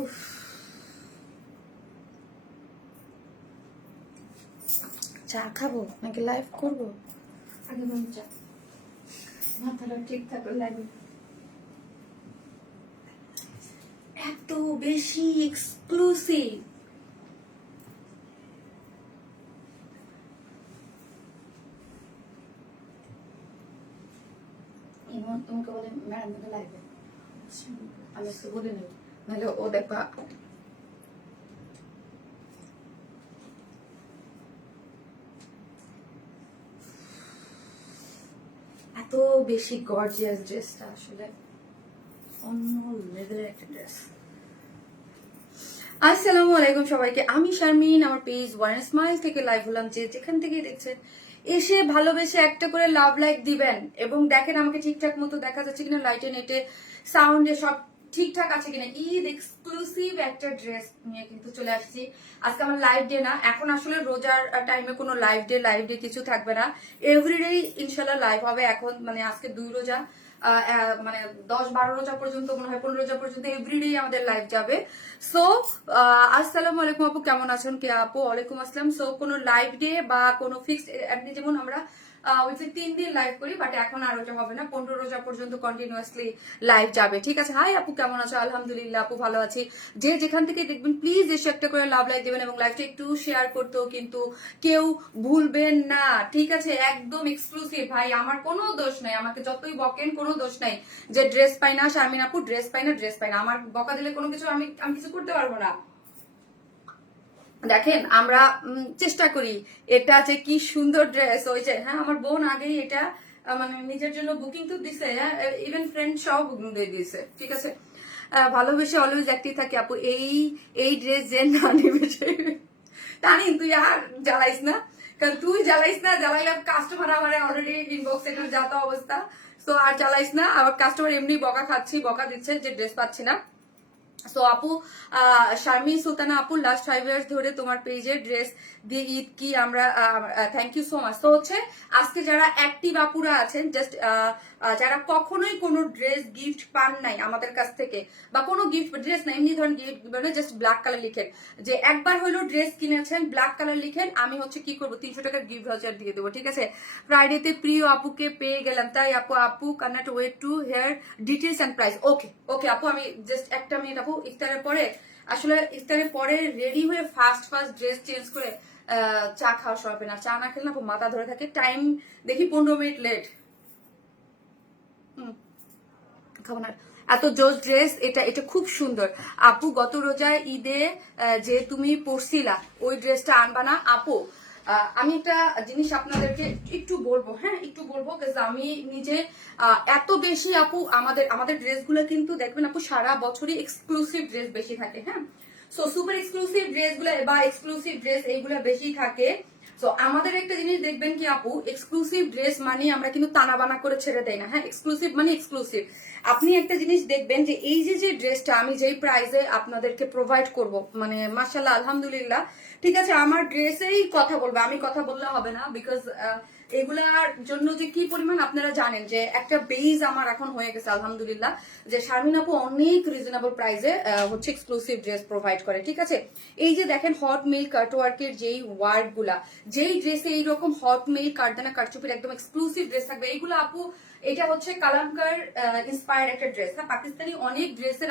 উফ, চা খাবো নাকি লাইভ করবো? আগে মন চা, মাথাটা ঠিক থাকলে লাগবে। এত বেশি এক্সক্লুসিভ, তোমাকে বলে ম্যাডাম কিন্তু লাগবে, আমি আজকে বলে নেব, নাহলে ও দেখবা এত বেশি গর্জিয়াস ড্রেসটা আসলে অন্য লেভেলের একটা ড্রেস। আসসালামু আলাইকুম সবাইকে, আমি শারমিন, আমার পেজ ওয়ান স্মাইল থেকে লাইভ হলাম। যে যেখান থেকে দেখছেন এসে ভালোবেসে একটা করে লাভ লাইক দিবেন এবং দেখেন আমাকে ঠিকঠাক মতো দেখা যাচ্ছে কিনা, লাইটে নেটে সাউন্ডে সব ঠিকঠাক আছে কিনা। ঈদ এক্সক্লুসিভ একটা ড্রেস নিয়ে কিন্তু চলে আসছি। আজকে আমার লাইভ ডে না, এখন আসলে রোজার টাইমে কোনো লাইভ ডে কিছু থাকবে না, এভরিডে ইনশাল্লাহ লাইভ হবে। এখন মানে আজকে 2 রোজা, মানে 10-12 রোজা পর্যন্ত, মনে হয় 15 রোজা পর্যন্ত এভরিডে আমাদের লাইভ যাবে। সো আসসালামু আলাইকুম আপু, কেমন আছেন? কে আপু? ওয়ালাইকুম আসসালাম। সো কোনো লাইভ ডে বা কোনো ফিক্সড, এমনি যেমন আমরা উইকলি 3 দিন লাইভ করি, বাট এখন আর ওটা হবে না, 15 রোজা পর্যন্ত কন্টিনিউয়াসলি লাইভ যাবে। ঠিক আছে? হাই আপু, কেমন আছো? আলহামদুলিল্লাহ আপু, ভালো আছি। যে যেখান থেকে দেখবেন প্লিজ এসে একটা করে লাভ লাইক দেবেন এবং লাইভটা একটু শেয়ার করতেও কিন্তু কেউ ভুলবেন না। ঠিক আছে? একদম এক্সক্লুসিভ ভাই, আমার কোনো দোষ নাই, আমাকে যতই বকেন কোনো দোষ নাই যে ড্রেস পাই না শারমিন আপু, ড্রেস পাই না। আমার বকা দিলে কোনো কিছু আমি কিছু করতে পারবো না। দেখেন আমরা চেষ্টা করি, এটা যে কি সুন্দর ড্রেস, ওই যে হ্যাঁ আমার বোন আগেই এটা মানে নিজের জন্য বুকিং তো দিছে, হ্যাঁ ইভেন ফ্রেন্ড সহ বুকিং দিয়ে দিয়েছে। ঠিক আছে? ভালোবেসে অলওয়েজ অ্যাক্টিভ থাকি আপু। এই ড্রেস যে না নিবে তানিন, তুই আর জ্বালাইস না, কারণ তুই জ্বালাইস না, জ্বালাইলে কাস্টমার আমার অলরেডি ইনবক্স এটার যাতা অবস্থা। তো আর জ্বালাইস না, আবার কাস্টমার এমনি বকা দিচ্ছে যে ড্রেস পাচ্ছি না। সো আপু, শারমিন সুলতানা আপু, লাস্ট 5 ইয়ার্স ধরে তোমার পেজে ড্রেস দিয়ে ঈদ কি আমরা, থ্যাংক ইউ সো মাচ। তো হচ্ছে আজকে যারা অ্যাক্টিভ আপুরা আছেন, জাস্ট যারা কখনোই কোনো ড্রেস গিফট পান নাই আমাদের কাছ থেকে, বা কোনো গিফট ড্রেস না এমনি ধরেন গিফট মানে জাস্ট ব্ল্যাক কালার লিখেন, যে একবার হলো ড্রেস কিনেছেন ব্ল্যাক কালার লিখেন, আমি হচ্ছে কি করবো 300 টাকার গিফট ভাউচার দিয়ে দেবো। ঠিক আছে? ফ্রাইডেতে প্রিয় আপুকে পেয়ে গেলাম, তাই আপু can't wait to hear details and price. Okay আপু, আমি জাস্ট একটা মিনিট আপু, ইফতারের পরে রেডি হয়ে ফার্স্ট ড্রেস চেঞ্জ করে চা খাওয়া সরবে না, চা না খেলে না আপু মাথা ধরে থাকে। টাইম দেখি 15 মিনিট লেট। খাবো না। এত জোস ড্রেস, এটা খুব সুন্দর আপু। গত রোজায় ঈদে যে তুমি পরছিলা ওই ড্রেসটা আনবা না আপু? আমি একটা জিনিস আপনাদেরকে একটু বলবো, হ্যাঁ একটু বলবো, আমি নিজে এত বেশি আপু, আমাদের ড্রেসগুলো কিন্তু দেখবেন আপু সারা বছরই এক্সক্লুসিভ ড্রেস বেশি থাকে। হ্যাঁ, সো সুপার এক্সক্লুসিভ ড্রেসগুলো বা এক্সক্লুসিভ ড্রেস এইগুলো বেশি থাকে। তো আমাদের একটা জিনিস দেখবেন কি আপু, এক্সক্লুসিভ ড্রেস মানে আমরা কিন্তু টানা বানা করে ছেড়ে দেই না। হ্যাঁ, এক্সক্লুসিভ মানে এক্সক্লুসিভ। আপনি একটা জিনিস দেখবেন যে এই যে ড্রেসটা আমি যেই প্রাইসে আপনাদেরকে প্রোভাইড করব, মানে মাশাআল্লাহ আলহামদুলিল্লাহ। ঠিক আছে, আমার ড্রেসেই কথা বলবো, আমি কথা বললে হবে না, বিকজ এগুলার জন্য যে কি পরিমাণ আপনারা জানেন, যে একটা বেজ আমার এখন হয়ে গেছে আলহামদুলিল্লাহ, যে শারমিন আপু অনেক রিজনেবল প্রাইসে হচ্ছে এক্সক্লুসিভ ড্রেস প্রোভাইড করে। ঠিক আছে? এই যে দেখেন হট মেল কাটওয়ার্কের যেই ওয়ার্ক গুলা, যেই ড্রেসে এইরকম হট মেল কাটদানা কাটচুপির একদম এক্সক্লুসিভ ড্রেস থাকবে, এইগুলো আপু এটা হচ্ছে কালামকার ইন্সপায়ার্ড একটা ড্রেস। হ্যাঁ, পাকিস্তানি অনেক ড্রেসের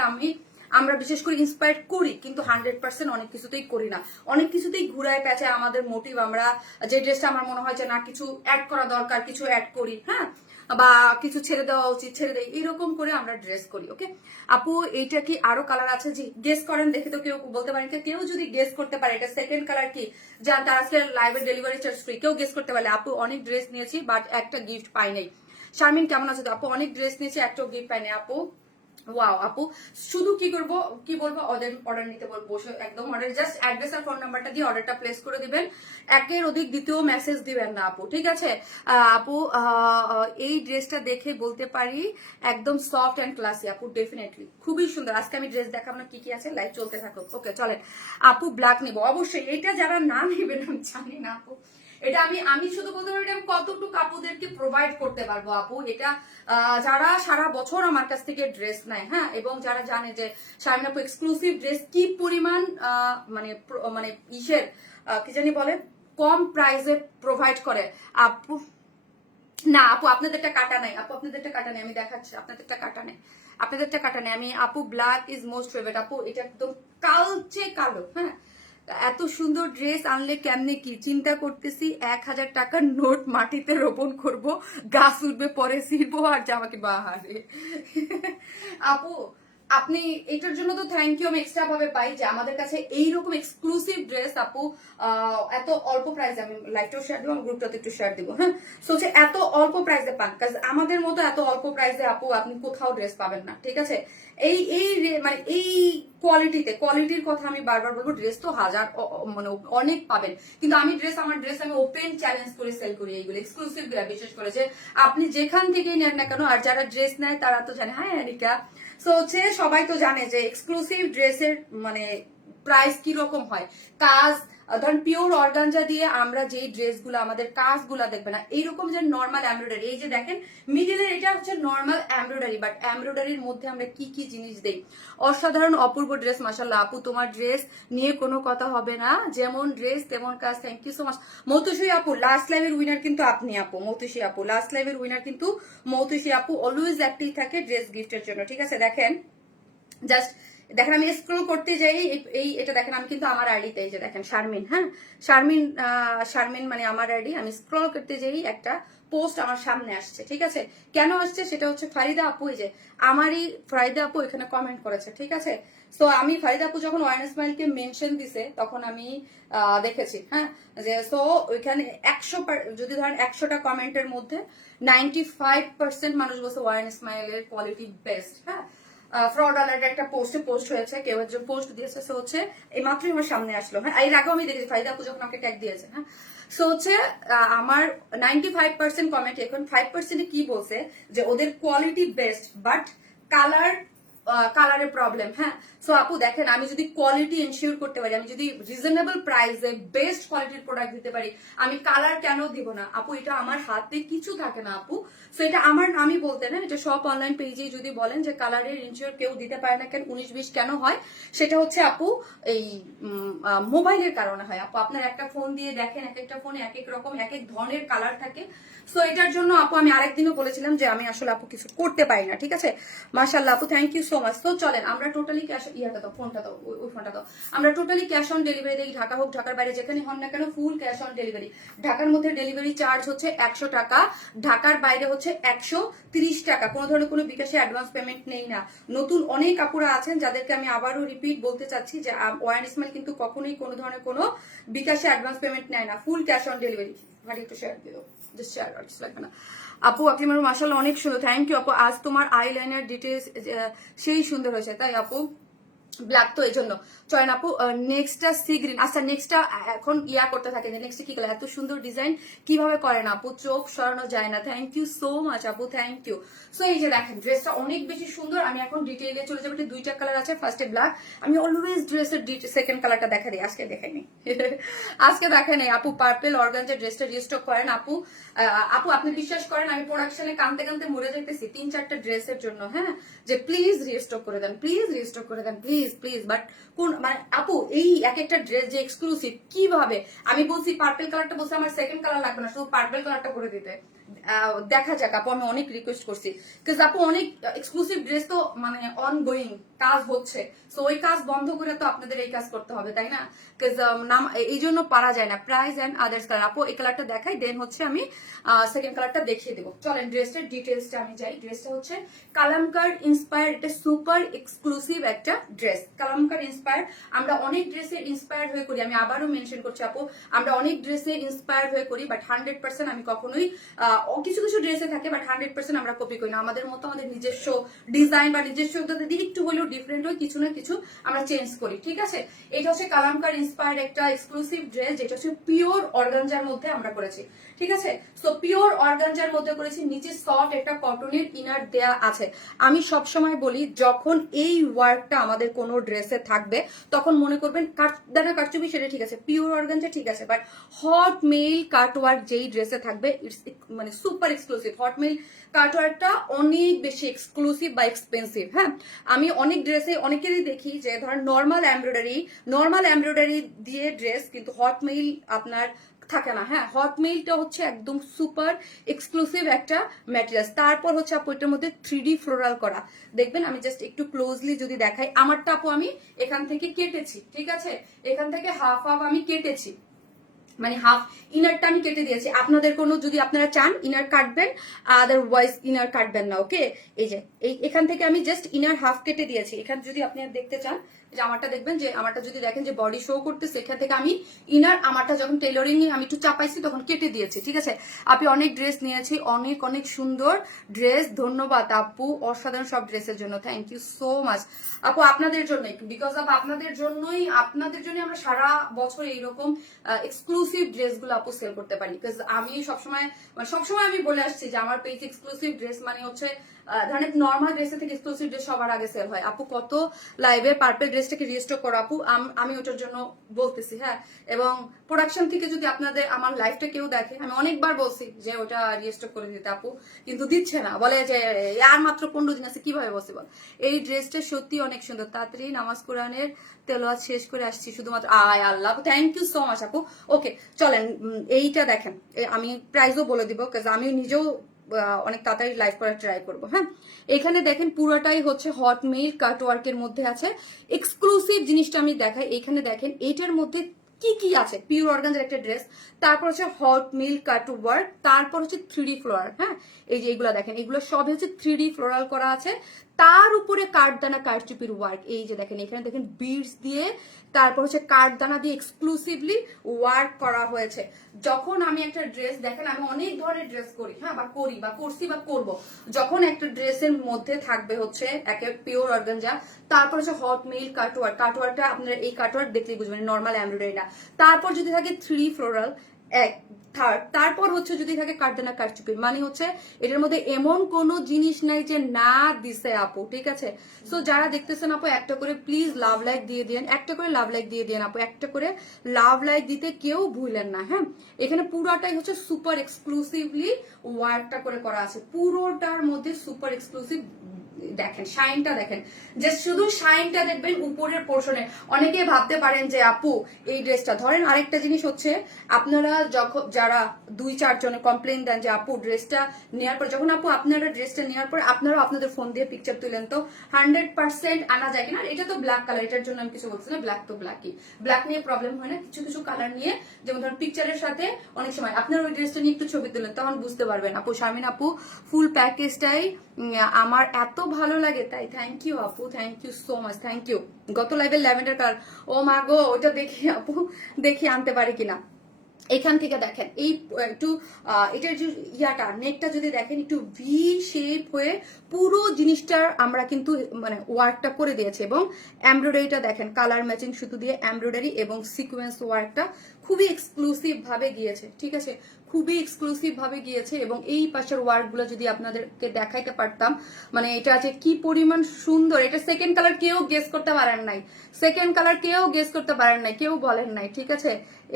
আমরা বিশেষ করে ইন্সপায়ার করি, কিন্তু 100% অনেক কিছুতেই করি না, অনেক কিছুতেই ঘুরায় পেঁচায় আমাদের মোটিভ। আমরা যে ড্রেসটা আমার মনে হয় যে না কিছু অ্যাড করা দরকার, কিছু অ্যাড করি, হ্যাঁ, বা কিছু ছেড়ে দেওয়া উচিত ছেড়ে দেয়, এরকম করে আমরা ড্রেস করি। ওকে আপু, এইটা কি আরো কালার আছে? যে গেস করেন দেখে, তো কেউ বলতে পারেন, কেউ যদি গেস করতে পারে এটা সেকেন্ড কালার কি, যার তার আজকে লাইভের ডেলিভারি চার্জ ফ্রি, কেউ গেস করতে পারলে। আপু অনেক ড্রেস নিয়েছি বাট একটা গিফট পাই নাই। শারমিন কেমন আছে? তো আপু অনেক ড্রেস নিয়েছি, একটাও গিফট পাই নাই আপু। ওয়াও আপু, শুধু কি বলবো, অর্ডার নিতে বলবো, বসে একদম অর্ডার, জাস্ট অ্যাড্রেস আর ফোন নাম্বারটা দিয়ে অর্ডারটা প্লেস করে দিবেন, একের অধিক দ্বিতীয় মেসেজ দিবেন না আপু। ঠিক আছে? আপু এই ড্রেসটা দেখে বলতে পারি একদম সফট অ্যান্ড ক্লাসি আপু, ডেফিনেটলি খুবই সুন্দর। আজকে আমি ড্রেস দেখাবো না কি কি আছে, লাইভ চলতে থাকুক। ওকে চলেন আপু, ব্ল্যাক নিবো অবশ্যই, এইটা যারা না নেবেন আমি জানি না আপু, এটা আমি শুধু বলতে পারি আমি কতটুকু আপুদেরকে প্রোভাইড করতে পারবো আপু। এটা যারা সারা বছর আমার কাছ থেকে ড্রেস নেয়, হ্যাঁ, এবং যারা জানে যে শারমিন আপু এক্সক্লুসিভ ড্রেস কি পরিমাণ মানে মানে ইসের কি জানি বলে কম প্রাইসে প্রোভাইড করে আপু। না আপু আপনাদেরটা কাটা নাই, আপু আপনাদেরটা কাটা নাই, আমি দেখাচ্ছি আপনাদেরটা কাটা নেই, আপনাদেরটা কাটা নেই। আমি আপু ব্ল্যাক ইজ মোস্ট ফেভারিট আপু, এটা একদম কালচে কালো, হ্যাঁ। এত সুন্দর ড্রেস আনলে কেমনে কি চিন্তা করতেছি, 1000 টাকার নোট মাটিতে রোপণ করব, গাছ উঠবে পরে ছিড়বো আর জামাকে বাহারে। আপু আপনি এটার জন্য তো থ্যাংক ইউ, আমি এক্সট্রা ভাবে পাই যে আমাদের কাছে এইরকম এক্সক্লুসিভ ড্রেস আপু এত অল্প প্রাইসে, আমি লাইভটাও শেয়ার দিব, গ্রুপটাতে একটু শেয়ার দিব, হ্যাঁ। সো হচ্ছে এত অল্প প্রাইসে পান, কাজ আমাদের মতো এত অল্প প্রাইসে আপু আপনি কোথাও ড্রেস পাবেন না, ঠিক আছে। এই এই মানে এই কোয়ালিটির কথা আমি বারবার বলবো, ড্রেস তো হাজার মানে অনেক পাবেন, কিন্তু আমি আমার ড্রেস আমি ওপেন চ্যালেঞ্জ করে সেল করি এইগুলো এক্সক্লুসিভ গুলা, বিশেষ করে যে আপনি যেখান থেকেই নেন না কেন, আর যারা ড্রেস নেয় তারা তো জানে, হ্যাঁ এরিকা, সো হচ্ছে সবাই তো জানে যে এক্সক্লুসিভ ড্রেসের মানে প্রাইস কি রকম হয়। কাজ ধরেন পিওর অর্গানজা দিয়ে আমরা যেই ড্রেসগুলো আমাদের কাজগুলো দেখবে না, এইরকম যে নর্মাল এমব্রয়ডারি, এই যে দেখেন মিডিলের এটা হচ্ছে নর্মাল এমব্রয়ডারি, বাট এমব্রয়ডারির মধ্যে আমরা কি কি জিনিস দেই, অসাধারণ অপূর্ব ড্রেস। মাশাআল্লাহ আপু তোমার ড্রেস নিয়ে কোনো কথা হবে না, যেমন ড্রেস তেমন কাজ। থ্যাংক ইউ সো মাচ মৌতুষী আপু, লাস্ট লাইভের উইনার কিন্তু আপনি আপু, মৌতুষী আপু লাস্ট লাইভের উইনার কিন্তু মৌতুষী আপু, অলওয়েজ অ্যাক্টিভ থাকে ড্রেস গিফটের জন্য, ঠিক আছে। দেখেন জাস্ট দেখেন আমি স্ক্রল করতে যাই, এই এটা দেখেন আমি কিন্তু আমার আইডিতে, এই যে দেখেন শারমিন, হ্যাঁ শারমিন মানে আমার আইডি, আমি স্ক্রল করতে যাই একটা পোস্ট আমার সামনে আসছে, ঠিক আছে। কেন আসছে সেটা হচ্ছে ফারিদা আপু, এই যে আমারই ফারিদা আপু এখানে কমেন্ট করেছে, ঠিক আছে। তো আমি ফারিদা আপু যখন ওয়ান স্মাইলকে মেনশন দিছে তখন আমি দেখেছি, হ্যাঁ, যে সো ওইখানে 100 যদি ধরেন 100টা কমেন্টের মধ্যে 95% মানুষ বলছে ওয়ান স্মাইলের কোয়ালিটি বেস্ট, হ্যাঁ। ফ্রড আলার্ট একটা পোস্ট হয়েছে, কেউ একজন পোস্ট দিয়েছে, সো হচ্ছে এই মাত্রই আমার সামনে আসলো, হ্যাঁ, এর আগেও আমি দেখেছি ফারিদা আপু যখন আমাকে ট্যাগ দিয়েছে, হ্যাঁ। সো হচ্ছে আমার 95% কমেন্ট, এখন 5% কি বলছে যে ওদের কোয়ালিটি বেস্ট বাট কালারের প্রবলেম, হ্যাঁ। সো আপু দেখেন আমি যদি কোয়ালিটি এনশিওর করতে পারি, আমি যদি রিজনেবল প্রাইসে বেস্ট কোয়ালিটির প্রোডাক্ট দিতে পারি, আমি কালার কেন দিব না আপু, এটা আমার হাতে কিছু থাকে না আপু। সো এটা আমি বলতে না, এটা সব অনলাইন পেজে যদি বলেন যে কালারের ইনশিওর কেউ দিতে পারে না কেন, 19-20 কেন হয়, সেটা হচ্ছে আপু এই মোবাইলের কারণে হয় আপু। আপনার একটা ফোন দিয়ে দেখেন, এক একটা ফোনে এক এক রকম এক এক ধরনের কালার থাকে। সো এটার জন্য আপু আমি আরেকদিনও বলেছিলাম যে আমি আসলে আপু কিছু করতে পারি না, ঠিক আছে। মাশাআল্লাহ আপু থ্যাংক ইউ সো মাচ। তো চলেন আমরা টোটালি ক্যাশ ফোনটা দাও, ওই ফোনটা দাও, আমরা টোটালি ক্যাশ অন ডেলিভারি দিই, ঢাকা হোক ঢাকার বাইরে যেখানে হন না কেন, ফুল ক্যাশ অন ডেলিভারি। ঢাকার মধ্যে ডেলিভারি চার্জ হচ্ছে 100 টাকা, ঢাকার বাইরে হচ্ছে 130 টাকা। কোনো ধরনের কোনো বিকাশে অ্যাডভান্স পেমেন্ট নেই না। নতুন অনেক আপুরা আছেন যাদেরকে আমি আবারও রিপিট বলতে চাচ্ছি যে ওয়ান স্মাইল কিন্তু কখনোই কোনো ধরনের কোনো বিকাশে অ্যাডভান্স পেমেন্ট নেয় না, ফুল ক্যাশ অন ডেলিভারি। ভাই একটু শেয়ার দিও, জাস্ট শেয়ার আর কিছু লাগবে না। আপু আকলিমার মাশাআল্লাহ অনেক সুন্দর, থ্যাংক ইউ আপু। আজ তোমার আইলাইনার ডিটেলস সেই সুন্দর হয়েছে, তাই আপু ব্ল্যাক তো এই জন্য। চয়ন আপু নেক্সটটা সি গ্রিন, আচ্ছা নেক্সটটা এখন ইয়া করতে থাকে যে নেক্সট কি কালার, এত সুন্দর ডিজাইন কিভাবে করেন আপু, চোখ সরানো যায় না। থ্যাংক ইউ সো মাচ আপু, থ্যাংক ইউ। সো এই যে দেখেন ড্রেসটা অনেক বেশি সুন্দর, আমি এখন ডিটেইলে চলে যাবো। দুইটা কালার আছে, ফার্স্টে ব্ল্যাক, আমি অলওয়েজ ড্রেসের সেকেন্ড কালারটা দেখা দিই, আজকে দেখাইনি আজকে দেখাই নাই আপু। পার্পল অর্গানজা ড্রেসটা রিস্টক করেন আপু। আপু আপনি বিশ্বাস করেন আমি প্রোডাকশনে কানতে কানতে মরে যাইতেছি 3-4টা ড্রেসের জন্য, হ্যাঁ, যে প্লিজ রিস্টক করে দেন, প্লিজ রিস্টক করে দেন, প্লিজ প্লিজ। বাট কোন মানে আপু এই এক একটা ড্রেস যে এক্সক্লুসিভ, কিভাবে আমি বলছি পার্পল কালারটা বলছি আমার সেকেন্ড কালার লাগবে না, শুধু পার্পল কালারটা করে দিতে। দেখা যাক আপু, আমি অনেক রিকোয়েস্ট করছি, বিকজ আপু অনেক এক্সক্লুসিভ ড্রেস তো মানে অনগোয়িং কাজ হচ্ছে, সো ওই কাজ বন্ধ করে তো আপনাদের এই কাজ করতে হবে, তাই না। নাম এই জন্য পারা যায় না। প্রাইস এন্ড আদার্স কালার আপু এই কালারটা দেখাই, দেন হচ্ছে আমি সেকেন্ড কালারটা দেখিয়ে দেবো। চলেন ড্রেসটার ডিটেলসটা আমি যাই। ড্রেসটা হচ্ছে কালামকার ইন্সপায়ার, এটা সুপার এক্সক্লুসিভ একটা ড্রেস, কালামকার ইন্সপায়ার। আমরা অনেক ড্রেসে ইন্সপায়ার হয়ে করি, আমি আবারও মেনশন করছি আপু, আমরা অনেক ড্রেসে ইন্সপায়ার হয়ে করি, বাট 100% আমি কখনোই কিছু কিছু ড্রেসে থাকে, বাট 100% আমরা কপি করি না। আমাদের মতো আমাদের নিজস্ব ডিজাইন বা নিজস্ব দিয়ে একটু হলেও ডিফারেন্ট হয়, কিছু না কিছু আমরা চেঞ্জ করি, ঠিক আছে। এটা হচ্ছে কালামকার ইন্সপায়ার্ড একটা এক্সক্লুসিভ ড্রেস, যেটা হচ্ছে পিওর অর্গানজার মধ্যে আমরা করেছি, ঠিক আছে। সো পিওর অর্গানজার মধ্যে করেছি, নিচে সফট একটা কটনের ইনার দেয়া আছে। আমি সব সময় বলি যখন এই ওয়ার্কটা আমাদের কোনো ড্রেসে থাকবে তখন মনে করবেন কাঠদানা কারচুপি সেটা ঠিক আছে, পিওর অর্গানজা ঠিক আছে, বাট হট মেল কাটওয়ার্ক যেই ড্রেসে থাকবে ইটস মানে সুপার এক্সক্লুসিভ। হট মেল কাটওয়ার্কটা অনেক বেশি এক্সক্লুসিভ বা এক্সপেন্সিভ। হ্যাঁ, আমি অনেক ড্রেসে অনেকেরই দেখি যে ধরেন নর্মাল এমব্রয়ডারি দিয়ে ড্রেস, কিন্তু হট মেল আপনার থাকে না। হ্যাঁ, হট মেইলটা হচ্ছে একদম সুপার এক্সক্লুসিভ একটা ম্যাটেরিয়ালস। তারপর হচ্ছে আপু এটার মধ্যে 3D ফ্লোরাল করা, দেখবেন আমি জাস্ট একটু ক্লোজলি যদি দেখাই, আমারটা আপু আমি এখান থেকে কেটেছি, ঠিক আছে, এখান থেকে হাফ আমি কেটেছি, মানে হাফ ইনারটা আমি কেটে দিয়েছি। আপনাদের কোনো যদি আপনারা চান ইনার কাটবেন, আদারওয়াইজ ইনার কাটবেন না। ওকে, এই যে এখান থেকে আমি জাস্ট ইনার হাফ কেটে দিয়েছি। এখানে যদি আপনি দেখতে চান যে আমারটা দেখবেন যে আমারটা যদি দেখেন যে বডি শো করতেছে, এখান থেকে আমি ইনার আমারটা যখন টেলরিং আমি একটু চাপাইছি তখন কেটে দিয়েছি, ঠিক আছে। আপনি অনেক ড্রেস নিয়েছি, অনেক অনেক সুন্দর ড্রেস, ধন্যবাদ আপু অসাধারণ সব ড্রেসের জন্য, থ্যাংক ইউ সো মাচ আপু। আপনাদের জন্যই, বিকজ অফ আপনাদের জন্যই আমরা সারা বছর এইরকম এক্সক্লুসিভ ড্রেসগুলো আপু সেল করতে পারি। বিকজ আমি সবসময় আমি বলে আসছি যে আমার পেজ এক্সক্লুসিভ ড্রেস মানে হচ্ছে ধরেন নর্মাল ড্রেসের থেকে এক্সক্লুসিভ ড্রেস সবার আগে সেল হয়। আপু কত লাইভে পার্পল ড্রেসটাকে রিস্টক করো আপু, আমি ওটার জন্য বলতেছি। হ্যাঁ, এবং প্রোডাকশন থেকে যদি আপনাদের আমার লাইফটা কেউ দেখে, আমি অনেকবার বলছি যে ওটা রিস্টক করে দিতে আপু, কিন্তু দিচ্ছে না, বলে যে আর মাত্র 15 দিন আছে, কিভাবে পসিবল। এই ড্রেসটা সত্যি অনেক সুন্দর, তাড়াতাড়ি নামাজ কোরআনের তেলাওয়াত শেষ করে আসছি শুধুমাত্র। আয় আল্লাহ, থ্যাংক ইউ সো মাচ আপু। ওকে চলেন, এইটা দেখেন, আমি প্রাইসও বলে দিব, কাজ আমি নিজেও অনেক তাড়াতাড়ি লাইভ করার ট্রাই করবো। হ্যাঁ, এখানে দেখেন পুরোটাই হচ্ছে হট মেল কাট ওয়ার্কের মধ্যে আছে। এক্সক্লুসিভ জিনিসটা আমি দেখাই, এখানে দেখেন এটার মধ্যে কি কি আছে। পিওর অর্গানজার একটা ড্রেস, তারপর হচ্ছে হট মিল কাট ওয়ার্ক, তারপর হচ্ছে 3D ফ্লোরাল। হ্যাঁ, এই যে এগুলো দেখেন, এগুলো সব হচ্ছে 3D ফ্লোরাল করা আছে, তার উপরে কাঠদানা কারচুপির ওয়ার্ক। এই যে দেখেন, এখানে দেখেন বিডস দিয়ে, তারপর হচ্ছে কাঠদানা দিয়ে এক্সক্লুসিভলি ওয়ার্ক করা হয়েছে। যখন আমি একটা ড্রেস, দেখেন আমি অনেক ধরনের ড্রেস করি, হ্যাঁ, বা করি বা করছি বা করবো, যখন একটা ড্রেসের মধ্যে থাকবে হচ্ছে একে পিওর অর্গানজা, তারপর হচ্ছে হট মেল কাটওয়ার্ক, কাটওয়ার্কটা আপনারা এই কাটওয়ার্ক দেখলেই বুঝবেন নর্মাল এমব্রয়ডারি না, তারপর যদি থাকে 3D ফ্লোরাল এক থার্ড, তারপর হচ্ছে যদি থাকে কাঠদানা কারচুপি, মানে হচ্ছে এটার মধ্যে এমন কোনো জিনিস নাই যে না দিছে আপু, ঠিক আছে। সো যারা দেখতেছেন আপু, একটা করে প্লিজ লাভ লাইক দিয়ে দিন, একটা করে লাভ লাইক দিয়ে দিন আপু, একটা করে লাভ লাইক দিতে কেউ ভুলেন না। হ্যাঁ, এখানে পুরোটাই হচ্ছে সুপার এক্সক্লুসিভলি ওয়ার্কটা করে করা আছে, পুরোটার মধ্যে সুপার এক্সক্লুসিভ। দেখেন শাইনটা, দেখেন জাস্ট শুধু শাইনটা দেখবেন উপরের পোর্শনে। অনেকে ভাবতে পারেন যে আপু এই ড্রেসটা, ধরেন আরেকটা জিনিস হচ্ছে, আপনারা যখন যারা 2-4 জনে কমপ্লেন দেন যে আপু ড্রেসটা নেওয়ার পর, যখন আপু আপনারা ড্রেসটা নেওয়ার পর আপনারা আপনাদের ফোন দিয়ে পিকচার তুলেন, তো 100% আনা যায় কিনা। এটা তো ব্ল্যাক কালার, এটার জন্য আমি কিছু বলছি না, ব্ল্যাক তো ব্ল্যাকই, ব্ল্যাক নিয়ে প্রবলেম হয় না। কিছু কিছু কালার নিয়ে, যেমন ধরুন পিকচারের সাথে অনেক সময় আপনার ওই ড্রেসটা নিয়ে একটু ছবি তুলেন, তখন বুঝতে পারবেন। আপু শারমিন আপু ফুল প্যাকেজটাই আমার এত ভালো লাগে, তাই থ্যাংক ইউ আপু, thank you so much, thank you. গত লাইভের ল্যাভেন্ডার কালার, ও মা গো, ওইটা দেখি আপু, দেখি আনতে পারি কিনা। এখান থেকে দেখেন এই একটু এটার যে ইয়াটা নেকটা যদি দেখেন একটু ভি শেপ হয়ে পুরো জিনিসটার আমরা কিন্তু মানে ওয়ার্কটা করে দিয়েছে, এবং এমব্রয়ডারিটা দেখেন কালার ম্যাচিং সুতো দিয়ে এমব্রয়ডারি এবং সিকোয়েন্স ওয়ার্কটা খুবই এক্সক্লুসিভ ভাবে গিয়েছে, ঠিক আছে, খুবই এক্সক্লুসিভ ভাবে গিয়েছে। এবং এই পাশের ওয়ার্ক গুলো যদি আপনাদেরকে দেখাইতে পারতাম, মানে এটা আছে কি পরিমাণ সুন্দর। এটা সেকেন্ড কালার কেউ গেস করতে পারেন নাই, সেকেন্ড কালার কেউ গেস করতে পারেন নাই, কেউ বলেন নাই, ঠিক আছে।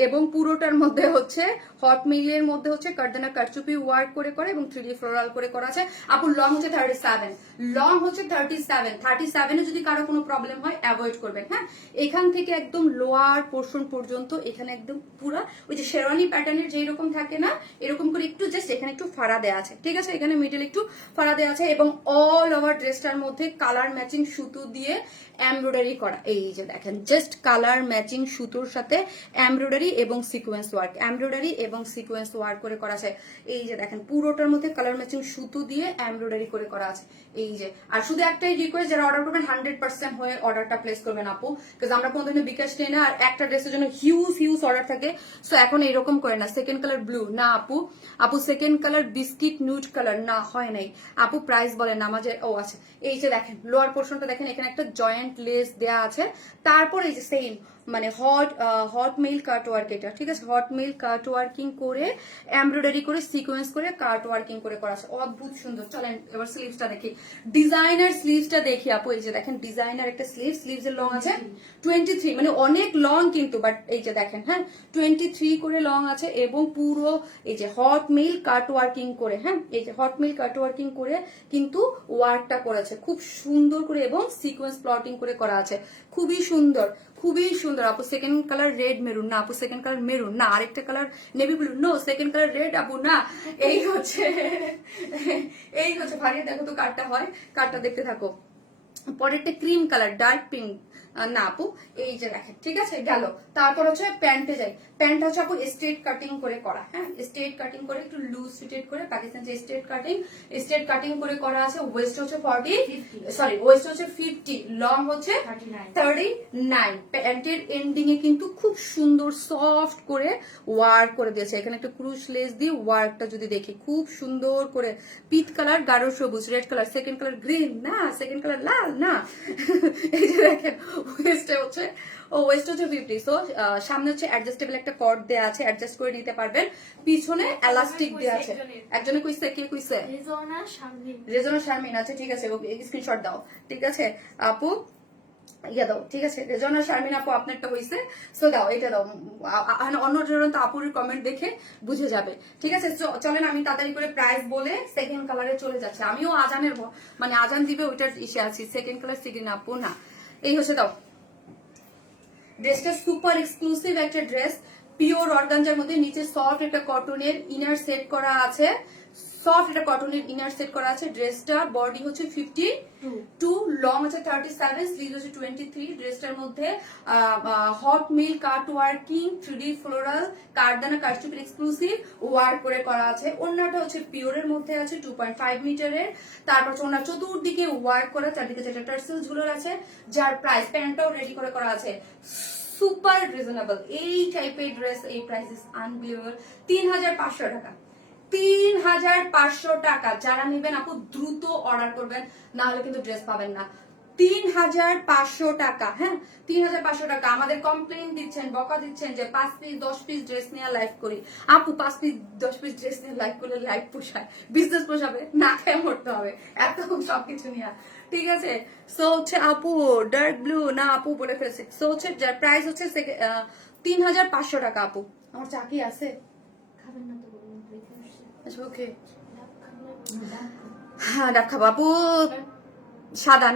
এবং পুরোটার মধ্যে হচ্ছে হট মিলের মধ্যে হচ্ছে কাঠদানা কারচুপি ওয়ার্ক করে করে এবং 3D ফ্লোরাল করে করা আছে। আপু লং হচ্ছে 37, লং হচ্ছে 37 এ যদি কারো কোনো প্রবলেম হয় অ্যাভয়েড করবেন। হ্যাঁ, এখান থেকে একদম লোয়ার পোর্শন পর্যন্ত, এখানে একদম পুরো ওই যে শেরওয়ানি প্যাটার্নের যেই রকম থাকে না, এরকম করে একটু জাস্ট এখানে একটু ফাড়া দেওয়া আছে, ঠিক আছে, এখানে মিডল একটু ফাড়া দেওয়া আছে, এবং অল ওভার ড্রেসটার মধ্যে কালার ম্যাচিং সুতো দিয়ে এমব্রয়ডারি করা। এই যে দেখেন জাস্ট কালার ম্যাচিং সুতোর সাথে এমব্রয়ডারি এবং সিকোয়েন্স ওয়ার্ক, এমব্রয়ডারি এবং সিকোয়েন্স ওয়ার্ক করে করা আছে। এই যে দেখেন পুরোটার মধ্যে কালার ম্যাচিং সুতো দিয়ে এমব্রয়ডারি করে করা আছে। এই যে, আর শুধু একটাই রিকোয়েস্ট, যারা অর্ডার করবেন 100% হয়ে অর্ডারটা প্লেস করবেন আপু, বিকজ আমরা কোনো ধরনের বিকাশ নেই না, আর একটা ড্রেসের জন্য হিউজ অর্ডার থাকে। সো এখন এরকম করে না, সেকেন্ড কালার ব্লু না আপু, আপু second colour biscuit nude colour না, হয় নাই আপু, প্রাইস বলেন না আমাদের। ও আচ্ছা, এই যে দেখেন লোয়ার পোর্শনটা দেখেন, এখানে একটা জয়েন্ট লেস দেয়া আছে, তারপর এই যে সেম মানে হট মেল কাট ওয়ার্ক এটা, ঠিক আছে? হট মেল কাট ওয়ার্কিং করে এমব্রয়ডারি করে সিকোয়েন্স করে কাট ওয়ার্কিং করে করা আছে, অদ্ভুত সুন্দর। চলেন এবার স্লিভসটা দেখি, ডিজাইনার স্লিভসটা দেখি আপু। এই যে দেখেন ডিজাইনার একটা স্লিভস এর লং আছে 23, মানে অনেক লং কিন্তু, বাট এই যে দেখেন, হ্যাঁ 23 করে লং আছে এবং পুরো এই যে হট মেল কাট ওয়ার্কিং করে, হ্যাঁ এই যে হট মেল কাট ওয়ার্কিং করে কিন্তু ওয়ার্কটা করেছে খুব সুন্দর করে এবং সিকোয়েন্স প্লটিং করে করা আছে, খুবই সুন্দর, খুবই সুন্দর আপু। সেকেন্ড কালার রেড মেরুন না আপু, সেকেন্ড কালার মেরুন না, আরেকটা colour navy blue, no second colour red আপু না। এই হচ্ছে ভারিয়ে দেখো তো কারটা হয়, কারটা দেখতে থাকো। পরেরটা ক্রিম কালার ডার্ক পিঙ্ক না আপু, এই যে দেখেন, ঠিক আছে গেল। তারপর হচ্ছে প্যান্টে যাই, প্যান্ট হচ্ছে আপু স্ট্রেট কাটিং করে করা, হ্যাঁ স্ট্রেট কাটিং করে একটু লুজ ফিটেড করে পাকিস্তান যে স্ট্রেট কাটিং করে করা আছে। ওয়েস্ট হচ্ছে 50, লং হচ্ছে 39। প্যান্টের এন্ডিং এ কিন্তু খুব সুন্দর সফট করে ওয়ার্ক করে দিয়েছে, এখানে একটা ক্রুশ লেস দিয়ে ওয়ার্কটা যদি দেখি খুব সুন্দর করে, পিচ কালার, গাঢ় সবুজ, red colour, second colour green না, সেকেন্ড কালার লাল না। এই যে দেখেন ওয়েস্ট হচ্ছে 50। সো সামনে হচ্ছে অ্যাডজাস্টেবল একটা কর্ড দেয়া আছে, অ্যাডজাস্ট করে নিতে পারবেন। পিছনে এলাস্টিক দেয়া আছে। একজনে কইছে, কে কইছে? রেজনা শারমিন আছে, ঠিক আছে স্ক্রিনশট দাও, ঠিক আছে আপু ইয়া দাও, ঠিক আছে রেজনা শারমিন আপু আপনারটা হইছে, সো দাও এটা দাও। অন্য জন তো আপুর কমেন্ট দেখে বুঝে যাবে, ঠিক আছে? চলেন আমি তাড়াতাড়ি করে প্রাইস বলে সেকেন্ড কালারে চলে যাচ্ছে। আমিও আজানের মানে আজান দিবে ওইটার ইসে আছি, সেকেন্ড কালার সিগ্রিন আপু না। এই হচ্ছে দাও ড্রেসটা, সুপার এক্সক্লুসিভ একটা ড্রেস, পিওর অর্গানজার মধ্যে, নিচে সফট একটা কটনের ইনার সেট করা আছে, সফট একটা কটনের ইনার সেট করা আছে। ড্রেসটা বডি হচ্ছে 52, লং হচ্ছে 37, স্লিভ হচ্ছে 23। ড্রেসটার মধ্যে hot mill cut working 3D floral কারদানা কারচুপির এক্সক্লুসিভ ওয়ার্ক করে করা আছে। ওড়নাটা হচ্ছে পিওরের মধ্যে আছে 2.5 মিটারের। তারপর হচ্ছে ওনার চতুর্দিকে ওয়ার্ক করা, চারদিকে যেটা টার্সেল ঝুলোর আছে, যার প্রাইস প্যান্টটাও রেডি করে করা আছে, সুপার রিজনেবল। এই টাইপের ড্রেস এই প্রাইস ইজ আনবিলিভেবল, 3500 টাকা, 3500 টাকা। যারা নেবেন আপু দ্রুত অর্ডার করবেন, না হলে কিন্তু ড্রেস পাবেন না। 3500 টাকা, হ্যাঁ 3500 টাকা। আমাদের কমপ্লেন দিচ্ছেন, বকা দিচ্ছেন যে 5 পিস 10 পিস ড্রেস নিয়ে লাইভ করি। আপু 5 পিস 10 পিস ড্রেস নিয়ে লাইভ করলে লাইভ পোষায়, বিজনেস পোষাবে না, খেয়ে মরতে হবে এত সবকিছু নিয়ে, ঠিক আছে? সো হচ্ছে আপু ডার্ক ব্লু না আপু বলে ফেলছে। সো হচ্ছে প্রাইস হচ্ছে 3500 টাকা আপু। আমার চাকরি আছে, আচ্ছা ওকে, হ্যাঁ দেখা বাবু। সাদা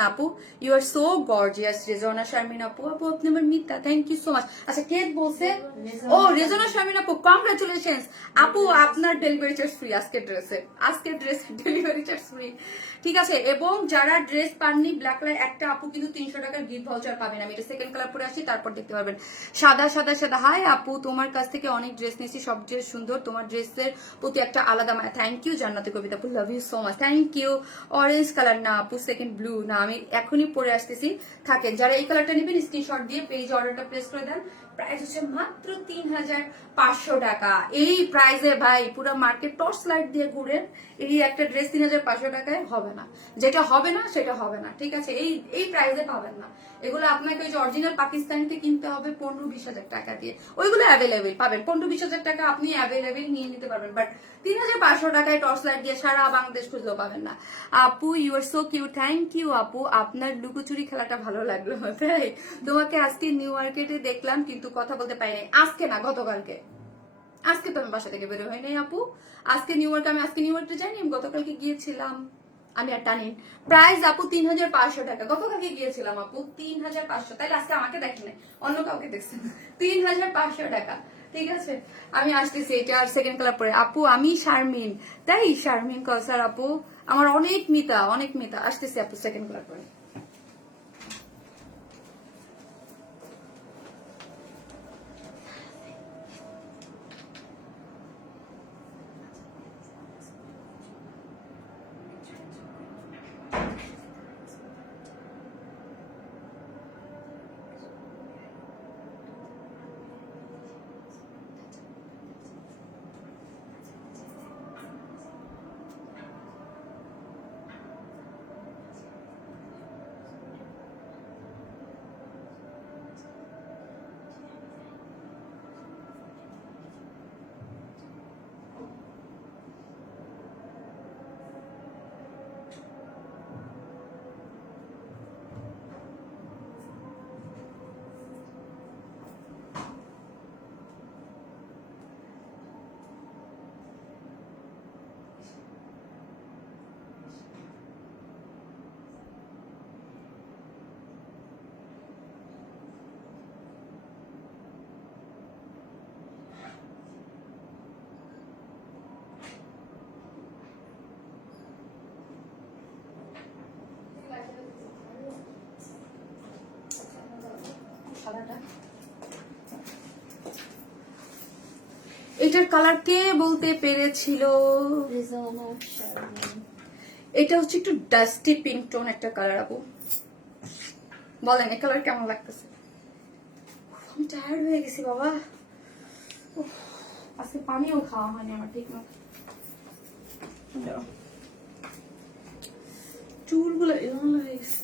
না আপু, you are so gorgeous Rezna Sharmin আপু। আপু আপনি আমার মিথ্যা, থ্যাংক ইউ সো মাচ। আচ্ছা কে বলছে? ও রেজনা শারমিন আপু, কংগ্রাচুলেশনস আপু, আপনার ডেলিভারি চার্জ ফ্রি আজকের ড্রেস ডেলিভারি চার্জ ফ্রি, ঠিক আছে? এবং যারা ড্রেস পাননি ব্ল্যাক কালার, একটা আপু কিন্তু 300 টাকার গিফট ভাউচার পাবেন। আমি এটা সেকেন্ড কালার পরে আসি, তারপর দেখতে পারবেন। সাদা হাই আপু, তোমার কাছ থেকে অনেক ড্রেস নিয়েছি, সব ড্রেস সুন্দর, তোমার ড্রেসের প্রতি একটা আলাদা মায়া। থ্যাংক ইউ জান্নাতি কবিতা আপু, love you so much, thank you. Orange colour না আপু, সেকেন্ড ব্লু না, আমি এখনই পরে আসতেছি, থাকেন। যারা এই কালারটা নেবেন স্ক্রিনশট দিয়ে পেজে অর্ডারটা প্লেস করে দেন। প্রাইস হচ্ছে মাত্র 3500 টাকা। এই প্রাইসে ভাই পুরো মার্কেট টর্চ লাইট দিয়ে ঘুরেন, এই একটা ড্রেস 3500 টাকায় হবে না, যেটা হবে না সেটা হবে না, ঠিক আছে? এই প্রাইসে পাবেন না। এগুলো আপনাকে ওই যে অরিজিনাল পাকিস্তানিতে কিনতে হবে 15-20 হাজার টাকা দিয়ে, ওইগুলো অ্যাভেলেবেল পাবেন। 15-20 হাজার টাকা আপনি অ্যাভেলেবেল নিয়ে নিতে পারবেন, বাট 3500 টাকায় টর্চ লাইট দিয়ে সারা বাংলাদেশ খুঁজলেও পাবেন না। আপু you are so cute, thank you আপু, আপনার লুকোচুরি খেলাটা ভালো লাগলো, তাই তোমাকে আজকে নিউ মার্কেটে দেখলাম কিন্তু কথা বলতে পারি নাই। আজকে না, গতকালকে। আজকে তো আমি বাসা থেকে বের হই নাই আপু, আজকে নিউ মার্কেটে যাইনি, আমি গতকালকে গিয়েছিলাম। আমি আর টানি। প্রাইস আপু 3500 টাকা, গতকালকে গিয়েছিলাম আপু 3500, তাইলে আজকে আমাকে দেখি নাই, অন্য কাউকে দেখছেন। 3500 টাকা, ঠিক আছে? আমি আসতেছি, এটা আর সেকেন্ড কালার পরে। আপু আমি শারমিন, তাই শারমিন কসার আপু, আমার অনেক মিতা আসতেছি আপু সেকেন্ড কালার পরে। এটার কালার কে বলতে পেরেছিল? রিজওয়ানা শারমিন। এটা হচ্ছে একটু ডাস্টি পিঙ্ক টোন একটা কালার আপু, বলেন এই কালার কেমন লাগতেছে? আমি টায়ার্ড হয়ে গেছি বাবা, উফ, আজকে পানিও খাওয়া হয়নি আমার ঠিক মতো। চুলগুলো এলোমেলো হয়ে গেছে।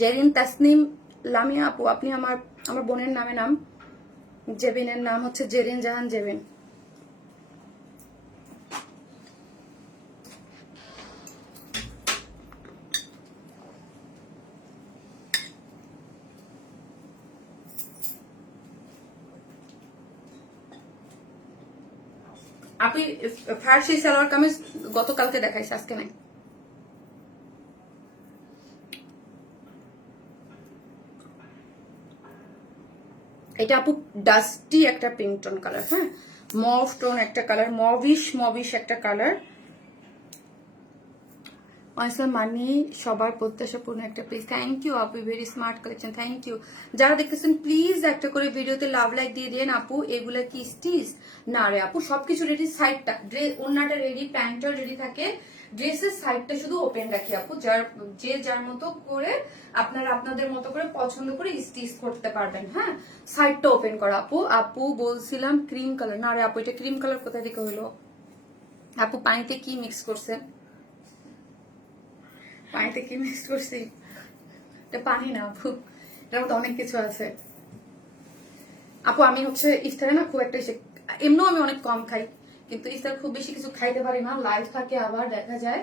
জেরিন তাসনিম লামিয়া আপু, আপনি আমার বোনের নামে নাম, জেবিনের নাম হচ্ছে জেরিন জাহান জেবিন। আপনি ফার্সি সালোয়ার কামিজ গতকালকে দেখাইছে, আজকে নাই। এটা আপু ডাস্টি একটা পিঙ্ক টোন কালার, হ্যাঁ মভ টোন একটা কালার, মভিশ একটা কালার। মানি সবার প্রত্যাশাপূর্ণ একটা প্লিজ। থ্যাংক ইউ আপু, very smart collection, thank you. যারা দেখতেছেন প্লিজ একটা করে ভিডিওতে লাভ লাইক দিয়ে দিন আপু। এগুলা কি স্টিচ না রে আপু, সবকিছু রেডি। সাইডটা ওন্নাটা রেডি, প্যান্টটা রেডি থাকে, ড্রেসের সাইডটা শুধু ওপেন রাখি আপু। যার মতো করে আপনারা আপনাদের মতো করে পছন্দ করে স্টিচ করতে পারবেন। হ্যাঁ সাইডটা ওপেন করা আপু। আপু বলছিলাম ক্রিম কালার, না রে আপু এটা ক্রিম কালার কোথায় থেকে হলো আপু? পানিতে কি মিক্স করছেন? পানিতে কি মিক্স করছি? এটা পানি না আপু, এটার মধ্যে অনেক কিছু আছে আপু। আমি হচ্ছে ইফতারে না খুব একটা এমনিও আমি অনেক কম খাই, কিন্তু ইফতার খুব বেশি কিছু খাইতে পারি না, লাইভ থাকে আবার দেখা যায়।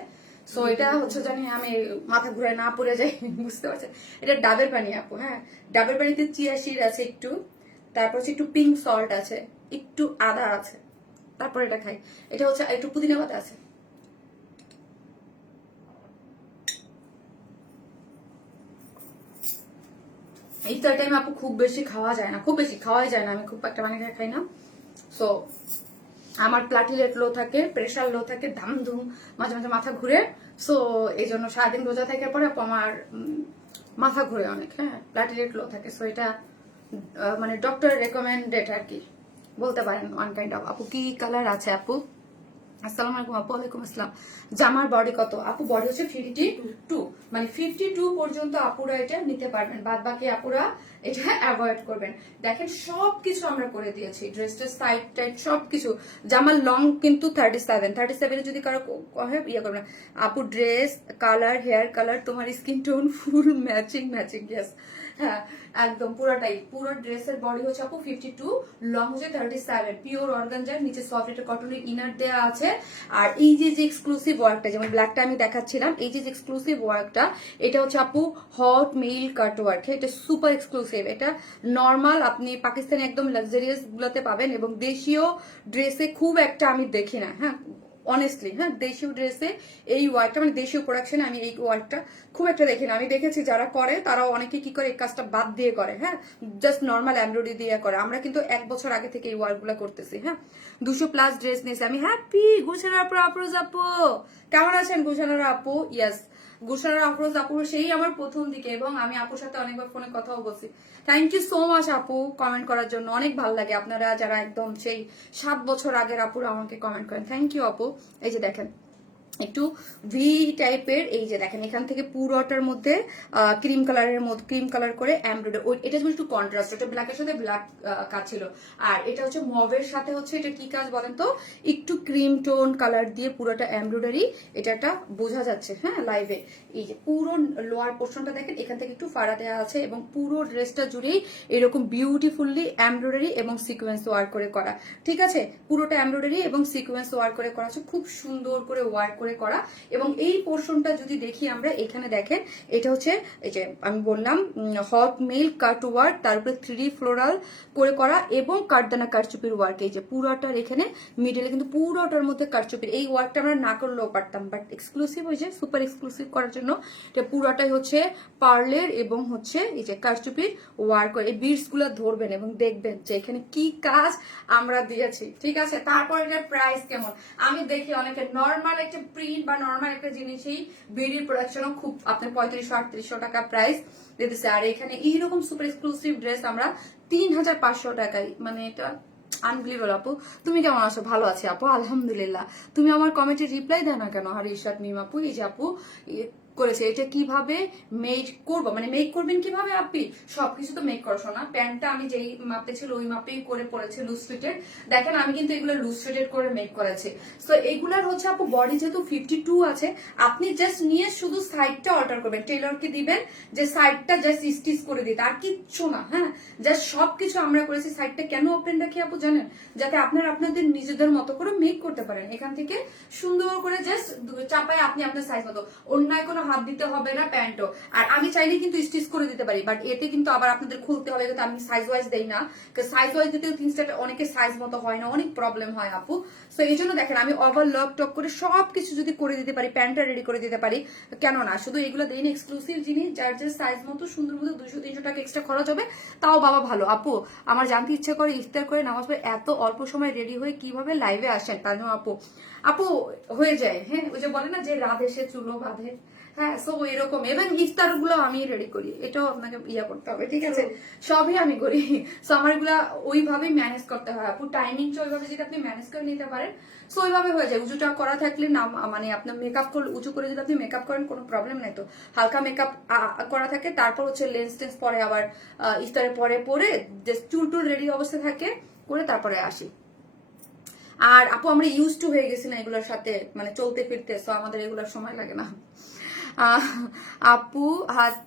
সো এটা হচ্ছে জানি আমি মাথা ঘুরে না পড়ে যাই, বুঝতে পারছেন? এটা ডাবের পানি আপু, হ্যাঁ ডাবের পানিতে চিয়া সিড আছে একটু, তারপর হচ্ছে একটু পিঙ্ক সল্ট আছে, একটু আদা আছে, তারপর এটা খাই। এটা হচ্ছে একটু পুদিনা পাতা আছে। ইফতার টাইমে আপু খুব বেশি খাওয়া যায় না, খুব বেশি খাওয়াই যায় না, আমি খুব একটা বানিয়ে খাই না। সো আমার প্লাটিলেট লো থাকে, প্রেশার লো থাকে, ধুম মাঝে মাঝে মাথা ঘুরে। সো এই জন্য সারাদিন রোজা থাকার পরে আপু আমার মাথা ঘুরে অনেক, হ্যাঁ প্লাটিলেট লো থাকে। সো এটা মানে ডক্টর রেকমেন্ডেড আর কি বলতে পারেন, ওয়ান কাইন্ড অফ। আপু কি কালার আছে আপু? আসসালামু আলাইকুম আপু। ওয়ালাইকুম আসসালাম। জামার বডি কত আপু? বডি হচ্ছে 52, মানে 52 পর্যন্ত আপুরা এটা নিতে পারবেন, বাদ বাকি আপুরা এটা অ্যাভয়েড করবেন। দেখেন সবকিছু আমরা করে দিয়েছি, ড্রেসটার সাইড টাইড সবকিছু। জামার লং কিন্তু 37 যদি কারো ইয়ে করবেন আপু। ড্রেস কালার, হেয়ার কালার, তোমার স্কিন টোন ফুল ম্যাচিং, ইয়েস হ্যাঁ একদম পুরোটাই। পুরো ড্রেসের বডি হচ্ছে আপু 52, লং হচ্ছে 37, পিওর অর্গানজার, নিচে সফট একটা কটনের ইনার দেয়া আছে। আর এই যে এক্সক্লুসিভ ওয়ার্কটা, যেমন ব্ল্যাকটা আমি দেখাচ্ছিলাম, এই যে এক্সক্লুসিভ ওয়ার্কটা এটা হচ্ছে আপু হট মেইল কাট ওয়ার্ক, এটা সুপার এক্সক্লুসিভ। এটা নর্মাল আপনি পাকিস্তানি একদম লাক্সারিয়াস গুলোতে পাবেন, এবং দেশীয় ড্রেসে খুব একটা আমি দেখি না, হ্যাঁ অনেস্টলি, হ্যাঁ দেশীয় ড্রেসে এই ওয়ার্কটা, মানে দেশীয় প্রোডাকশনে আমি এই ওয়ার্কটা খুব একটা দেখি না। আমি দেখেছি যারা করে তারাও অনেকে কি করে এই কাজটা বাদ দিয়ে করে, হ্যাঁ জাস্ট নর্মাল এমব্রয়ডারি দিয়ে করে। আমরা কিন্তু 1 বছর আগে থেকে এই ওয়ার্কগুলো করতেছি। হ্যাঁ 200+ ড্রেস নিয়েছি আমি। হ্যাপি গুলশানার আফরোজ আপু, কেমন আছেন গুলশানার আপু? ইয়েস গুলশানার আফরোজ আপু সেই আমার প্রথম দিকে, এবং আমি আপুর সাথে অনেকবার ফোনে কথাও বলছি। থ্যাংক ইউ সো মাচ আপু কমেন্ট করার জন্য, অনেক ভালো লাগে আপনারা যারা একদম সেই 7 বছর আগের আপুরা আমাকে কমেন্ট করেন। থ্যাংক ইউ আপু। এই যে দেখেন একটু ভি টাইপের, এই যে দেখেন এখান থেকে পুরোটার মধ্যে ক্রিম কালারের মধ্যে ক্রিম কালার করে এমব্রয়ডারি, এটা যেমন একটু কন্ট্রাস্ট, এটা ব্ল্যাকের সাথে ব্ল্যাক কাজ ছিল। আর এটা হচ্ছে মভের সাথে হচ্ছে এটা কি কাজ বলেন তো, একটু ক্রিম টোন কালার দিয়ে পুরোটা এমব্রয়ডারি, এটা একটা বোঝা যাচ্ছে হ্যাঁ লাইভে। এই যে পুরো লোয়ার পোর্শনটা দেখেন এখান থেকে একটু ফাড়া দেওয়া আছে, এবং পুরো ড্রেসটা জুড়েই এরকম বিউটিফুললি এমব্রয়ডারি এবং সিকোয়েন্স ওয়ার্ক করে করা। ঠিক আছে পুরোটা এমব্রয়ডারি এবং সিকোয়েন্স ওয়ার্ক করে করা আছে, খুব সুন্দর করে ওয়ার্ক করে করা। এবং এই পোর্শনটা যদি দেখি আমরা, এখানে দেখেন এটা হচ্ছে এই যে আমি বললাম হট মেল কাট ওয়ার্ক, তার উপরে 3D ফ্লোরাল করে করা, এবং কাঠদানা কারচুপির ওয়ার্ক। এই যে পুরোটার এখানে মিডলে কিন্তু পুরোটার মধ্যে কারচুপির এই ওয়ার্কটা আমরা না করলেও পারতাম, বাট এক্সক্লুসিভ হয়েছে, সুপার এক্সক্লুসিভ করার জন্য এটা পুরোটাই হচ্ছে পার্লের এবং হচ্ছে এই যে কারচুপির ওয়ার্ক করে। এই বিটস গুলো ধরবেন এবং দেখবেন যে এখানে কি কাজ আমরা দিয়েছি। ঠিক আছে তারপর এটার প্রাইস কেমন আমি দেখি। অনেকে নর্মাল একটা প্রিন্ট বা নর্মাল একটা জিনিসই বিডির প্রোডাকশনও খুব আপনার 3500-3800 টাকা প্রাইস দিতেছে। আর এখানে এইরকম সুপার এক্সক্লুসিভ ড্রেস আমরা 3500 টাকায়, মানে এটা আনবিলিভেবল। আপু তুমি কেমন আছো? ভালো আছি আপু, আলহামদুলিল্লাহ। তুমি আমার কমেন্টে রিপ্লাই দাও না কেন? আর ইশরাত মিম আপু, এই যে আপু করেছে, এটা কিভাবে মেক করবো, মানে মেক করবেন কিভাবে আপনি? সবকিছু তো মেক করছো না। প্যান্টটা আমি যেই মাপে ছিল ওই মাপেই করে পরেছে, লুজ ফিটেড। দেখেন আমি কিন্তু এগুলো লুজ ফিটেড করে মেক করেছি। তো এগুলার হচ্ছে আপু বডি যেহেতু 52 আছে, আপনি জাস্ট নিয়ে শুধু সাইডটা অল্টার করবেন, টেলরকে দিবেন যে সাইডটা জাস্ট স্টিচ করে দিতে, আর কিচ্ছু না। হ্যাঁ, জাস্ট সবকিছু আমরা করেছি। সাইডটা কেন ওপেন রাখি আপু জানেন? যাতে আপনারা আপনাদের নিজেদের মতো করে মেক করতে পারেন। এখান থেকে সুন্দর করে জাস্ট চাপায় আপনি আপনার সাইজ মতো, অন্যায় কোনো হাত দিতে হবে না প্যান্টও। আর আমি চাইলে কিন্তু স্টিচ করে দিতে পারি, বাট এতে কিন্তু আবার আপনাদের খুলতে হবে, কিন্তু আমি সাইজ ওয়াইজ দেই না। সাইজ ওয়াইজ দিতেও জিনিসটা অনেকের সাইজ মতো হয় না, অনেক প্রবলেম হয় আপু। সো এই জন্য দেখেন আমি ওভারলক টক করে সবকিছু যদি করে দিতে পারি, প্যান্টটা রেডি করে দিতে পারি, কেন না? শুধু এগুলো দেই না, এক্সক্লুসিভ জিনিস যার যে সাইজ মতো সুন্দর মতো 200-300 টাকা এক্সট্রা খরচ হবে, তাও বাবা ভালো। আপু আমার জানতে ইচ্ছা করে ইফতার করে নামাজ পড়ে এত অল্প সময় রেডি হয়ে কিভাবে লাইভে আসেন? তানু আপু, আপু হয়ে যায়। হ্যাঁ, ওই যে বলে না যে রাত এসে চুলো বাঁধে, হ্যাঁ, সো এরকম। এবং ইফতার গুলো আমি রেডি করি, এটাও আপনাকে ইয়া করতে হবে, ঠিক আছে? সবই আমি করি। সো আমার এগুলা ওইভাবেই ম্যানেজ করতে হয় আপু। টাইমিংটা ওইভাবে যদি আপনি ম্যানেজ করে নিতে পারেন, সো ওইভাবে হয়ে যায়। উঁচুটা করা থাকলে না, মানে আপনার মেকআপ করলে উঁচু করে যদি আপনি মেকআপ করেন কোনো প্রবলেম নাই। তো হালকা মেকআপ করা থাকে, তারপর হচ্ছে লেন্স টেন্স পরে আবার ইফতারের পরে পরে জাস্ট চুল টুল রেডি অবস্থা থাকে করে তারপরে আসি। আর আপু আমরা ইউজ টু হয়ে গেছি না এগুলোর সাথে, মানে চলতে ফিরতে, সো আমাদের এগুলোর সময় লাগে না। আপু হাত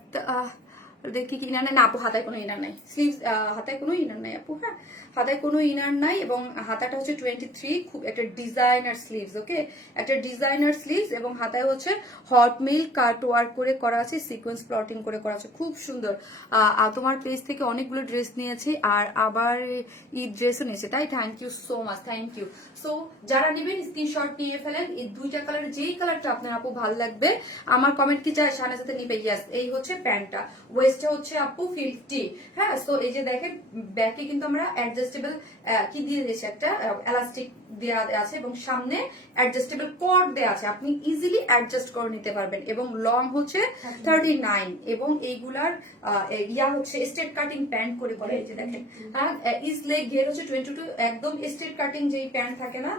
দেখি কি ইনার নাই? না আপু, হাতায় কোনো ইনার নাই। স্লিভস হাতায় কোনো ইনার নাই আপু। হ্যাঁ, হাতায় কোনো ইনার নাই। এবং হাতাটা হচ্ছে 23, খুব একটা ডিজাইনার স্লিভস। ওকে, একটা ডিজাইনার স্লিভস, এবং হাতায় হচ্ছে হট মিল কাট ওয়ার্ক করে করা আছে, সিকোয়েন্স প্লটিং করে করা আছে, খুব সুন্দর। তোমার পেজ থেকে অনেকগুলো ড্রেস নিয়েছি, আর আবার এই ড্রেসও নিয়েছে, তাই thank you so much, thank you. So যারা নেবেন স্ক্রিনশট নিয়ে ফেলেন। এই দুইটা কালার, যেই কালারটা আপনার আপু ভালো লাগবে, আমার কমেন্ট কি চায় শাহনাজাতে নিবে? ইয়াস, এই হচ্ছে প্যান্টটা, ওয়েস্টটা হচ্ছে আপু 50। হ্যাঁ, সো এই যে দেখেন ব্যাকে কিন্তু আমরা অ্যাডজাস্টেবল কি দিয়ে দিয়েছি, একটা এলাস্টিক দেওয়া আছে, এবং সামনে অ্যাডজাস্টেবল কর্ড দেওয়া আছে, আপনি ইজিলি অ্যাডজাস্ট করে নিতে পারবেন। এবং লং হচ্ছে 39, এবং এইগুলার ইয়া হচ্ছে স্ট্রেট কাটিং প্যান্ট করে করে, এই যে দেখেন। হ্যাঁ, ইজ লেগ ঘের হচ্ছে 22, একদম স্ট্রেট কাটিং যেই প্যান্ট থাকে না,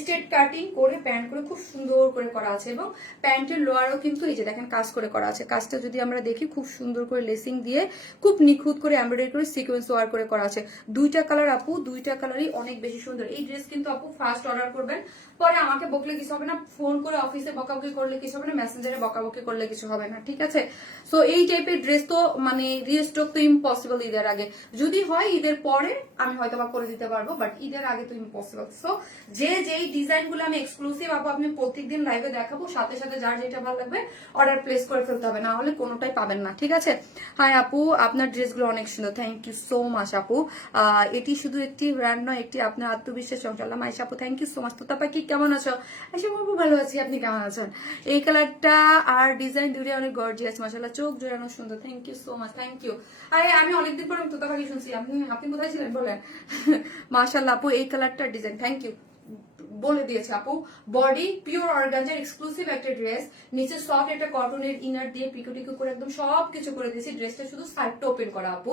স্ট্রেট কাটিং করে প্যান্ট করে খুব সুন্দর করে করা আছে। এবং প্যান্টের লোয়ারও কিন্তু এই যে দেখেন কাজ করে করা আছে। কাজটা যদি আমরা দেখি, খুব সুন্দর করে লেসিং দিয়ে খুব নিখুঁত করে এমব্রয়ডারি করে সিকোয়েন্স ওয়ার্ক করে করা আছে। দুইটা কালার আপু, দুইটা কালারই অনেক বেশি সুন্দর। এই ড্রেস কিন্তু আপু ফার্স্ট অর্ডার করবেন, পরে আমাকে বকলে কিছু হবে না, ফোন করে অফিসে বকাবকি করলে কিছু হবে না, মেসেঞ্জারে বকাবকি করলে কিছু হবে না, ঠিক আছে? সো এই টাইপের ড্রেস তো মানে রিস্টক তো ইম্পসিবল ঈদের আগে। যদি হয় ঈদের পরে আমি হয়তো বা করে দিতে পারবো, বাট ঈদের আগে তো ইম্পসিবল। সো যেই ডিজাইন গুলো আমি এক্সক্লুসিভ আপু আপনি প্রত্যেকদিন লাইভে দেখাবো, সাথে সাথে যার যেটা ভালো লাগবে অর্ডার প্লেস করে ফেলতে হবে, না হলে কোনোটাই পাবেন না, ঠিক আছে? হাই আপু, আপনার ড্রেসগুলো অনেক সুন্দর, থ্যাংক ইউ সো মাচ আপু। এটি শুধু একটি ব্র্যান্ড নয়, একটি আপনার আত্মবিশ্বাস চঞ্চলা। মাইশা আপু থ্যাংক ইউ সো মাচ। তোতা পাখি কেমন আছো? আচ্ছা বাবু ভালো আছি, আপনি কেমন আছেন? এই কালারটা আর ডিজাইন দুটোই অনেক গর্জিয়াস, মাশাআল্লাহ, চোখ জোড়ানো সুন্দর, thank you so much, thank you. আরে আমি অনেকদিন পর তোতা পাখি শুনছি, আপনি কোথায় ছিলেন বলেন? মাশাআল্লাহ আপু, এই কালারটার ডিজাইন থ্যাংক ইউ বলে দিয়েছে আপু। বডি পিওর অর্গানজার এক্সক্লুসিভ একটা ড্রেস, নিচে সফট একটা কটনের ইনার দিয়ে পিকো টিকো করে একদম সবকিছু করে দিয়েছি। ড্রেসটা শুধু সাইডটা ওপেন করা আপু।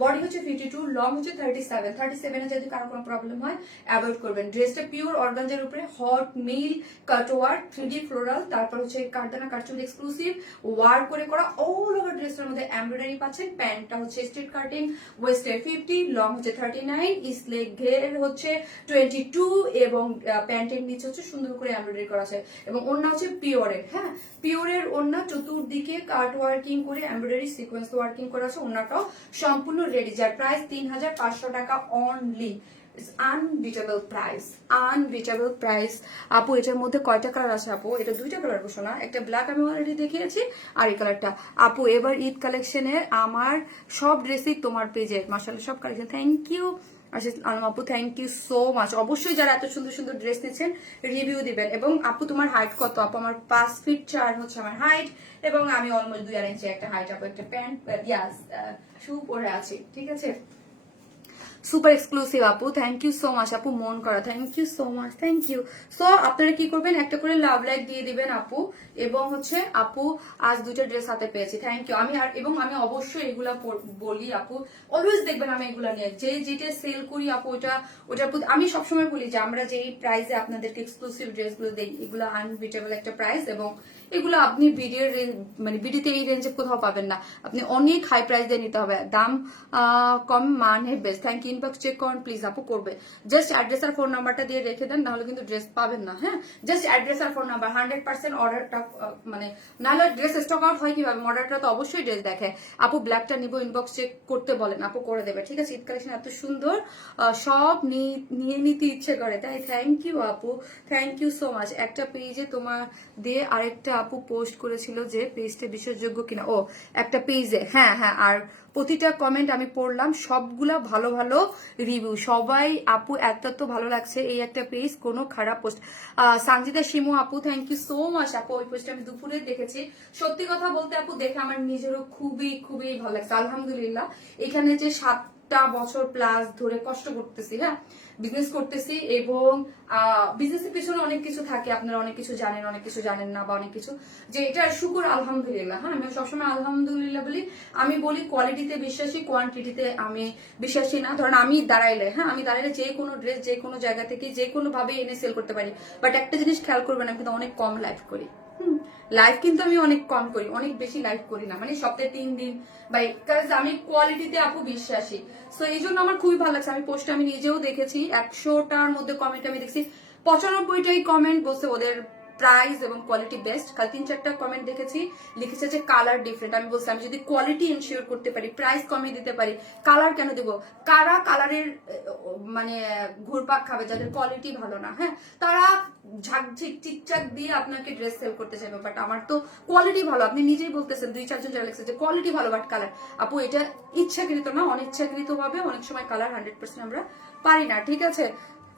বডি হচ্ছে 52, লং হচ্ছে 37। 37 এ যদি কারো কোনো প্রবলেম হয় অ্যাভয়েড করবেন। ড্রেসটা পিওর অর্গানজার উপরে হট মিল কাটওয়ার্ক 3D ফ্লোরাল, তারপর হচ্ছে কারদানা কারচুপি এক্সক্লুসিভ ওয়ার্ক করে করা। অল ওভার ড্রেসটার মধ্যে এমব্রয়ডারি পাচ্ছেন। প্যান্টটা হচ্ছে স্ট্রেট কাটিং, ওয়েস্টে 50, লং হচ্ছে 39, স্লেগ ঘের হচ্ছে 22, এবং প্যান্টের নিচে হচ্ছে সুন্দর করে এমব্রয়ডারি করা আছে। এবং ওড়না হচ্ছে পিওরের। হ্যাঁ, পিওরের ওড়না, চতুর্দিকে কাট ওয়ার্কিং করে এমব্রয়ডারি সিকোয়েন্স ওয়ার্কিং করা আছে। ওড়নাটাও সম্পূর্ণ রেডি, যার প্রাইস 3500 টাকা only. Unbeatable price, unbeatable price আপু। এটার মধ্যে কয়টা কালার আছে আপু? এটা দুইটা কালার বসো না, একটা ব্ল্যাক আমি অলরেডি দেখিয়েছি, আর এই কালারটা। আপু এবার ঈদ কালেকশনে আমার সব ড্রেসই তোমার পেজে, মাশাআল্লাহ সব কালেকশন, থ্যাংক ইউ। আচ্ছা আপু থ্যাংক ইউ সো মাচ। অবশ্যই যারা এত সুন্দর সুন্দর ড্রেস নিচ্ছেন রিভিউ দিবেন। এবং আপু তোমার হাইট কত? আপু আমার 5 ফিট 4 হচ্ছে আমার হাইট, এবং আমি অলমোস্ট 2.5 ইঞ্চি একটা হাইট আপু। একটা প্যান্ট ইয়াস শু পরে আছি, ঠিক আছে? সুপার এক্সক্লুসিভ আপু, থ্যাংক ইউ সো মাচ আপু, মন করা, thank you so much, thank you. So আপনারা কি করবেন, একটা করে লাভ লাইক দিয়ে দিবেন আপু, এবং হচ্ছে আপু আজ দুইটা ড্রেস হাতে পেয়েছি, থ্যাংক ইউ। আমি আর এবং আমি অবশ্যই এগুলা বলি আপু, অলওয়েজ দেখবেন আমি এগুলা নিয়ে যে যেটা সেল করি আপু, ওটার প্রতি আমি সবসময় বলি যে আমরা যেই প্রাইসে আপনাদেরকে এক্সক্লুসিভ ড্রেসগুলো দেই, এগুলো আনবিটেবল একটা প্রাইস, এবং এগুলো আপনি ভিডিওর মানে ভিডিওতে এই রেঞ্জে কোথাও পাবেন না, আপনি অনেক হাই প্রাইস দিয়ে নিতে হবে, দাম কম মানে best. Thank you, inbox check করুন প্লিজ আপু, করবে জাস্ট অ্যাড্রেস আর ফোন নাম্বারটা দিয়ে রেখে দেন, নাহলে কিন্তু ড্রেস পাবেন না। হ্যাঁ, জাস্ট অ্যাড্রেস আর ফোন নাম্বার, 100% অর্ডারটা মানে নাহলে ড্রেস স্টক আউট হয় কিভাবে, অর্ডারটা তো অবশ্যই ড্রেস দেখে। আপু ব্ল্যাকটা নিবো, ইনবক্স চেক করতে বলেন আপু, করে দেবে, ঠিক আছে। ঈদ কালেকশন এত সুন্দর, সব নিয়ে নিতে ইচ্ছে করে, তাই থ্যাংক ইউ আপু, থ্যাংক ইউ সো মাচ। একটা পেজে তোমার দিয়ে আরেকটা আপু পোস্ট করেছিল যে পেজটা বিশ্বাসযোগ্য কিনা, ও একটা পেজে, হ্যাঁ হ্যাঁ, আর প্রতিটা কমেন্ট আমি পড়লাম, সবগুলা ভালো ভালো রিভিউ, সবাই আপু এত তো ভালো লাগছে, এই একটা পেজ, কোনো খারাপ পোস্ট। সানজিদা শিমু আপু, থ্যাংক ইউ সো মাচ আপু, ওই পোস্টটা আমি দুপুরে দেখেছি, সত্যি কথা বলতে আপু দেখে আমার নিজেরও খুবই খুবই ভালো লাগছে, আলহামদুলিল্লাহ। এখানে যে 7টা বছর প্লাস ধরে কষ্ট করতেছি, হ্যাঁ বিজনেস করতেছি, এবং বিজনেসের পিছনে অনেক কিছু থাকে, আপনারা অনেক কিছু জানেন, অনেক কিছু জানেন না, বা অনেক কিছু, যে এটা শুকুর আলহামদুলিল্লাহ। হ্যাঁ, আমি সবসময় আলহামদুলিল্লাহ বলি। আমি বলি কোয়ালিটিতে বিশ্বাসী, কোয়ান্টিটিতে আমি বিশ্বাসী না। ধরেন আমি দাঁড়াইলে, হ্যাঁ আমি দাঁড়াইলে যে কোনো ড্রেস যে কোনো জায়গা থেকে যে কোনো ভাবে এনে সেল করতে পারি, বাট একটা জিনিস খেয়াল করবেন, আমি কিন্তু অনেক কম লাইভ করি। লাইভ কিন্তু আমি অনেক কম করি, অনেক বেশি লাইভ করি না, মানে সপ্তাহে 3 দিন, বাই কাজ আমি কোয়ালিটিতে আপু বিশ্বাসী। সো এই জন্য আমার খুবই ভালো লাগছে, আমি পোস্টে আমি নিজেও দেখেছি, 100টার মধ্যে কমেন্ট আমি দেখছি, 95টাই কমেন্ট বলছে ওদের প্রাইস এবং কোয়ালিটি বেস্ট। কাল 3-4টা কমেন্ট দেখেছি, লিখেছে যে কালার ডিফারেন্ট। আমি বলছি আমি যদি কোয়ালিটি এনশিওর করতে পারি, প্রাইস কমিয়ে দিতে পারি, কালার কেন দেবো? কারা কালারের মানে ঘুরপাক খাবে, যাদের কোয়ালিটি ভালো না, হ্যাঁ তারা ঝাকঝিক চিকচাক দিয়ে আপনাকে ড্রেস সেল করতে চাইবে, বাট আমার তো কোয়ালিটি ভালো, আপনি নিজেই বলতেছেন, 2-4 জন যারা লিখছে যে কোয়ালিটি ভালো বাট কালার। আপু এটা ইচ্ছাকৃত না, অনিচ্ছাকৃত ভাবে অনেক সময় কালার 100% আমরা পারি না, ঠিক আছে।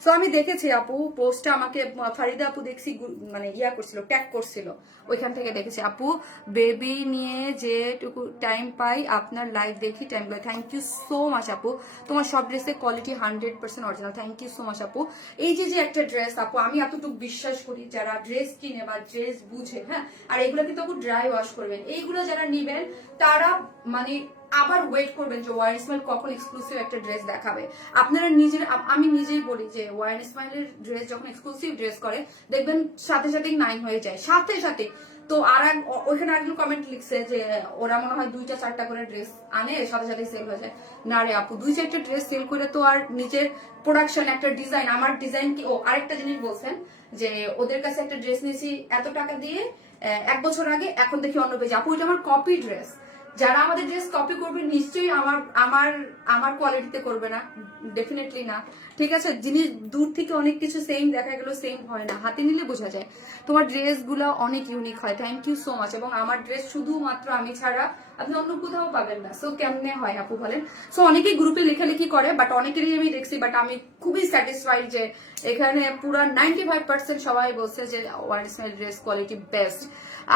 সো আমি দেখেছি আপু পোস্টটা, আমাকে ফারিদা আপু দেখছি মানে ইয়া করছিল, ট্যাগ করছিল, ওইখান থেকে দেখেছি আপু। বেবি নিয়ে যেটুকু টাইম পাই আপনার লাইভ দেখি, টাইম পাই, থ্যাংক ইউ সো মাচ আপু, তোমার সব ড্রেসের quality 100% original, thank you so much আপু। এই যে একটা ড্রেস আপু, আমি এতটুকু বিশ্বাস করি যারা ড্রেস কিনে বা ড্রেস বুঝে, হ্যাঁ আর এইগুলো কিন্তু আপু ড্রাই ওয়াশ করবেন, এইগুলো যারা নিবেন তারা মানে আবার ওয়েট করবেন যে ওয়ার স্মাইল কখন এক্সক্লুসিভ একটা ড্রেস দেখাবে। আপনারা নিজের, আমি নিজেই বলি যে ওয়ার স্মাইলের ড্রেস যখন এক্সক্লুসিভ ড্রেস করে, দেখবেন সাথে সাথেই 9 হয়ে যায়, সাথে সাথে। তো আর ওইখানে একজন কমেন্ট লিখছে যে ওরা মনে হয় 2-4টা করে ড্রেস আনে, সাথে সাথে সেল হয়ে যায়। না রে আপু, 2-4টা ড্রেস সেল করে তো আর নিজের প্রোডাকশন, একটা ডিজাইন, আমার ডিজাইন কি, ও আরেকটা জিনিস বলছেন যে ওদের কাছে একটা ড্রেস নিয়েছি এত টাকা দিয়ে 1 বছর আগে, এখন দেখি অন্য পেজে, আপু এটা আমার কপি ড্রেস। যারা আমাদের ড্রেস কপি করবে নিশ্চয়ই আমার আমার আমার কোয়ালিটিতে করবে না, ডেফিনেটলি না, ঠিক আছে। জিনিস দূর থেকে অনেক কিছু সেম দেখা গেল, সেম হয় না, হাতে নিলে বোঝা যায়। তোমার ড্রেসগুলো অনেক ইউনিক হয়, থ্যাংক ইউ সো মাচ। এবং আমার ড্রেস শুধুমাত্র আমি ছাড়া আপনি অন্য কোথাও পাবেন না। সো কেমনে হয় আপু বলেন? সো অনেকেই গ্রুপে লেখালেখি করে, বাট অনেকেরই আমি দেখছি, বাট আমি খুবই স্যাটিসফাইড যে এখানে পুরো 95% সবাই বলছে যে one smile dress quality best.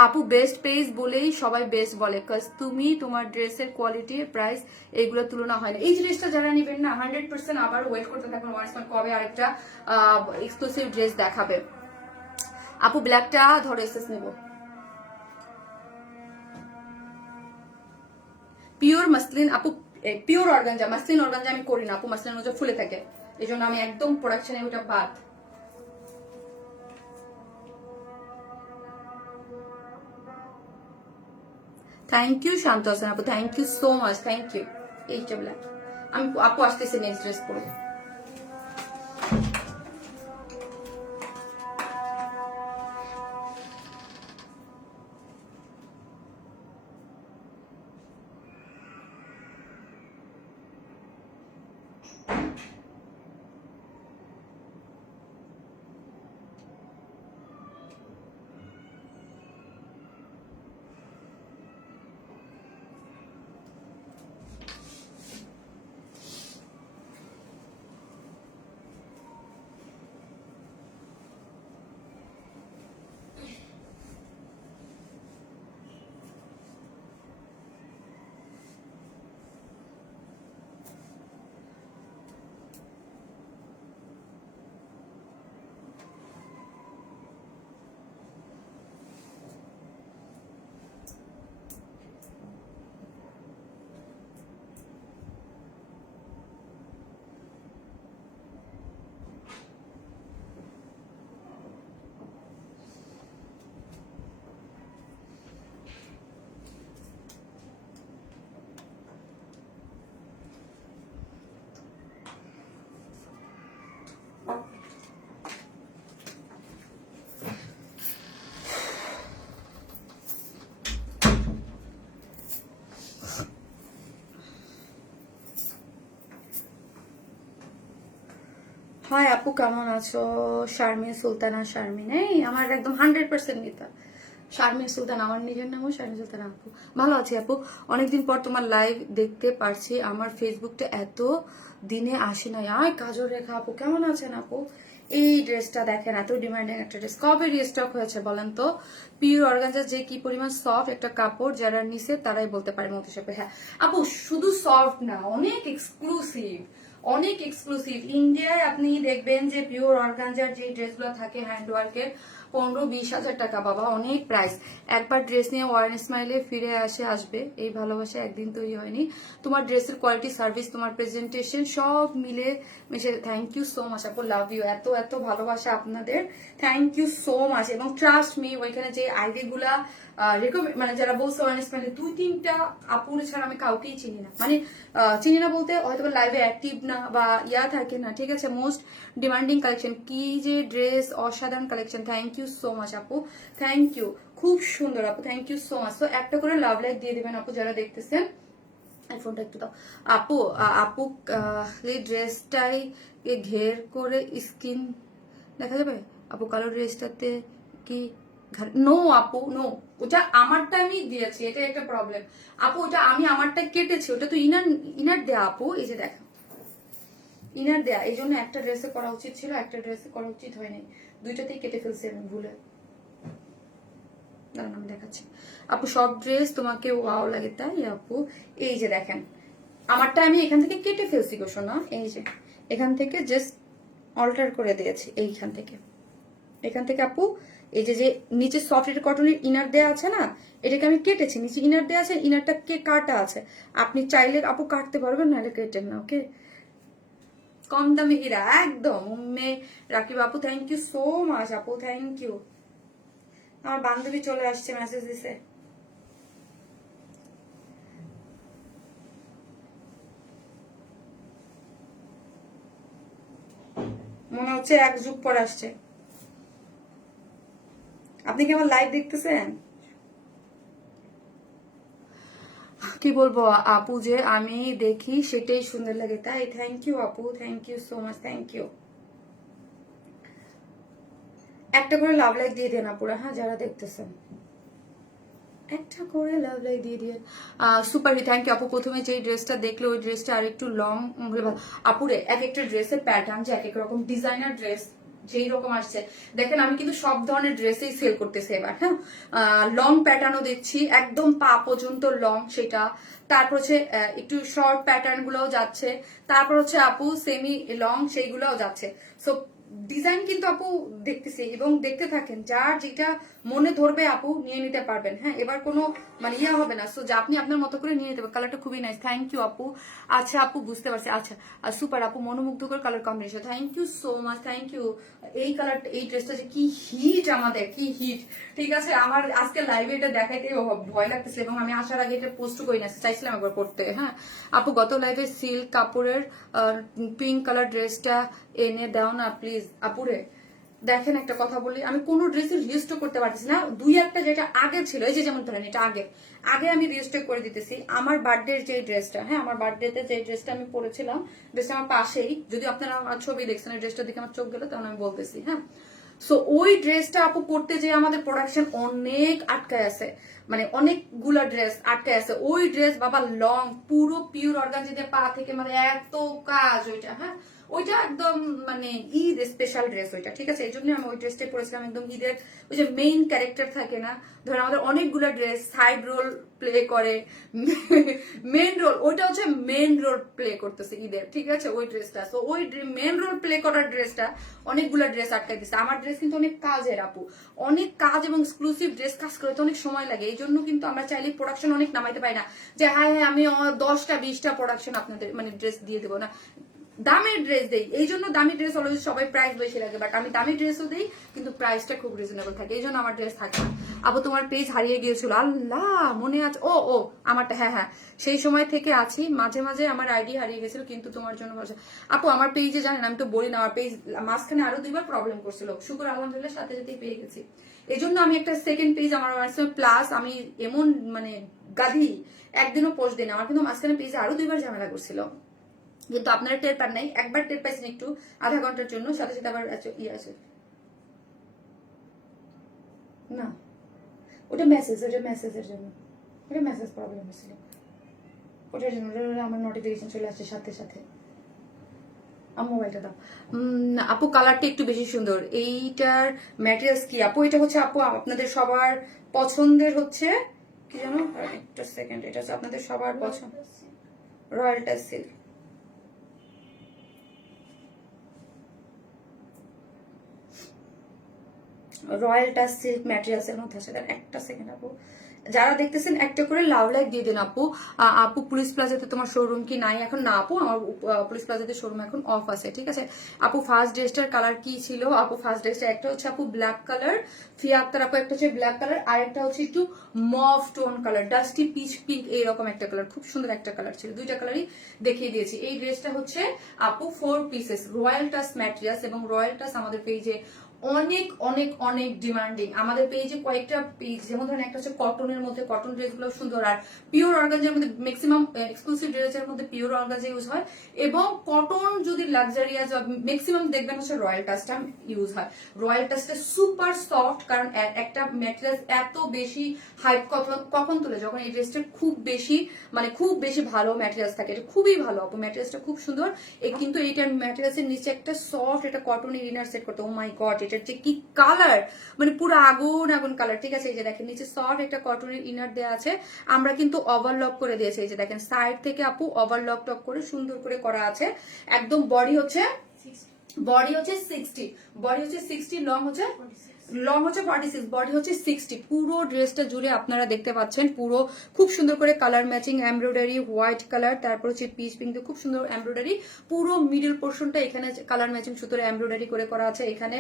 আপু বেস্ট পেজ বলেই সবাই বেস্ট বলে, কাজ তুমি তোমার ড্রেসের কোয়ালিটি প্রাইস এইগুলো তুলনা হয় না। এই জিনিসটা যারা নিবেন না 100% আবার ওয়েট করতে থাকবেন ওয়ান স্মাইল কবে আরেকটা এক্সক্লুসিভ ড্রেস দেখাবে। আপু ব্ল্যাকটা ধরো, এসএস নেব, পিওর মাসলিন আপু, পিওর অর্গানজা, মাসলিন অর্গানজা আমি করি না আপু, মাসলিন অর্গানজা ফুলে থাকে, এই জন্য আমি একদম প্রোডাকশনে ওটা বাদ। থ্যাংক ইউ শান্ত হাসান আপু, thank you so much, thank you. এইটা ব্ল্যাক আমি আপু আসতেছি নেক্সট ড্রেস পরে। হাই আপু, কেমন আছো? শারমিন সুলতানা, শারমিন এই আমার একদম 100% নিতা। শারমিন সুলতান আমার নিজের নামও শারমিন সুলতান আপু। ভালো আছি আপু, অনেকদিন পর তোমার লাইভ দেখতে পারছি। আমার ফেসবুকটা এত দিনে আসে নাই। আয় কাজল রেখা আপু, কেমন আছেন আপু? এই ড্রেসটা দেখেন, এত ডিমান্ডিং একটা ড্রেস, কবে রিস্টক হয়েছে বলেন তো? পিওর অর্গানজা যে কি পরিমাণ সফট একটা কাপড়, যারা নিছে তারাই বলতে পারে মতো হিসেবে। হ্যাঁ আপু, শুধু সফট না, অনেক এক্সক্লুসিভ, অনেক এক্সক্লুসিভ। ইন্ডিয়ায় আপনি দেখবেন যে পিওর অর্গানজার যে ড্রেসগুলো থাকে হ্যান্ডওয়ার্কের, 15-20 হাজার টাকা বাবা, অনেক প্রাইস। একবার ড্রেস নিয়ে ওয়ার্ন স্মাইলে ফিরে আসবে। এই ভালোবাসা একদিন তৈরি হয়নি। তোমার ড্রেসের কোয়ালিটি, সার্ভিস, তোমার প্রেজেন্টেশন সব মিলে মিশে। থ্যাংক ইউ সো মাচ আপু, লাভ ইউ। এত এত ভালোবাসা আপনাদের, থ্যাংক ইউ সো মাচ। এবং ট্রাস্ট মি, ওইখানে যে আইডি গুলা মানে যারা বলছে ওয়ার্ন স্মাইলে, 2-3টা আপুর ছাড়া আমি কাউকেই চিনি না। মানে চিনি না বলতে হয়তো লাইভে অ্যাক্টিভ না বা থাকে না, ঠিক আছে। মোস্ট ডিমান্ডিং কালেকশন, কি যে ড্রেস, অসাধারণ collection. Thank you so much আপু, থ্যাংক ইউ, খুব সুন্দর আপু, থ্যাংক ইউ সো মাচ। তো একটা করে লাভ লাইক দিয়ে দেবেন আপু যারা দেখতেছেন। ফোনটা একটু দাও আপু। আপু এই ড্রেসটাই ঘের করে স্কিন দেখা যাবে আপু? কালো ড্রেসটাতে কি? নো আপু, নো। ওটা আমারটা আমি দিয়েছি, এটা একটা প্রবলেম আপু। ওটা আমি আমারটা কেটেছি, ওটা তো ইনার ইনার দেয়া আপু। এই যে দেখো, ইনার দেয়া, এই জন্য একটা ড্রেসে করা উচিত ছিল, একটা ড্রেসে করা উচিত হয়নি। দুইটাতেই কেটে ফেলছি আমি ভুলে। দাঁড়ান আমি দেখাচ্ছি আপু। সব ড্রেস তোমাকে ওয়াও লাগে তাই আপু? এই যে দেখেন, আমারটা আমি এখান থেকে কেটে ফেলছি গো সোনা। এই যে এখান থেকে জাস্ট অল্টার করে দিয়েছি, এইখান থেকে, এখান থেকে আপু। এই যে যে নিচে সফট কটনের ইনার দেয়া আছে না, এটাকে আমি কেটেছি। নিচে ইনার দেয়া আছে, ইনারটা কে কাটা আছে। আপনি চাইলে আপু কাটতে পারবেন, নাহলে কেটেন না, ওকে। কম দামে হীরা একদম। উম্মে রাকিব আপু, থ্যাংক ইউ সো মাচ আপু, থ্যাংক ইউ। আমার বান্ধবী চলে আসছে, মেসেজ দিছে। মনে হচ্ছে এক যুগ পর আসছে। আপনি কি আমার লাইভ দেখতেছেন? কি বলবো আপু, যে আমি দেখি সেটাই সুন্দর লাগে তাই। থ্যাংক ইউ আপু, thank you so much, thank you. একটা করে লাভ লাইক দিয়ে দেন আপুরা, হ্যাঁ যারা দেখতেছেন, একটা করে লাভ লাইক দিয়ে দিয়ে। সুপার হিট, থ্যাংক ইউ আপু। প্রথমে যে ড্রেসটা দেখলো, ওই ড্রেসটা আর একটু লং আপুরে। এক একটা ড্রেসের প্যাটার্ন যে এক এক রকম, ডিজাইনার ড্রেস যেই রকম আসছে। দেখেন আমি কিন্তু সব ধরনের ড্রেসেই সেল করতেছি এবার, হ্যাঁ। লং প্যাটার্নও দেখছি, একদম পা পর্যন্ত লং সেটা। তারপর হচ্ছে একটু শর্ট প্যাটার্ন গুলোও যাচ্ছে। তারপর হচ্ছে আপু সেমি লং সেইগুলোও যাচ্ছে। সো ডিজাইন কিন্তু আপু দেখতেছি, এবং দেখতে থাকেন, যার যেটা মনে ধরবে আপু নিয়ে নিতে পারবেন, হ্যাঁ। এবার কোনো মানে ইয়া হবে না। সো যে আপনি আপনার মতো করে নিয়ে নিতে পারবেন। কালারটা খুবই নাইস, থ্যাংক ইউ আপু। আচ্ছা আপু, বুঝতে পারছি। আচ্ছা সুপার আপু, মনোমুগ্ধকর colour combination, thank you so much, thank you. এই কালারটা, এই ড্রেসটা যে কি হিট, আমাদের কি হিট, ঠিক আছে। আমার আজকে লাইভে এটা দেখাইতে ভয় লাগতেছে, এবং আমি আসার আগে এটা পোস্ট করি না, চাইছিলাম একবার করতে, হ্যাঁ আপু। গত লাইভে সিল্ক কাপড়ের পিঙ্ক কালার ড্রেসটা এনে দাও না প্লিজ আপুরে। দেখেন একটা কথা বলি, আমি কোনো ড্রেসের রিস্টক করতে পারতেছি না। দুই একটা যেটা আগে ছিল, এই যে যেমন ধরেন এটা আগে আগে আমি রিস্টক করে দিতেছি। আমার বার্থডের যে ড্রেসটা, হ্যাঁ আমার বার্থডেতে যে ড্রেসটা আমি পরেছিলাম, ড্রেসটা আমার পাশেই, যদি আপনারা আমার ছবি দেখছেন, এই ড্রেসটা দেখে আমার চোখ গেল, তখন আমি বলতেছি, হ্যাঁ। সো ওই ড্রেসটা আপু পড়তে যে আমাদের প্রোডাকশন অনেক আটকায় আছে, মানে অনেকগুলা ড্রেস আটকায় আছে। ওই ড্রেস বাবা লং, পুরো পিওর অর্গানজাতে পা থেকে, মানে এত কাজ ওইটা, হ্যাঁ। ওইটা একদম মানে ঈদ স্পেশাল ড্রেস ওইটা, ঠিক আছে। এই জন্য আমি ওই ড্রেসটা পরেছিলাম, একদম ঈদের ওই যে মেইন ক্যারেক্টার থাকে না, ধরেন আমাদের অনেকগুলো ড্রেস সাইড রোল প্লে করে, মেন রোল, ওইটা হচ্ছে মেন রোল প্লে করতেছে ঈদের, ঠিক আছে ওই ড্রেসটা। তো ওই মেন রোল প্লে করার ড্রেসটা অনেকগুলো ড্রেস আটকাই দিচ্ছে। আমার ড্রেস কিন্তু অনেক কাজের আপু, অনেক কাজ, এবং এক্সক্লুসিভ ড্রেস কাজ করতে অনেক সময় লাগে। এই জন্য কিন্তু আমরা চাইলে প্রোডাকশন অনেক নামাইতে পারি না, যে হ্যাঁ হ্যাঁ আমি 10টা 20টা প্রোডাকশন আপনাদের মানে ড্রেস দিয়ে দেবো না। দামের ড্রেস দেই, এই জন্য দামি ড্রেস অলওয়েজ সবাই প্রাইস বেশি লাগে, বাট আমি দামি ড্রেসও দেই, কিন্তু প্রাইসটা খুব রিজনেবল থাকে, এই জন্য আমার ড্রেস থাকে না। আপু তোমার পেজ হারিয়ে গিয়েছিল, আল্লাহ মনে আছে? ও ও আমারটা, হ্যাঁ হ্যাঁ সেই সময় থেকে আছি, মাঝে মাঝে আমার আইডি হারিয়ে গেছিল, কিন্তু তোমার জন্য বলছে আপু। আমার পেজে জানেন আমি তো বলি না, আমার পেজ মাঝখানে আরো 2বার প্রবলেম করছিল, শুক্র আলহামদুলিল্লাহ সাথে সাথেই পেয়ে গেছি। এই জন্য আমি একটা সেকেন্ড পেজ আমার প্লাস, আমি এমন মানে গাধি একদিনও পোস্ট দিই না আমার, কিন্তু মাঝখানে পেজে আরো 2বার ঝামেলা করছিল। কিন্তু আপনারা টের পান নাই, একবার টের পাইছেন একটু আধা ঘন্টার জন্য, সাথে সাথে আবার ইয়ে আছে না, ওটা মেসেজের জন্য, ওটা মেসেজ প্রবলেম হয়েছিল, ওটার জন্য আমার নোটিফিকেশন চলে আসছে সাথে সাথে। আমার মোবাইলটা দাও। আপু কালারটা একটু বেশি সুন্দর। এইটার ম্যাটেরিয়ালস কি আপু? এটা হচ্ছে আপু আপনাদের সবার পছন্দের হচ্ছে কি জানো, একটা সেকেন্ড, এটা হচ্ছে আপনাদের সবার পছন্দ royal touch silk. Royal touch silk materials এর মধ্যে আছে। একটা সেকেন্ড আপু, যারা দেখতেছেন একটা করে লাভ লাইক দিয়ে দেন আপু। আপু পুলিশ প্লাজাতে তোমার শোরুম কি নাই এখন? না আপু, আমার পুলিশ প্লাজাতে শোরুম এখন অফ আছে, ঠিক আছে আপু। ফার্স্ট ড্রেসটার কালার কি ছিল আপু? ফার্স্ট ড্রেসটা একটা হচ্ছে আপু ব্ল্যাক কালার, ফিয়া আক্তার আপু, একটা হচ্ছে ব্ল্যাক কালার, আর একটা হচ্ছে একটু mauve tone colour, dusty pitch pink এইরকম একটা কালার, খুব সুন্দর একটা কালার ছিল। দুইটা কালারই দেখিয়ে দিয়েছি। এই ড্রেসটা হচ্ছে আপু 4 পিসেস, রয়্যাল টাচ ম্যাটেরিয়ালস, এবং রয়্যাল টাচ আমাদের পেজে অনেক অনেক অনেক ডিমান্ডিং। আমাদের পেজে কয়েকটা পেজ, যেমন ধরেন একটা হচ্ছে কটনের মধ্যে, কটন ড্রেসগুলো সুন্দর, আর পিওর অর্গানজার মধ্যে ম্যাক্সিমাম এক্সক্লুসিভ ড্রেসের মধ্যে পিওর অর্গানজা ইউজ হয়, এবং কটন যদি লাক্সারিয়াস ম্যাক্সিমাম দেখবেন হচ্ছে রয়্যাল টাচটা ইউজ হয়। রয়্যাল টাচটা সুপার সফট, কারণ একটা ম্যাটেরিয়াল এত বেশি হাইপ কখন তোলে, যখন এই ড্রেসটা খুব বেশি মানে খুব বেশি ভালো ম্যাটেরিয়ালস থাকে। এটা খুবই ভালো আপু, ম্যাটেরিয়ালসটা খুব সুন্দর। কিন্তু এইটার ম্যাটেরিয়ালসের নিচে একটা সফট এটা কটনের ইনার সেট করতে, ও মাই গড, এটার যে কি কালার, মানে পুরো আগুন আগুন কালার, ঠিক আছে। এই যে দেখেন নিচে সফট একটা কটনের ইনার দেওয়া আছে, আমরা কিন্তু ওভারলক করে দিয়েছি। এই যে দেখেন সাইড থেকে আপু ওভারলক টক করে সুন্দর করে করা আছে। একদম বডি হচ্ছে 60, বডি হচ্ছে 60, লং হচ্ছে 46, বডি হচ্ছে 60। পুরো ড্রেসটা জুড়ে আপনারা দেখতে পাচ্ছেন পুরো খুব সুন্দর করে colour matching embroidery, white colour, তারপর হচ্ছে পিচ পিঙ্ক, খুব সুন্দর এমব্রয়ডারি। পুরো মিডল পোর্শনটা এখানে কালার ম্যাচিং সুতোর এমব্রয়ডারি করে করা আছে এখানে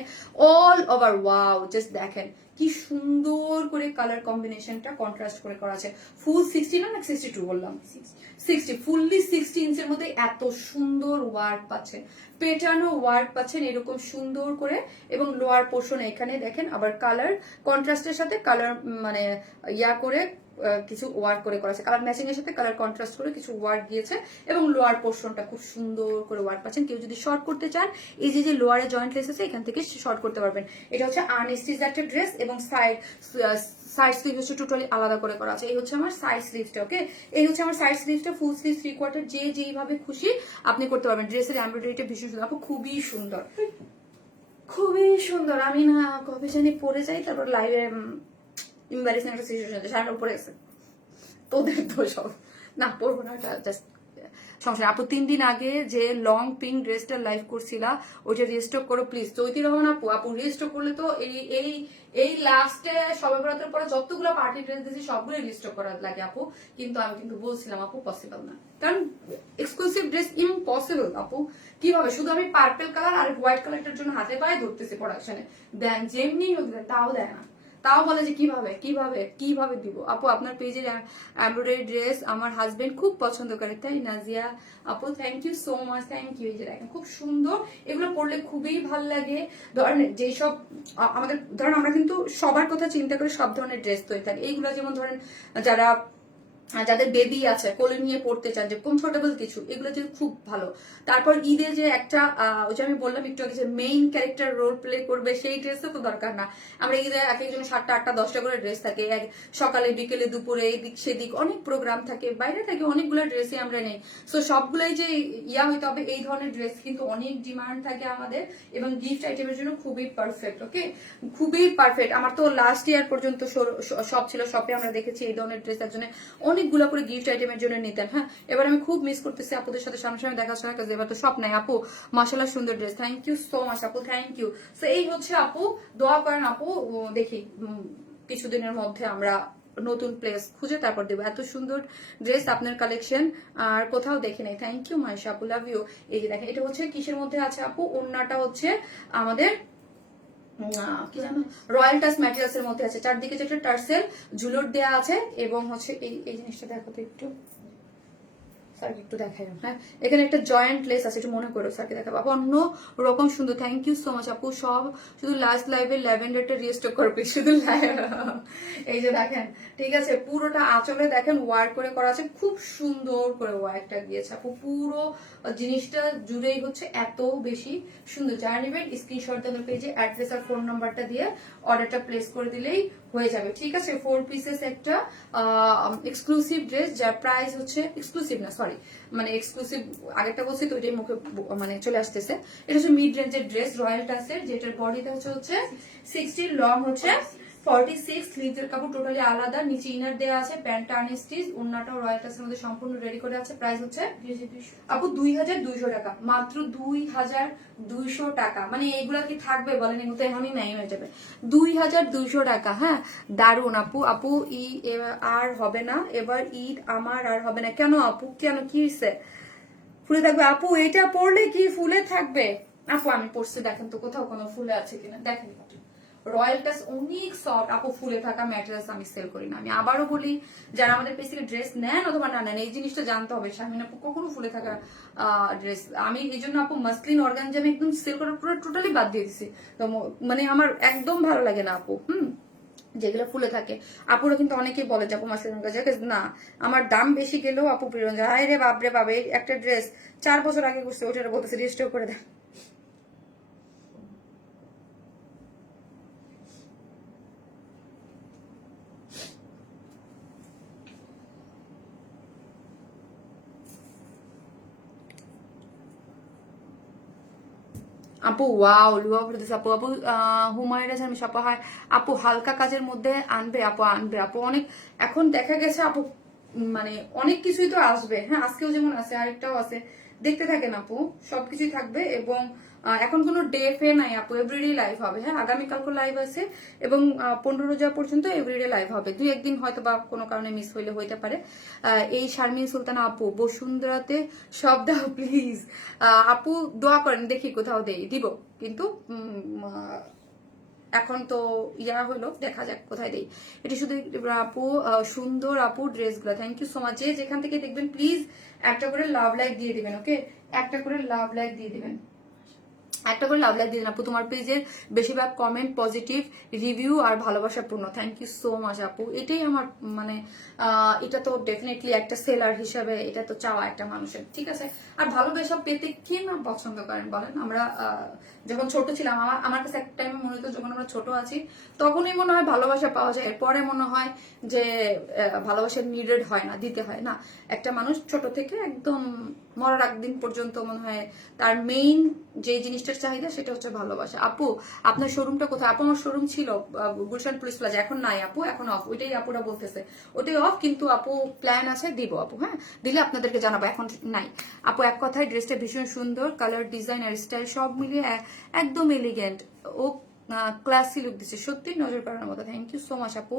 অল ওভার। ওয়াও, জাস্ট দেখেন কি সুন্দর করে কালার কম্বিনেশনটা কন্ট্রাস্ট করে করা আছে। ফুল 60 না 62 বললাম, 60, ফুললি 60 ইঞ্চের মধ্যে এত সুন্দর ওয়ার্ক পাচ্ছেন, পেটানো ওয়ার্ক পাচ্ছেন এরকম সুন্দর করে, এবং লোয়ার পোর্শন এখানে দেখেন আবার কালার কন্ট্রাস্টের সাথে কালার মানে ইয়া করে কিছু ওয়ার্ক করে করা আছে, কালার ম্যাচিং এর সাথে কালার কন্ট্রাস্ট করে কিছু ওয়ার্ক দিয়েছে, এবং লোয়ার পোর্শনটা খুব সুন্দর করে ওয়ার্ক পাচ্ছেন। কেউ যদি শর্ট করতে চান, এই যে লোয়ারে জয়েন্ট লেস আছে এখান থেকে শর্ট করতে পারবেন। এটা হচ্ছে আনস্টিচ একটা ড্রেস, এবং সাইড স্লিভ হচ্ছে টোটালি আলাদা করে করা আছে। এই হচ্ছে আমার সাইড স্লিভসটা, ওকে। এই হচ্ছে আমার সাইড স্লিভসটা, ফুল স্লিভ 3/4 যে যেইভাবে খুশি আপনি করতে পারবেন। ড্রেসের এমব্রয়ডারিটা ভীষণ সুন্দর আপু, খুবই সুন্দর, খুবই সুন্দর। আমি না কবে জানি পরে যাই, তারপর লাইভে ইম্বারেসিং একটা সিচুয়েশন আছে, সারার উপরে আছে, তোদের তো সব না পরবো না, জাস্ট সমস্যা। আপু 3 দিন আগে যে লং পিঙ্ক ড্রেসটা লাইভ করছিলা, ওইটা রিস্টক করো প্লিজ। চৈতি রহমান আপু, আপু রিস্টক করলে তো এই লাস্টে সবে বরাতের পরে যতগুলো পার্টি ড্রেস দিয়েছি সবগুলো রিস্টক করা লাগে আপু, কিন্তু আমি কিন্তু বলছিলাম আপু পসিবল না, কারণ এক্সক্লুসিভ ড্রেস ইম্পসিবল আপু। কিভাবে শুধু আমি পার্পল কালার আর হোয়াইট কালারটার জন্য হাতে পায়ে ধরতেছি প্রোডাকশনে, দেন যেমনি হোক তাও দেয় না, তাও বলে যে কিভাবে কিভাবে কিভাবে দিব। আপু আপনার পেজের এমব্রয়ডারি ড্রেস আমার হাজবেন্ড খুব পছন্দ করে, তাই নাজিয়া আপু, thank you so much, thank you. এই যে দেখেন খুব সুন্দর, এগুলো পরলে খুবই ভাল লাগে। ধরেন যেসব আমাদের ধরেন আমরা কিন্তু সবার কথা চিন্তা করে সব ধরনের ড্রেস তৈরি থাকি। এইগুলো যেমন ধরেন যাদের বেবি আছে, কোলে নিয়ে পড়তে চান, যে কমফোর্টেবল কিছু, এগুলো যে খুব ভালো। তারপর ঈদে যে একটা ওই যে আমি বললাম একটু আগে যে মেইন ক্যারেক্টার রোল প্লে করবে, সেই ড্রেসও তো দরকার না। আমরা ঈদে এক একজনের 7টা 8টা 10টা করে ড্রেস থাকে, সকালে বিকেলে দুপুরে এদিক সেদিক অনেক প্রোগ্রাম থাকে, বাইরে থাকে অনেকগুলো ড্রেসই আমরা নেই। সো সবগুলোই যে ইয়া হইতে হবে এই ধরনের ড্রেস কিন্তু অনেক ডিমান্ড থাকে আমাদের, এবং গিফট আইটেমের জন্য খুবই পারফেক্ট, ওকে, খুবই পারফেক্ট। আমার তো লাস্ট ইয়ার পর্যন্ত শপ ছিল, শপে আমরা দেখেছি এই ধরনের ড্রেস একজনে অনেকগুলো করে গিফট আইটেমের জন্য নিতেন। হ্যাঁ, এবার আমি খুব মিস করতেছি আপুদের সাথে সামনাসামনি দেখা শোনা, কাজ এবার তো সব নাই আপু। মাশাআল্লাহ সুন্দর dress, thank you so much আপু, থ্যাংক ইউ। সো এই হচ্ছে আপু, দোয়া করেন আপু, দেখি কিছুদিনের মধ্যে আমরা নতুন প্লেস খুঁজে তারপর দেবো। এত সুন্দর ড্রেস আপনার কালেকশন আর কোথাও দেখে নাই, থ্যাংক ইউ মাইশা আপু, লাভ ইউ। এই যে দেখেন এটা হচ্ছে কিসের মধ্যে আছে আপু, ওন্নাটা হচ্ছে আমাদের কি জানো রয়্যাল টাচ ম্যাটেরিয়ালস এর মধ্যে আছে, চারদিকে একটা টার্সেল ঝুলট দেওয়া আছে, এবং হচ্ছে এই জিনিসটা দেখো তো একটু, স্যারকে একটু দেখাই, হ্যাঁ এখানে একটা জয়েন্ট লেস আছে, একটু মনে করো স্যারকে দেখাবো আপু, অন্য রকম সুন্দর। থ্যাংক ইউ সো মাচ আপু। সব শুধু লাস্ট লাইভে ল্যাভেন্ডারটা রিস্টোর করবে শুধু এই যে দেখেন, ঠিক আছে, পুরোটা আঁচলে দেখেন ওয়ার্ক করে করা আছে, খুব সুন্দর করে ওয়ার্কটা দিয়েছে আপু, পুরো জিনিসটা জুড়েই হচ্ছে এত বেশি সুন্দর। যারা নেবেন স্ক্রিনশট দেবেন পেজে, অ্যাড্রেস আর ফোন নাম্বারটা দিয়ে অর্ডারটা প্লেস করে দিলেই হয়ে যাবে, ঠিক আছে। 4 পিসেস একটা এক্সক্লুসিভ ড্রেস, যার প্রাইস হচ্ছে এক্সক্লুসিভ না সরি, মানে এক্সক্লুসিভ আগেরটা বলছি তো ওইটাই মুখে মানে চলে আসতেছে। এটা হচ্ছে মিড রেঞ্জের ড্রেস, রয়্যাল টাচের, যেটার বডিটা হচ্ছে 60, লং হচ্ছে 46, স্লিভসের কাপড় টোটালি আলাদা, নিচে ইনার দেওয়া আছে, প্যান্টটা আনস্টিচ, ওন্নাটাও রয়্যাল টাচের মধ্যে সম্পূর্ণ রেডি করে আছে। প্রাইস হচ্ছে আপু 2200 টাকা, মাত্র 2200 টাকা। মানে এইগুলা কি থাকবে বলেন, এগুলো তো এমনই নাই হয়ে যাবে। 2200 টাকা, হ্যাঁ দারুন আপু। আপু আর হবে না এবার ঈদ, আমার আর হবে না। কেন আপু, কেন কি হয়েছে? ফুলে থাকবে আপু, এটা পরলে কি ফুলে থাকবে আপু? আমি পরছি, দেখেন তো কোথাও কোনো ফুলে আছে কিনা, দেখেন। রয়্যাল টাচ অনেক সফট আপু, ফুলে থাকা ম্যাটেরিয়ালস আমি সেল করি না। আমি আবারও বলি, যারা আমাদের পেজ থেকে ড্রেস নেন অথবা না নেন, এই জিনিসটা জানতে হবে, শারমিন আপু কখনো ফুলে থাকা ড্রেস, আমি এই জন্য আপু মাসলিন অর্গানজা আমি একদম সেল করার পুরো টোটালি বাদ দিয়ে দিছি। তো মানে আমার একদম ভালো লাগে না আপু, যেগুলো ফুলে থাকে। আপুরা কিন্তু অনেকেই বলে যে আপু মাসলিন অর্গানজা না, আমার দাম বেশি গেলেও আপু প্রিয় যায়, আয় রে বাপরে বাপ, এই একটা ড্রেস 4 বছর আগে করছে, ওটা বলতেছে রেজিস্টার করে দেন। আপু ওয়াও, লুয়া বলতেছে আপু, আপু হুমায়রা জামি আপু, হয় আপু হালকা কাজের মধ্যে আনবে আপু, আনবে আপু অনেক। এখন দেখা গেছে আপু মানে অনেক কিছুই তো আসবে, হ্যাঁ আজকেও যেমন আছে আরেকটাও আছে, দেখতে থাকেন আপু, সবকিছুই থাকবে। এবং এখন কোনো ডে ফে নাই আপু, এভরিডে লাইভ হবে, হ্যাঁ আগামীকালকে লাইভ আছে, এবং 15 রোজা পর্যন্ত এভরিডে লাইভ হবে। 2-1 দিন হয়তো বা কোনো কারণে মিস হইলে হইতে পারে। এই শারমিন সুলতানা আপু, বসুন্ধরাতে সব দাও প্লিজ। আপু দোয়া করেন, দেখি কোথাও দিব, কিন্তু এখন তো ইয়া হলো, দেখা যাক কোথায় দেই। এটি শুধু আপু সুন্দর আপু ড্রেসগুলো, থ্যাংক ইউ সো মাচ। যে যেখান থেকে দেখবেন প্লিজ একটা করে লাভ লাইক দিয়ে দিবেন, ওকে একটা করে লাভ লাইক দিয়ে দিবেন, একটা করে লাভ লাইক দিয়ে দিন আপু। তোমার পেজের বেশিরভাগ কমেন্ট পজিটিভ, রিভিউ আর ভালোবাসাপূর্ণ, থ্যাংক ইউ সো মাচ আপু। এটাই আমার মানে এটা তো ডেফিনেটলি একটা সেলার হিসাবে এটা তো চাওয়া একটা মানুষের, ঠিক আছে। আর ভালোবাসা পেতে কে না পছন্দ করেন বলেন? আমরা যখন ছোট ছিলাম, আমার কাছে এক টাইমে মনে হতো যখন আমরা ছোট আছি তখনই মনে হয় ভালোবাসা পাওয়া যায়, এরপরে মনে হয় যে ভালোবাসা নিডেড হয় না, দিতে হয় না। একটা মানুষ ছোট থেকে একদম মরার একদিন পর্যন্ত মনে হয় তার মেইন যে জিনিসটার চাহিদা সেটা হচ্ছে ভালোবাসা। আপু আপনার শোরুমটা কোথায়? আপু আমার শোরুম ছিল গুলশান পুলিশ প্লাজা, এখন নাই আপু, এখন অফ, ওইটাই আপুরা বলতেছে, ওটাই অফ, কিন্তু আপু প্ল্যান আছে, দিব আপু, হ্যাঁ দিলে আপনাদেরকে জানাবো, এখন নাই আপু। এক কথায় ড্রেসটা ভীষণ সুন্দর, কালার ডিজাইন আর স্টাইল সব মিলিয়ে একদম এলিগেন্ট ও ক্লাসি লুক দিচ্ছে, সত্যি নজর কাড়ার মতো। থ্যাংক ইউ সো মাচ আপু।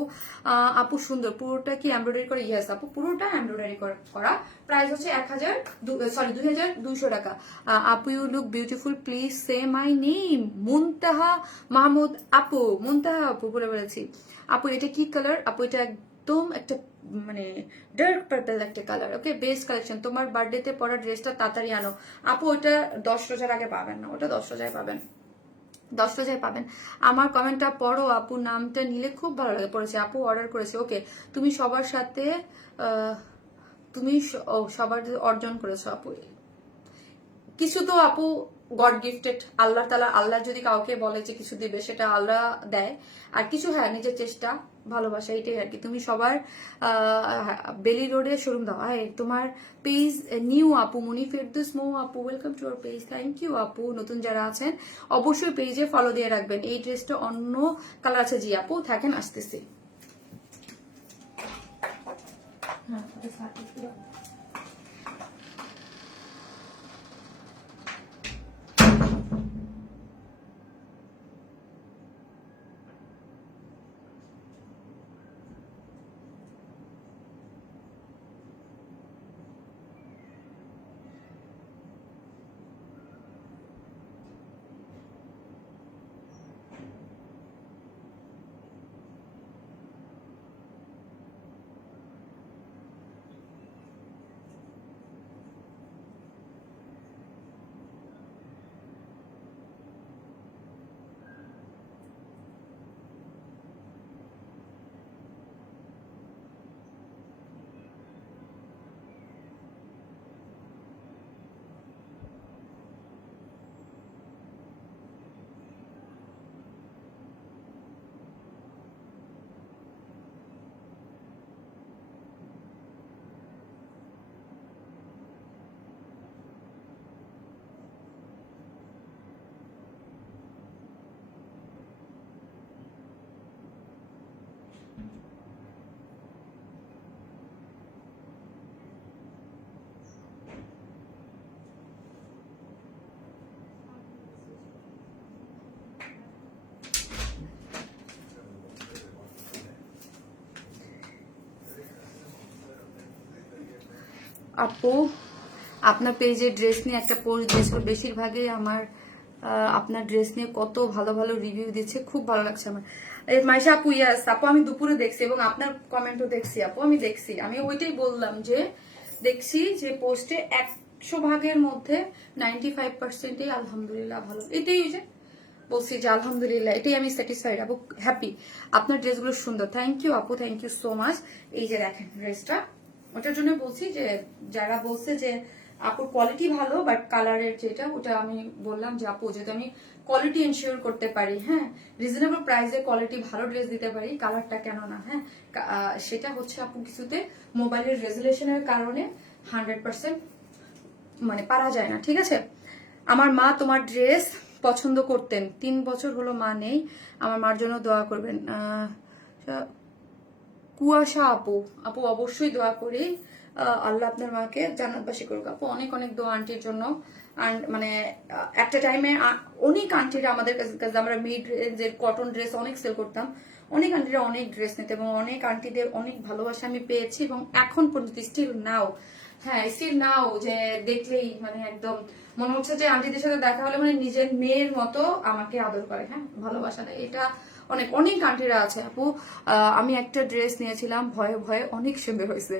আপু সুন্দর, পুরোটা কি এমব্রয়ডারি করে? ইয়েস আপু, পুরোটা এমব্রয়ডারি করা। প্রাইস হচ্ছে 2200 টাকা। আপু you look beautiful, please say my name. Muntaha Mahmud আপু, মুনতাহা আপু বলে বলেছি। আপু এটা কি কালার আপু? এটা একদম একটা মানে ডার্ক পার্পল একটা কালার, ওকে বেস্ট কালেকশন। তোমার বার্থডেতে পরা ড্রেসটা তাড়াতাড়ি আনো আপু, ওটা 10 রোজার আগে পাবেন না, ওটা 10 রোজায় পাবেন, 10 রোজায় পাবেন। আমার কমেন্টটা পড়ো আপু, নামটা নিলে খুব ভালো লাগে। পড়েছে আপু, অর্ডার করেছে, ওকে তুমি সবার সাথে তুমি সবার অর্জন করেছো আপু। কিছু তো আপু গড গিফটেড, আল্লাহ তালা, আল্লাহ যদি কাউকে বলে যে কিছু দিবে সেটা আল্লাহ দেয়, আর কিছু হ্যাঁ নিজের চেষ্টা ভালোবাসা, এটাই আর কি। তুমি সবার বেলি রোডে শোরুম দাও। হ্যাঁ তোমার পেজ নিউ আপু, মনি ফেরদৌস মৌ আপু, welcome to our page, thank you আপু। নতুন যারা আছেন অবশ্যই পেজে ফলো দিয়ে রাখবেন। এই ড্রেসটা অন্য কালার আছে, জি আপু থাকেন, আসতেছি। হ্যাঁ আপু আপনার পেজে ড্রেস নিয়ে একটা পোস্ট দিয়েছিল, বেশিরভাগই আমার আপনার ড্রেস নিয়ে কত ভালো ভালো রিভিউ দিচ্ছে, খুব ভালো লাগছে আমার। মাইশা আপু, ইয়াস আপু, আমি দুপুরে দেখছি এবং আপনার কমেন্টও দেখছি আপু, আমি দেখছি, আমি ওইটাই বললাম যে দেখছি যে পোস্টে 100 ভাগের মধ্যে 95%ই আলহামদুলিল্লাহ ভালো, এটাই যে বলছি যে আলহামদুলিল্লাহ, এটাই আমি স্যাটিসফাইড আপু, হ্যাপি। আপনার ড্রেসগুলো সুন্দর, থ্যাংক ইউ আপু, থ্যাংক ইউ সো মাচ। এই যে দেখেন ড্রেসটা, ওটার জন্য বলছি যে যারা বলছে যে আপুর কোয়ালিটি ভালো বাট কালারের যেটা, ওটা আমি বললাম যে আপু যদি আমি কোয়ালিটি এনশিওর করতে পারি, হ্যাঁ রিজনেবল প্রাইসে কোয়ালিটি ভালো ড্রেস দিতে পারি, কালারটা কেন না, হ্যাঁ সেটা হচ্ছে আপু কিছুতে মোবাইলের রেজুলেশনের কারণে 100% মানে পারা যায় না, ঠিক আছে। আমার মা তোমার ড্রেস পছন্দ করতেন, 3 বছর হলো মা নেই, আমার মার জন্য দোয়া করবেন। কুয়াশা আপু, আপু অবশ্যই দোয়া করি, আল্লাহ আপনার মাকে জান্নাতবাসী করুক আপু, অনেক অনেক দোয়া আন্টির জন্য। মানে একটা টাইমে অনেক আন্টিরা আমাদের কাছে, আমরা মিড রেঞ্জের কটন ড্রেস অনেক সেল করতাম, অনেক আন্টিরা অনেক ড্রেস নিতে এবং অনেক আন্টিদের অনেক ভালোবাসা আমি পেয়েছি এবং এখন পর্যন্ত স্টিল নাও, হ্যাঁ স্টিল নাও যে দেখলেই মানে একদম মনে হচ্ছে যে আন্টিদের সাথে দেখা হলে মানে নিজের মেয়ের মতো আমাকে আদর করে, হ্যাঁ ভালোবাসা দেয়, এটা অনেক অনেক আন্টিরা আছে আপু। আমি একটা ড্রেস নিয়েছিলাম, ভয়ে ভয়ে অনেক সুন্দর হয়েছে,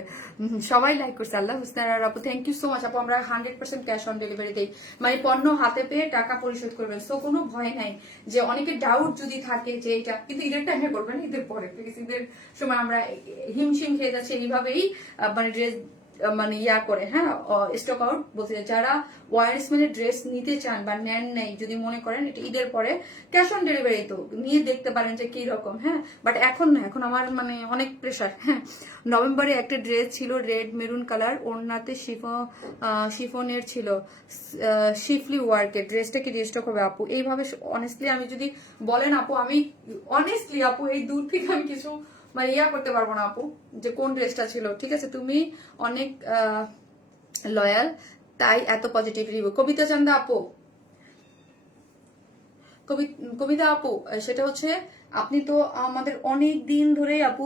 সবাই লাইক করছে, আল্লাহ হুসনার আপু, থ্যাংক ইউ সো মাচ আপু। আমরা 100% ক্যাশ অন ডেলিভারি দেই, মানে পণ্য হাতে পেয়ে টাকা পরিশোধ করবেন, সো কোনো ভয় নাই। যে অনেকে ডাউট যদি থাকে যে এটা, কিন্তু ঈদের টাইমে করবেন, ঈদের পরে, ঈদের সময় আমরা হিমশিম খেয়ে যাচ্ছি এইভাবেই মানে ড্রেস মানে ইয়া করে, হ্যাঁ স্টক আউট বলতে, যারা ওয়ারিসম্যানের ড্রেস নিতে চান বা নেন নাই, যদি মনে করেন এটা ঈদের পরে ক্যাশ অন ডেলিভারি তো নিয়ে দেখতে পারেন যে কি রকম, হ্যাঁ বাট এখন না, এখন আমার মানে অনেক প্রেশার, হ্যাঁ। নভেম্বরে একটা ড্রেস ছিল রেড মেরুন কালার, ওড়নাতে শিফনের ছিল, শিফলি ওয়ার্কের, ড্রেসটা কি রিস্টক হবে আপু? এইভাবে অনেস্টলি আমি যদি বলেন আপু, আমি অনেস্টলি আপু এই দূর থেকে আমি কিছু মানে ইয়া করতে পারবো না আপু যে কোন ড্রেসটা ছিল, ঠিক আছে। তুমি অনেক লয়াল, তাই এত পজিটিভ রিভিউ। কবিতা চান্দা আপু, কবিতা আপু, সেটা হচ্ছে আপনি তো আমাদের অনেক দিন ধরেই আপু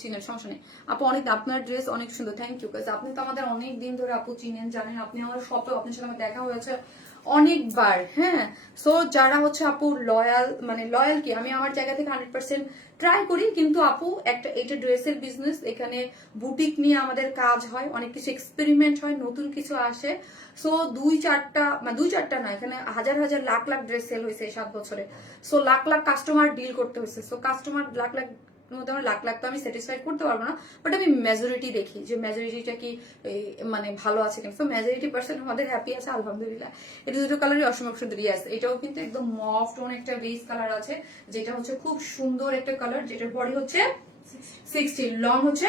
চিনেন, সমস্যা নেই আপু, অনেক আপনার ড্রেস অনেক সুন্দর, থ্যাংক ইউ। আপনি তো আমাদের অনেক দিন ধরে আপু চিনেন, জানেন, আপনি আমার শপে, আপনার সাথে আমার দেখা হয়েছে অনেকবার, হ্যাঁ। সো যারা হচ্ছে আপু লয়াল, মানে লয়াল কি, আমি আমার জায়গা থেকে 100% ট্রাই করি, কিন্তু আপু একটা এটা ড্রেসের বিজনেস, এখানে বুটিক নিয়ে আমাদের কাজ হয়, অনেক কিছু এক্সপেরিমেন্ট হয়, নতুন কিছু আসে। সো 2-4টা মানে 2-4টা না, এখানে হাজার হাজার লাখ লাখ ড্রেস সেল হয়েছে এই 7 বছরে। So lakh lakh customer deal করতে হয়েছে, সো কাস্টমার লাখ লাখ মধ্যে আমার লাখ লাখ তো আমি স্যাটিসফাইড করতে পারবো না, বাট আমি মেজরিটি দেখি যে মেজরিটিটা কি মানে ভালো আছে কিনা। সো মেজরিটি পার্সেন্ট আমাদের হ্যাপি আছে আলহামদুলিল্লাহ। এটা দুটো কালারই অসম্ভব সুন্দর, ইয়াস এটাও কিন্তু একদম মফ টোন একটা বেস কালার আছে, যেটা হচ্ছে খুব সুন্দর একটা কালার, যেটার বডি হচ্ছে 60, লং হচ্ছে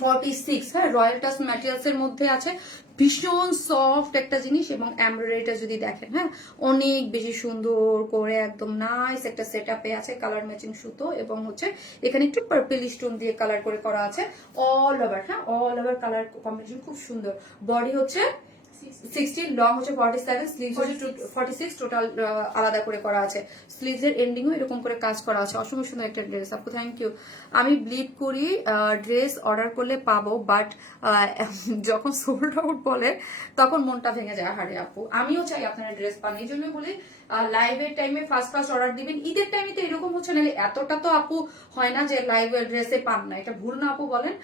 46, হ্যাঁ রয়্যাল টাচ ম্যাটেরিয়ালস এর মধ্যে আছে, ভীষণ সফট একটা জিনিস এবং এমব্রয়ডারিটা যদি দেখেন, হ্যাঁ অনেক বেশি সুন্দর করে একদম নাইস একটা সেট আপে আছে, কালার ম্যাচিং সুতো এবং হচ্ছে এখানে একটু পার্পল স্টোন দিয়ে কালার করে করা আছে অল ওভার, হ্যাঁ অল ওভার কালার কম্বিনেশন খুব সুন্দর। বডি হচ্ছে 60, লং হচ্ছে 47, স্লিভস হচ্ছে 46, টোটাল আলাদা করে করা আছে, স্লিভস এর এন্ডিংও এরকম করে কাজ করা আছে, অসম্ভব সুন্দর একটা ড্রেস আপু, থ্যাংক ইউ। আমি বিলিভ করি ড্রেস অর্ডার করলে পাবো, বাট যখন সোল্ড আউট বলে তখন মনটা ভেঙে যায়, হারে আপু আমিও চাই আপনারা ড্রেস পান, এই জন্য বলি লাইভের টাইমে ফার্স্ট অর্ডার দিবেন, ঈদের টাইমে তো এরকম হচ্ছে না, এতটা তো আপু হয় না যে লাইভ ড্রেসে পান না, এটা ভুল না আপু বলেন,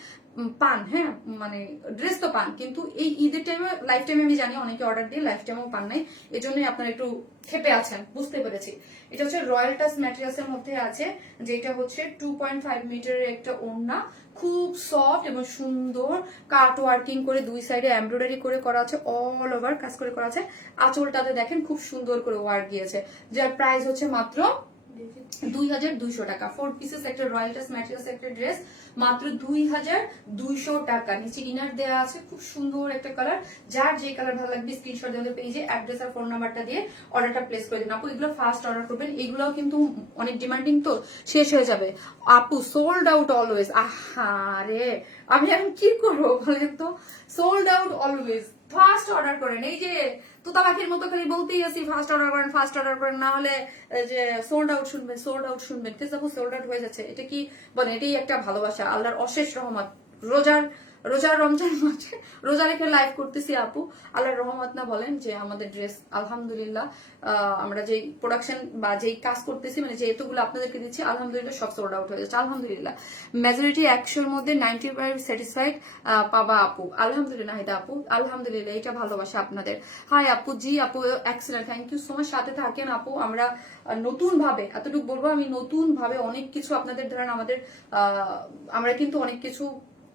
পান, হ্যাঁ মানে ড্রেস তো পান, কিন্তু এই ঈদের টাইমে লাইফ টাইমে আমি জানি অনেকে অর্ডার দিয়ে লাইফ টাইমেও পান নাই, এই জন্যই আপনারা একটু খেপে আছেন, বুঝতে পেরেছি। এটা হচ্ছে রয়্যাল টাচ ম্যাটেরিয়ালস এর মধ্যে আছে, যেটা হচ্ছে 2.5 মিটারের একটা ওড়না, খুব সফট এবং সুন্দর কাট ওয়ার্কিং করে দুই সাইডে এমব্রয়ডারি করে করা আছে, অল ওভার কাজ করে করা আছে, আঁচলটাতে দেখেন খুব সুন্দর করে ওয়ার্ক গিয়েছে, যার প্রাইস হচ্ছে মাত্র 2200 টাকা। 4 পিসেস একটা রয়্যাল টাচ ম্যাটেরিয়ালস একটা ড্রেস, মাত্র 2200 টাকা। নিচে ইনার দেওয়া আছে, খুব সুন্দর একটা কালার, যার যে কালার ভালো লাগবে স্ক্রিনশট দিয়ে পেজে অ্যাড্রেস আর ফোন নাম্বারটা দিয়ে অর্ডারটা প্লেস করে দিন আপু। এগুলো ফার্স্ট অর্ডার করবেন, এগুলোও কিন্তু অনেক ডিমান্ডিং তো শেষ হয়ে যাবে আপু, সোল্ড আউট অলওয়েজ। আহারে আমি এখন কি করবো বলেন তো, sold out always, first order করেন। এই যে তোতা পাখির মতো খালি বলতেই আছি ফার্স্ট অর্ডার করেন, ফার্স্ট অর্ডার করেন, না হলে যে সোল্ড আউট শুনবেন, সোল্ড আউট শুনবেন, কিন্তু সোল্ড আউট হয়ে যাচ্ছে, এটা কি বলেন, এটাই একটা ভালোবাসা, আল্লাহর অশেষ রহমত। রোজার রোজা রমজান মাসে রোজা রেখে লাইভ করতেছি আপু, আল্লাহর রহমত না বলেন যে আমাদের ড্রেস আলহামদুলিল্লাহ আমরা যেই প্রোডাকশন বা যেই কাজ করতেছি মানে যে এতগুলো আপনাদেরকে দিচ্ছি আলহামদুলিল্লাহ সব সোল্ড আউট হয়ে যাচ্ছে আলহামদুলিল্লাহ। মেজরিটি 100-র মধ্যে 95 স্যাটিসফাইড পাবা আপু, আলহামদুলিল্লাহ। নাহিদা আপু আলহামদুলিল্লাহ, এটা ভালোবাসা আপনাদের। হাই আপু, জি আপু excellent, thank you so much. সাথে থাকেন আপু, আমরা নতুন ভাবে এতটুকু বলবো আমি নতুন ভাবে অনেক কিছু আপনাদের ধরেন আমাদের আমরা কিন্তু অনেক কিছু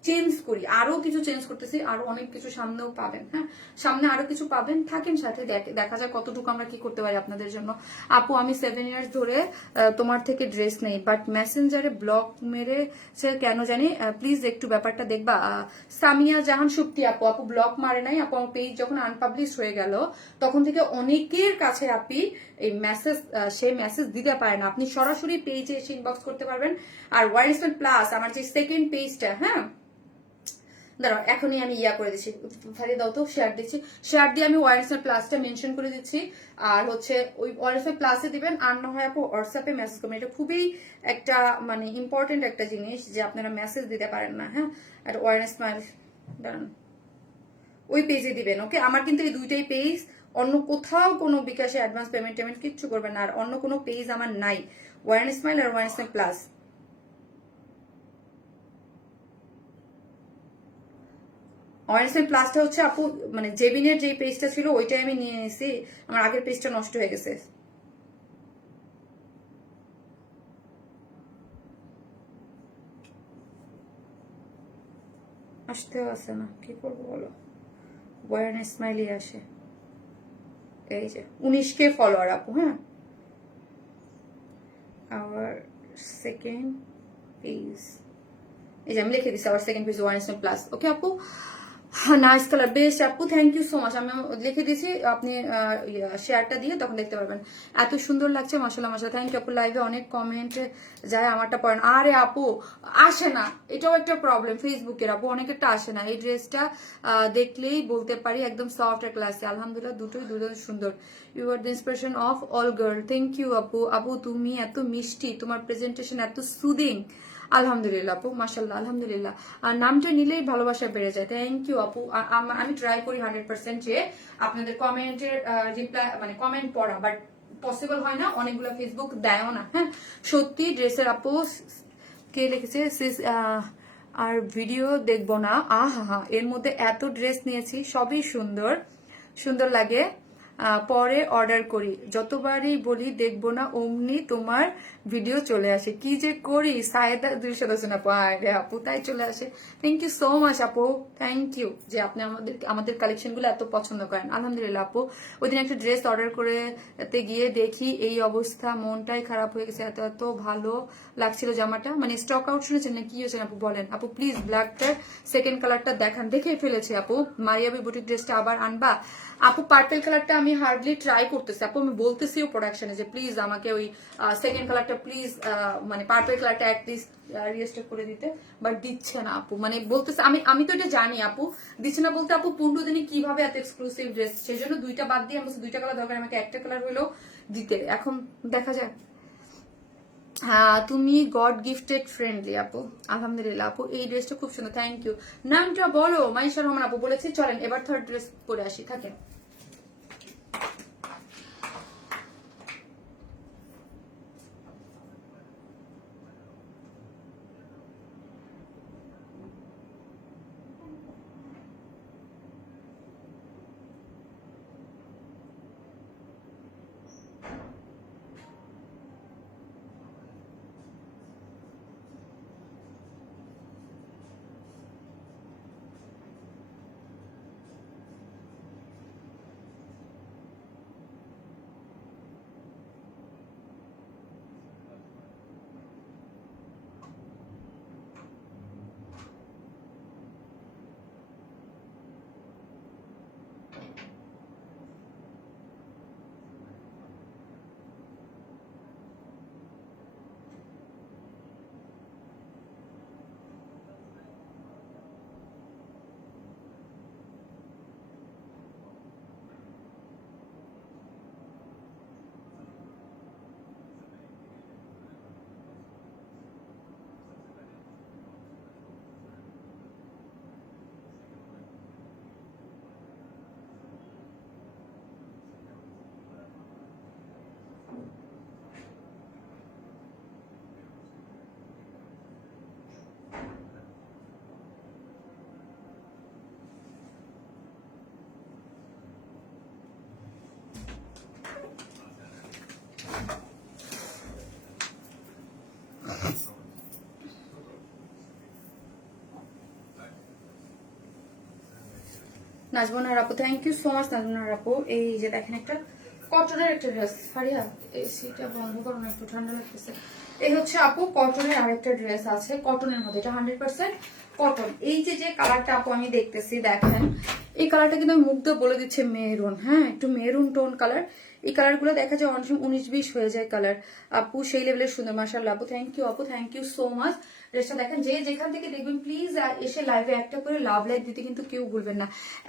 চেঞ্জ করি, আরো কিছু চেঞ্জ করতেছি, আরো অনেক কিছু সামনেও পাবেন। হ্যাঁ, সামনে আরো কিছু পাবেন, থাকেন সাথে, দেখা যায় কতটুকু আমরা কি করতে পারি আপনাদের জন্য। আপু আমি 7 ইয়ার্স ধরে তোমার থেকে ড্রেস নেই, বাট মেসেঞ্জারে ব্লক মেরেছে কেন জানি, প্লিজ একটু ব্যাপারটা দেখবা। সামিয়া জাহান সুপ্তি আপু, আপু ব্লক মারে নাই আপু, আমার পেজ যখন আনপাবলিশ হয়ে গেল তখন থেকে অনেকের কাছে আপনি এই মেসেজ সেই মেসেজ দিতে পারেন, আপনি সরাসরি পেজে এসে ইনবক্স করতে পারবেন। আর ওয়ারিসমেন্ট প্লাস আমার যে সেকেন্ড পেজটা, হ্যাঁ দাঁড়াও এখনই আমি করে দিচ্ছি, ফারিয়ে দাও তো, শেয়ার দিচ্ছি, শেয়ার দিয়ে আমি ওয়ারিসমেন্ট প্লাসটা মেনশন করে দিচ্ছি। আর হচ্ছে ওই ওয়ারিসমেন্ট প্লাসে দিবেন, আর না হয় আপু হোয়াটসঅ্যাপে মেসেজ করবেন। এটা খুবই একটা মানে ইম্পর্টেন্ট একটা জিনিস যে আপনারা মেসেজ দিতে পারেন না। হ্যাঁ, আর ওয়ারিস দাঁড়ান ওই পেজে দিবেন। ওকে, আমার কিন্তু এই দুইটাই পেজ, অন্য কোথাও কোনো বিকাশে অ্যাডভান্স পেমেন্ট কিচ্ছু করবেন না, আর অন্য কোনো পেজ আমার নাই। ওয়ারেন স্মাইল আর Warren smile plus. Warren smile প্লাসটা হচ্ছে আপু মানে জেবিনের যে পেজটা ছিল ওইটাই আমি নিয়ে নিয়েছি, আমার আগের পেজটা নষ্ট হয়ে গেছে। আসতেও আসে না, কি করবো বলো, ওয়ারেন স্মাইলই আসে। এই যে 19K ফলোয়ার আপু। হ্যাঁ, আওয়ার সেকেন্ড পেজ, এই যে আমি লিখে দিচ্ছি our second page Warren smile plus. Okay আপু, নাইস কালার, বেস্ট আপু, থ্যাংক ইউ সো মাচ। আমি লিখে দিয়েছি, আপনি শেয়ারটা দিয়ে তখন দেখতে পারবেন। এত সুন্দর লাগছে, মাশাআল্লাহ মাশাআল্লাহ, থ্যাংক ইউ আপু। লাইভে অনেক কমেন্ট যায়, আমারটা পড়েন। আরে আপু আসে না, এটাও একটা প্রবলেম ফেসবুকের আপু, অনেকেরটা আসে না। এই ড্রেসটা দেখলেই বলতে পারি একদম সফট আর ক্লাসি, আলহামদুলিল্লাহ দুটোই সুন্দর। You are the inspiration of all girl, thank you আপু। আপু তুমি এত মিষ্টি, তোমার প্রেজেন্টেশন এত সুদিং, আলহামদুলিল্লাহ আপু, মাশাল্লাহ আলহামদুলিল্লাহ। আর নামটা নিলেই ভালোবাসা বেড়ে যায়, থ্যাংক ইউ আপু। আমি ট্রাই করি 100% যে আপনাদের কমেন্টের রিপ্লাই মানে কমেন্ট পড়া, বাট পসিবল হয় না, অনেকগুলো ফেসবুক দেয়ও না। হ্যাঁ, সত্যি ড্রেসের আপু কে লিখেছে আর ভিডিও দেখবো না, আহা এর মধ্যে এত ড্রেস নিয়েছি, সবই সুন্দর সুন্দর লাগে, পরে অর্ডার করি, যতবারই বলি দেখবো না অমনি তোমার ভিডিও চলে আসে, কি যে করি। সায়েদা 210 আপু, আরে আপু তাই চলে আসে, থ্যাংক ইউ সো মাচ আপু, থ্যাংক ইউ যে আপনি আমাদের কালেকশন গুলো এত পছন্দ করেন, আলহামদুলিল্লাহ আপু। ওই দিন একটা ড্রেস অর্ডার করতে গিয়ে দেখি এই অবস্থা, মনটাই খারাপ হয়ে গেছে, এত এত ভালো লাগছিল জামাটা, মানে স্টক আউট শুনেছেন না কি হয়েছে আপু বলেন আপু, প্লিজ ব্ল্যাকটার সেকেন্ড কালারটা দেখান, দেখে ফেলেছে আপু। মারিয়াবি বুটিক ড্রেসটা আবার আনবা আপু? পার্পল কালারটা আমি হার্ডলি ট্রাই করতেছি আপু, আমি বলতেছিও প্রোডাকশনে যে প্লিজ আমাকে ওই সেকেন্ড কালারটা প্লিজ মানে পার্পল কালারটা অ্যাটলিস্ট রিস্টোর করে দিতে, বাট দিচ্ছে না আপু, মানে বলতেছে আমি তো এটা জানি আপু দিচ্ছে না বলতে, আপু 15 দিনে কিভাবে এত এক্সক্লুসিভ ড্রেস, সেই জন্য দুইটা বাদ দিয়ে আমি দুইটা কালার দরকার, আমাকে একটা কালার হলেও দিতে, এখন দেখা যায়। হ্যাঁ, তুমি গড গিফটেড ফ্রেন্ডলি আপু, আলহামদুলিল্লাহ আপু, এই ড্রেসটা খুব সুন্দর, থ্যাংক ইউ। নামটা বলো? মাইশা রহমান আপু বলেছে। চলেন এবার থার্ড ড্রেস পরে আসি, থাকে। নাজমুনার আপু, থ্যাংক ইউ সো মাচ নাজমুনার আপু। এই যে দেখেন একটা কটনের একটা ড্রেস, ফারিয়া এসিটা বন্ধ করো না, একটু ঠান্ডা লাগতেছে। এই হচ্ছে আপু কটনের আরেকটা ড্রেস আছে, কটনের মধ্যে, এটা 100% কটন। এই যে যে কালারটা আপু আমি দেখতেছি, দেখেন এই কালারটা কিন্তু আমি মুগ্ধ বলে দিচ্ছে মেরুন, হ্যাঁ একটু মেরুন টোন কালার। এই কালার গুলো দেখা যায় অনেক সময় 19-20 হয়ে যায় কালার। আপু সেই লেভেলের সুন্দর, মাশাআল্লাহ আপু, থ্যাংক ইউ আপু, থ্যাংক ইউ সো মাচ। ড্রেসটা দেখেন, যে যেখান থেকে দেখবেন প্লিজ এসে লাইভে একটা করে লাভ লাইক দিতে কিন্তু কেউ ভুলবেন না।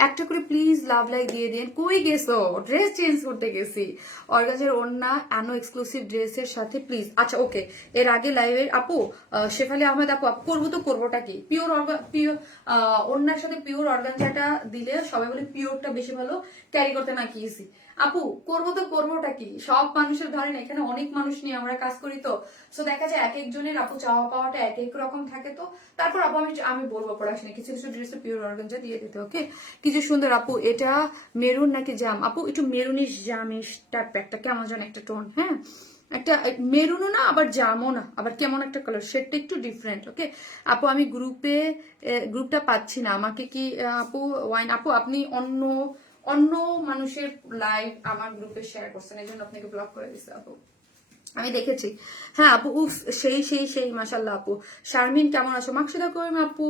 একটা করে প্লিজ লাভ লাইক দিয়ে দিন। কই গেছো? ড্রেস চেঞ্জ করতে গেছি। অর্গাজের ওড়না আনো এক্সক্লুসিভ ড্রেসের সাথে প্লিজ। আচ্ছা ওকে, এর আগে লাইভের আপু শেফালি আহমেদ আপু, করবো তো করবোটা কি, পিওর পিওর ওড়নার সাথে পিওর অর্গানজাটা দিলে সবাই বলে পিওরটা বেশি ভালো ক্যারি করতে, না কি ইজি। আপু করবো তো করবোটা কি, সব মানুষের ধরেন এখানে অনেক মানুষ নিয়ে আমরা কাজ করি, তো সো দেখা যায় এক একজনের আপু চাওয়া পাওয়াটা এক এক রকম থাকে। তো তারপর আপু আমি বলবো পড়াশোনা কিছু কিছু ড্রেসে পিওর অর্গানজা দিয়ে দিতে। ওকে, কিছু সুন্দর আপু, এটা মেরুন নাকি জাম আপু? একটু মেরুনিশ জামিশ টাইপ একটা, কেমন যেন একটা টোন, হ্যাঁ একটা মেরুনও না আবার জামও না, আবার কেমন একটা কালার, শেডটা একটু ডিফারেন্ট। ওকে আপু, আমি গ্রুপটা পাচ্ছি না, আমাকে কি আপু ওয়াইন আপু আপনি অন্য অন্য মানুষের লাইভ আমার গ্রুপে শেয়ার করছেন, এই জন্য আপনাকে ব্লক করে দিচ্ছে আপু, আমি দেখেছি। হ্যাঁ আপু, উফ সেই সেই সেই মাশাল্লাহ আপু। শারমিন কেমন আছো? মাকসুদা করিম আপু,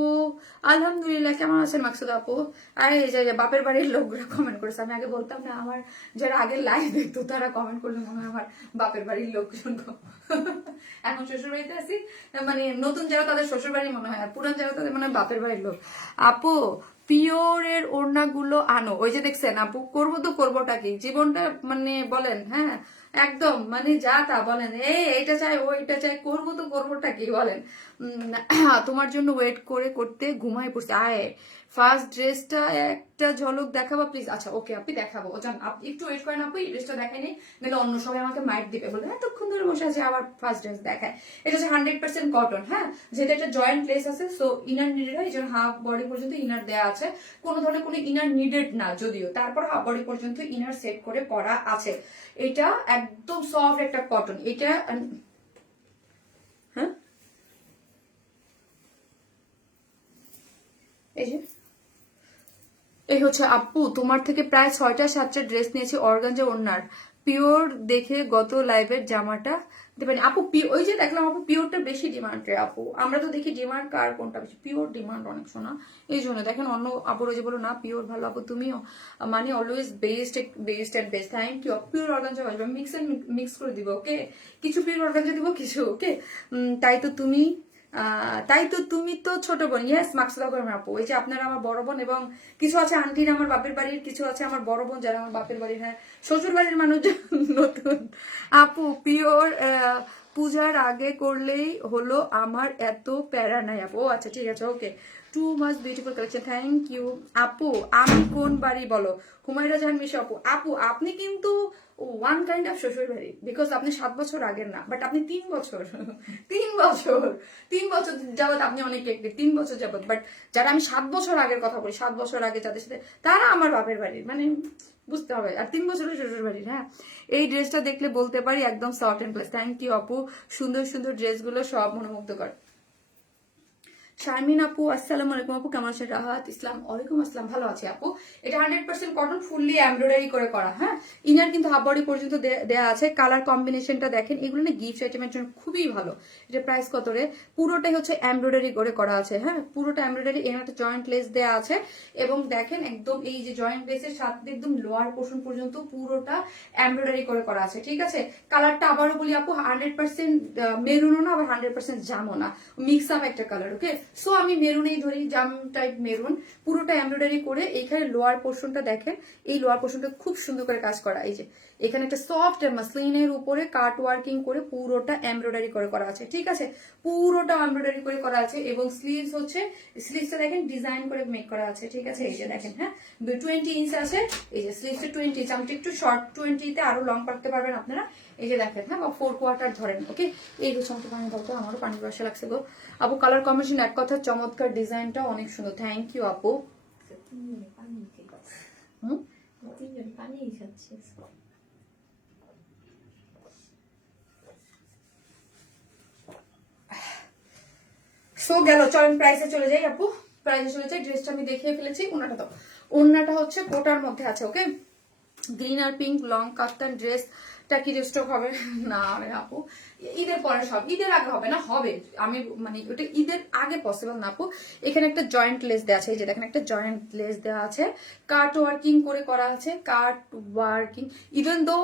আলহামদুলিল্লাহ, কেমন আছেন মাকসুদা আপু? আর এই যে বাপের বাড়ির লোকরা কমেন্ট করেছে, আমি আগে বলতাম না, আমার যারা আগের লাইভ দেখতো তারা কমেন্ট করলে মনে হয় আমার বাপের বাড়ির লোকজন। এখন শ্বশুর বাড়িতে আছি, মানে নতুন যারা তাদের শ্বশুর বাড়ি মনে হয়, আর পুরান যারা তাদের মনে হয় বাপের বাড়ির লোক। আপু পিওরের ওড়নাগুলো আনো। ওই যে দেখছেন আপু, করবো তো করবোটা কি, জীবনটা মানে বলেন, হ্যাঁ একদম মানে যা তা বলেন, এইটা চাই ওইটা চাই, করবো তো করবোটা কি বলেন। তোমার জন্য ওয়েট করে করতে ঘুমায় পড়ছে। আয় ফার্স্ট ড্রেসটা একটা ঝলক দেখাবো প্লিজ? আচ্ছা ওকে আপনি দেখাবো, জান আপনি একটু ওয়েট করেন আপু, এই ড্রেসটা দেখাইনি, নাহলে অন্য সবাই আমাকে মাইট দিবে, বলবে এতক্ষণ ধরে বসে আছে আবার ফার্স্ট ড্রেস দেখায়। এটা হচ্ছে 100% কটন, হ্যাঁ যেহেতু এটা জয়েন্ট প্লেস আছে, সো ইনার নিডেড হয়, এই জন্য হাফ বডি পর্যন্ত ইনার দেওয়া আছে, কোনো ধরনের কোনো ইনার নিডেড না যদিও, তারপর হাফ বডি পর্যন্ত ইনার সেট করে পরা আছে। এটা একদম সফট একটা কটন, এটা হ্যাঁ এই যে এই হচ্ছে আপু, তোমার থেকে প্রায় 6টা-7টা ড্রেস নিয়েছি অর্গানজা ওড়নার, পিওর দেখে গত লাইভের জামাটা দিতে পারি আপু। ওই যে দেখলাম আপু, পিওরটা বেশি ডিমান্ড রে আপু, আমরা তো দেখি ডিমান্ড কার কোনটা বেশি, পিওর ডিমান্ড অনেক শোনা, এই জন্য দেখেন অন্য আপুর যে বলো না পিওর ভালো, আপু তুমিও মানে always best best and best, thank you. Pure organza আসবে, মিক্স করে দিব, ওকে কিছু পিওর অর্গানজা দিব কিছু, ওকে তাই তো তুমি তো ছোট বোন, ইয়েস মাকসুদা করিম আপু, এই যে আপনারা আমার বড় বোন, এবং কিছু আছে আন্টির আমার বাপের বাড়ির, কিছু আছে আমার বড় বোন যারা আমার বাপের বাড়ির, হ্যাঁ শ্বশুর বাড়ির মানুষ নতুন। আপু পিওর পূজার আগে করলেই হলো, আমার এত প্যারা নাই আপু। আচ্ছা ঠিক আছে, okay too much beautiful collection, thank you আপু। আমি কোন বাড়ি বলো? হুমায়রা জাহান মিশা আপু, আপু আপনি কিন্তু ওয়ান কাইন্ড অফ শ্বশুর বাড়ি, বিকজ আপনি 7 বছর আগের না, বাট আপনি 3 বছর 3 বছর যাবত আপনি অনেক 3 বছর যাবত, বাট যারা আমি 7 বছর আগের কথা বলি, 7 বছর আগে যাদের সাথে, তারা আমার বাপের বাড়ির, মানে বুঝতে হবে, আর 3 বছরের শ্বশুর বাড়ির। হ্যাঁ এই ড্রেসটা দেখলে বলতে পারি একদম soft and plus, thank you আপু, সুন্দর সুন্দর ড্রেসগুলো সব মনোমুগ্ধকর। শারমিন আপু আসসালামু আলাইকুম আপু, কেমন আছেন? রাহাত ইসলাম, ওয়ালাইকুম আসসালাম, ভালো আছি আপু। এটা 100% কটন, ফুললি এমব্রয়ডারি করে করা, হ্যাঁ ইনার কিন্তু হাফ বডি পর্যন্ত দেয়া আছে। কালার কম্বিনেশনটা দেখেন, এগুলো না গিফট আইটেমের জন্য খুবই ভালো। এটা প্রাইস কত রে? পুরোটাই হচ্ছে এমব্রয়ডারি করে করা আছে, হ্যাঁ পুরোটা এমব্রয়ডারি, এর একটা জয়েন্ট লেস দেয়া আছে, এবং দেখেন একদম এই যে জয়েন্ট লেসের সাথে একদম লোয়ার পোর্শন পর্যন্ত পুরোটা এমব্রয়ডারি করে করা আছে, ঠিক আছে। কালারটা আবারও বলি আপু, 100% মেরুনও না আবার 100% জামও না, মিক্স আপ একটা কালার, ওকে সো আমি মেরুনেই ধরি, জাম টাইপ মেরুন, পুরোটা এমব্রয়ডারি করে। এইখানে লোয়ার পোর্শনটা দেখেন, এই লোয়ার পোর্শনটা খুব সুন্দর করে কাজ করা, এই যে এখানে একটা সফট মাসলিনের উপরে কাট ওয়ার্কিং করে পুরোটা এমব্রয়ডারি করে করা আছে, ঠিক আছে পুরোটা এমব্রয়ডারি করে করা আছে। এবং স্লিভস হচ্ছে, স্লিভসটা দেখেন ডিজাইন করে মেক করা আছে, ঠিক আছে এই যে দেখেন, হ্যাঁ 20 ইঞ্চ আছে, এই যে স্লিভসটা 20 ইঞ্চ, আমি একটু শর্ট 20-তে আরো লং করতে পারবেন আপনারা, এই যে দেখেন, হ্যাঁ বা 4/4 ধরেন, ওকে এই হচ্ছে আমাকে পানি দাও তো, আমারও পানি বসা লাগছে গো আপু। কালার কম্বিনেশন এক কথা চমৎকার, ডিজাইনটা অনেক সুন্দর, থ্যাংক ইউ আপু। সো গেল, চলেন প্রাইসে চলে যাই আপু, প্রাইসে চলে যাই। ড্রেসটা আমি দেখিয়ে ফেলেছি, ওনাটা তো ওড়নাটা হচ্ছে কোটার মধ্যে আছে, ওকে। গ্রিন আর পিঙ্ক লং কাফতান ড্রেসটা কি রিস্টক হবে? না রে আপু, ঈদের পরে সব, ঈদের আগে হবে না, হবে আমি মানে ওটা ঈদের আগে পসিবল না আপু। এখানে একটা জয়েন্ট লেস দেওয়া আছে, এই যে দেখেন একটা জয়েন্ট লেস দেওয়া আছে, কাট ওয়ার্কিং করে করা আছে, কাট ওয়ার্কিং। ইভেন দো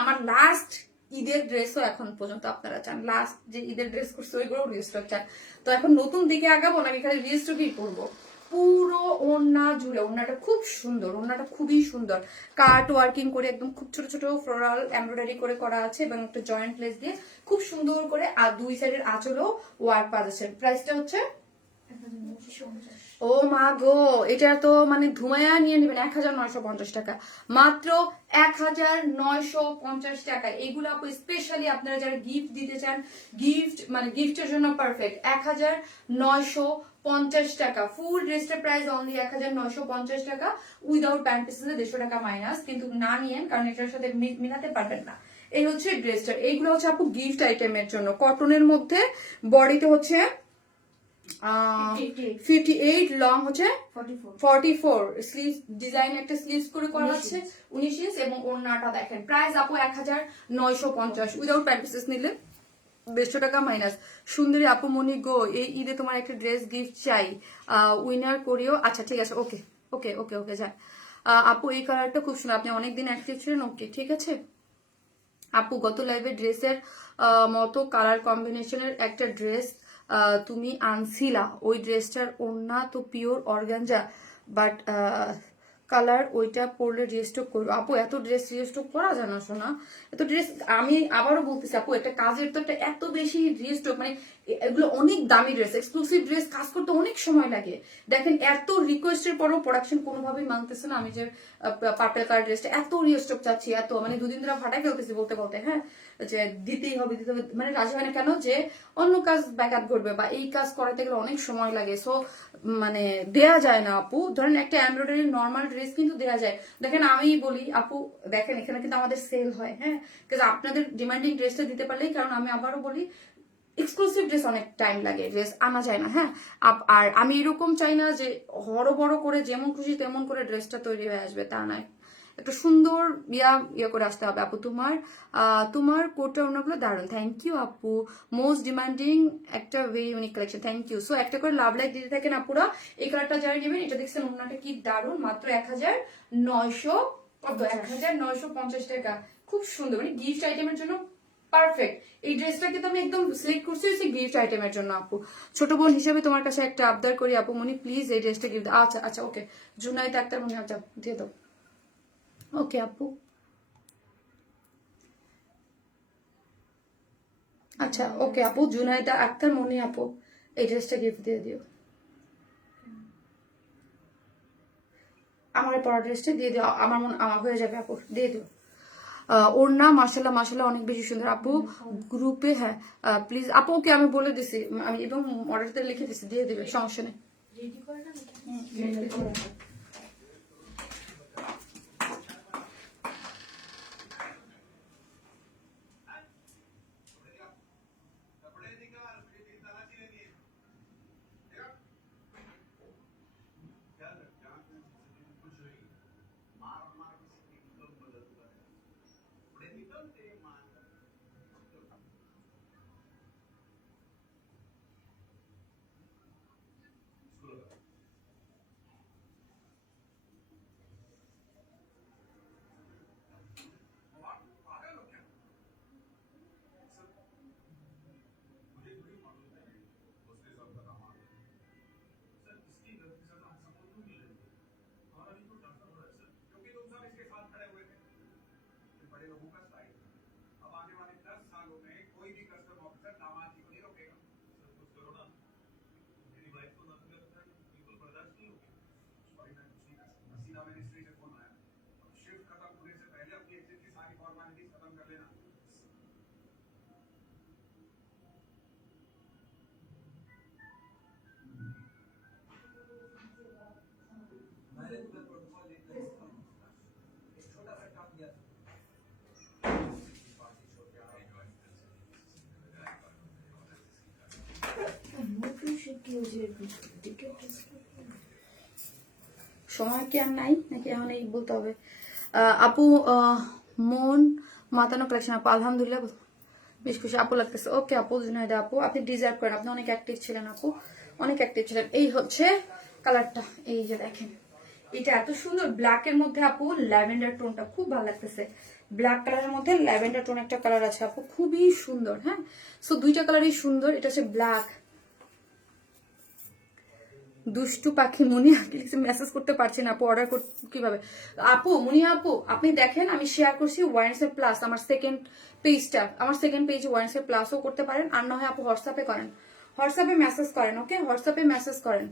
আমার লাস্ট ঈদের ড্রেসও এখন পর্যন্ত আপনারা চান, লাস্ট যে ঈদের ড্রেস করছে ওইগুলো রিস্টক চান। তো এখন নতুন দিকে আগাবো নাকি খালি রিস্টকই করবো? পুরো ওড়না জুড়ে, ওড়নাটা খুব সুন্দর, ওড়নাটা খুবই সুন্দর, কাট ওয়ার্কিং করে একদম খুব ছোট ছোট ফ্লোরাল এমব্রয়ডারি করে করা আছে এবং একটা জয়েন্ট লেস দিয়ে খুব সুন্দর করে, আর দুই সাইডের আঁচলও ওয়ার্ক পাওয়া যাচ্ছে। প্রাইসটা হচ্ছে 1950। ও মা গো, এটা তো মানে ধুমায়া নিয়ে নেবেন 1950 টাকা, মাত্র 1950 টাকা। এগুলো আপু স্পেশালি আপনারা যারা গিফট দিতে চান, গিফট মানে গিফটের জন্য পারফেক্ট। 1950 টাকা ফুল ড্রেসটার প্রাইস অনলি 1950 টাকা, উইদাউট প্যান্ট পিসেস 150 টাকা মাইনাস, কিন্তু না নিয়েন কারণ এটার সাথে মিলাতে পারবেন না। এই হচ্ছে ড্রেসটা, এইগুলো হচ্ছে আপু গিফট আইটেমের জন্য, কটনের মধ্যে, বডিতে হচ্ছে 58, লং হচ্ছে 44, স্লিভ ডিজাইন একটা স্লিভস করে করা আছে 19 ইঞ্চ, এবং ওড়নাটা দেখেন প্রাইস আপু 1950 উইদাউট প্যান্ট পিসেস নিলে 150 টাকা মাইনাস। সুন্দরী আপু মনি গো, এই ঈদে তোমার একটা ড্রেস গিফট চাই, উইনার করিও। আচ্ছা ঠিক আছে, ওকে ওকে ওকে ওকে যান। আপু এই কালারটা খুব সুন্দর, আপনি অনেকদিন অ্যাক্টিভ ছিলেন, ওকে ঠিক আছে। আপু গত লাইভে ড্রেসের মতো কালার কম্বিনেশনের একটা ড্রেস তুমি আনছিলা, ওই ড্রেসটার ওড়না তো পিওর অর্গানজা, বাট কালার ওইটা পরলে রিস্টক করবো। আপু এত ড্রেস রিস্টক করা যায় না শোনা, এত ড্রেস। আমি আবারও বলতেছি আপু, একটা কাজের তো একটা এত বেশি রিস্টক, মানে এগুলো অনেক দামি ড্রেস, এক্সক্লুসিভ ড্রেস, কাজ করতে অনেক সময় লাগে। দেখেন এত রিকোয়েস্টের পরেও প্রোডাকশন কোনোভাবেই মানতেছে না। আমি যে পার্পল কালার ড্রেসটা এত রিস্টক চাচ্ছি, এত মানে দুদিন ধরে ফাটাই ফেলতেছি বলতে বলতে, হ্যাঁ যে দিতেই হবে দিতে হবে, মানে রাজি হয় না কেন, যে অন্য কাজ ব্যাকআপ করবে বা এই কাজ করাতে গেলে অনেক সময় লাগে, সো মানে দেয়া যায় না আপু। ধরেন একটা এমব্রয়ডারি নর্মাল ড্রেস কিন্তু দেয়া যায়। দেখেন আমি বলি আপু, দেখেন এখানে কিন্তু আমাদের সেল হয়, হ্যাঁ, কিন্তু আপনাদের ডিমান্ডিং ড্রেসটা দিতে পারলেই, কারণ আমি আবারও বলি এক্সক্লুসিভ ড্রেস অনেক টাইম লাগে, ড্রেস আনা যায় না, হ্যাঁ। আর আমি এরকম চাই না যে বড় করে যেমন খুশি তেমন করে ড্রেসটা তৈরি হয়ে আসবে, তা নয়, একটা সুন্দর ইয়া করে আসতে হবে আপু। তোমার কোটটা ওনাগুলো দারুণ, থ্যাংক ইউ আপু। মোস্ট ডিমান্ডিং একটা very unique collection, thank you. So একটা করে লাভ লাইক দিতে থাকেন আপুরা। এই কালারটা যারা নেবেন, এটা দেখছেন ওনাটা কি দারুণ, মাত্র 1950 টাকা, খুব সুন্দর, মানে গিফট আইটেমের জন্য পারফেক্ট। এই ড্রেসটা কিন্তু আমি একদম সিলেক্ট করছি গিফট আইটেমের জন্য আপু। ছোট বোন হিসেবে তোমার কাছে একটা আবদার করি আপু মনি, প্লিজ এই ড্রেসটা গিফট। আচ্ছা আচ্ছা ওকে, জুনাইদ আক্তার মনি, আচ্ছা দিয়ে দাও, ওকে আপু। আচ্ছা ওকে আপু, জুনাইদা আক্তার মনি আপু, এই ড্রেসটা গিফট দিয়ে দিও, আমার পরা ড্রেসটা দিয়ে দিও, আমার হয়ে যাবে আপু, দিয়ে দিও। ওড়না মাশাল্লাহ মাশাল্লাহ অনেক বেশি সুন্দর আপু, গ্রুপে, হ্যাঁ প্লিজ আপু, ওকে আমি বলে দিছি, আমি এবং অর্ডারতে লিখে দিছি, দিয়ে দিবে, সমস্যা নেই। রেডি করে না সময় কি আর নাই নাকি এখন এই বলতে হবে? আপু মন মাতানো কালেকশন আপু, আলহামদুলিল্লাহ বেশ খুশি আপু লাগতেছে। ওকে আপু, জুনাইদা আপু, আপনি ডিজার্ভ করেন, আপনি অনেক অ্যাক্টিভ ছিলেন আপু, অনেক অ্যাক্টিভ ছিলেন। এই হচ্ছে কালারটা, এই যে দেখেন এটা এত সুন্দর ব্ল্যাক এর মধ্যে আপু, ল্যাভেন্ডার টোনটা খুব ভালো লাগতেছে। ব্ল্যাক কালারের মধ্যে ল্যাভেন্ডার টোন একটা কালার আছে আপু, খুবই সুন্দর। হ্যাঁ, সো দুইটা কালারই সুন্দর। এটা হচ্ছে ব্ল্যাক। দুষ্টু পাখি মুনিয়া মেসেজ করতে পারছি না আপু, অর্ডার কিভাবে? আপু মুনিয়া আপু, আপনি দেখেন আমি শেয়ার করছি ওয়ারেন্সের প্লাস আমার সেকেন্ড পেজটা, আমার সেকেন্ড পেজে ওয়ারেন্সের প্লাসও করতে পারেন, আর না হয় আপু হোয়াটসঅ্যাপে করেন, হোয়াটসঅ্যাপে মেসেজ করেন। ওকে, হোয়াটসঅ্যাপে মেসেজ করেন।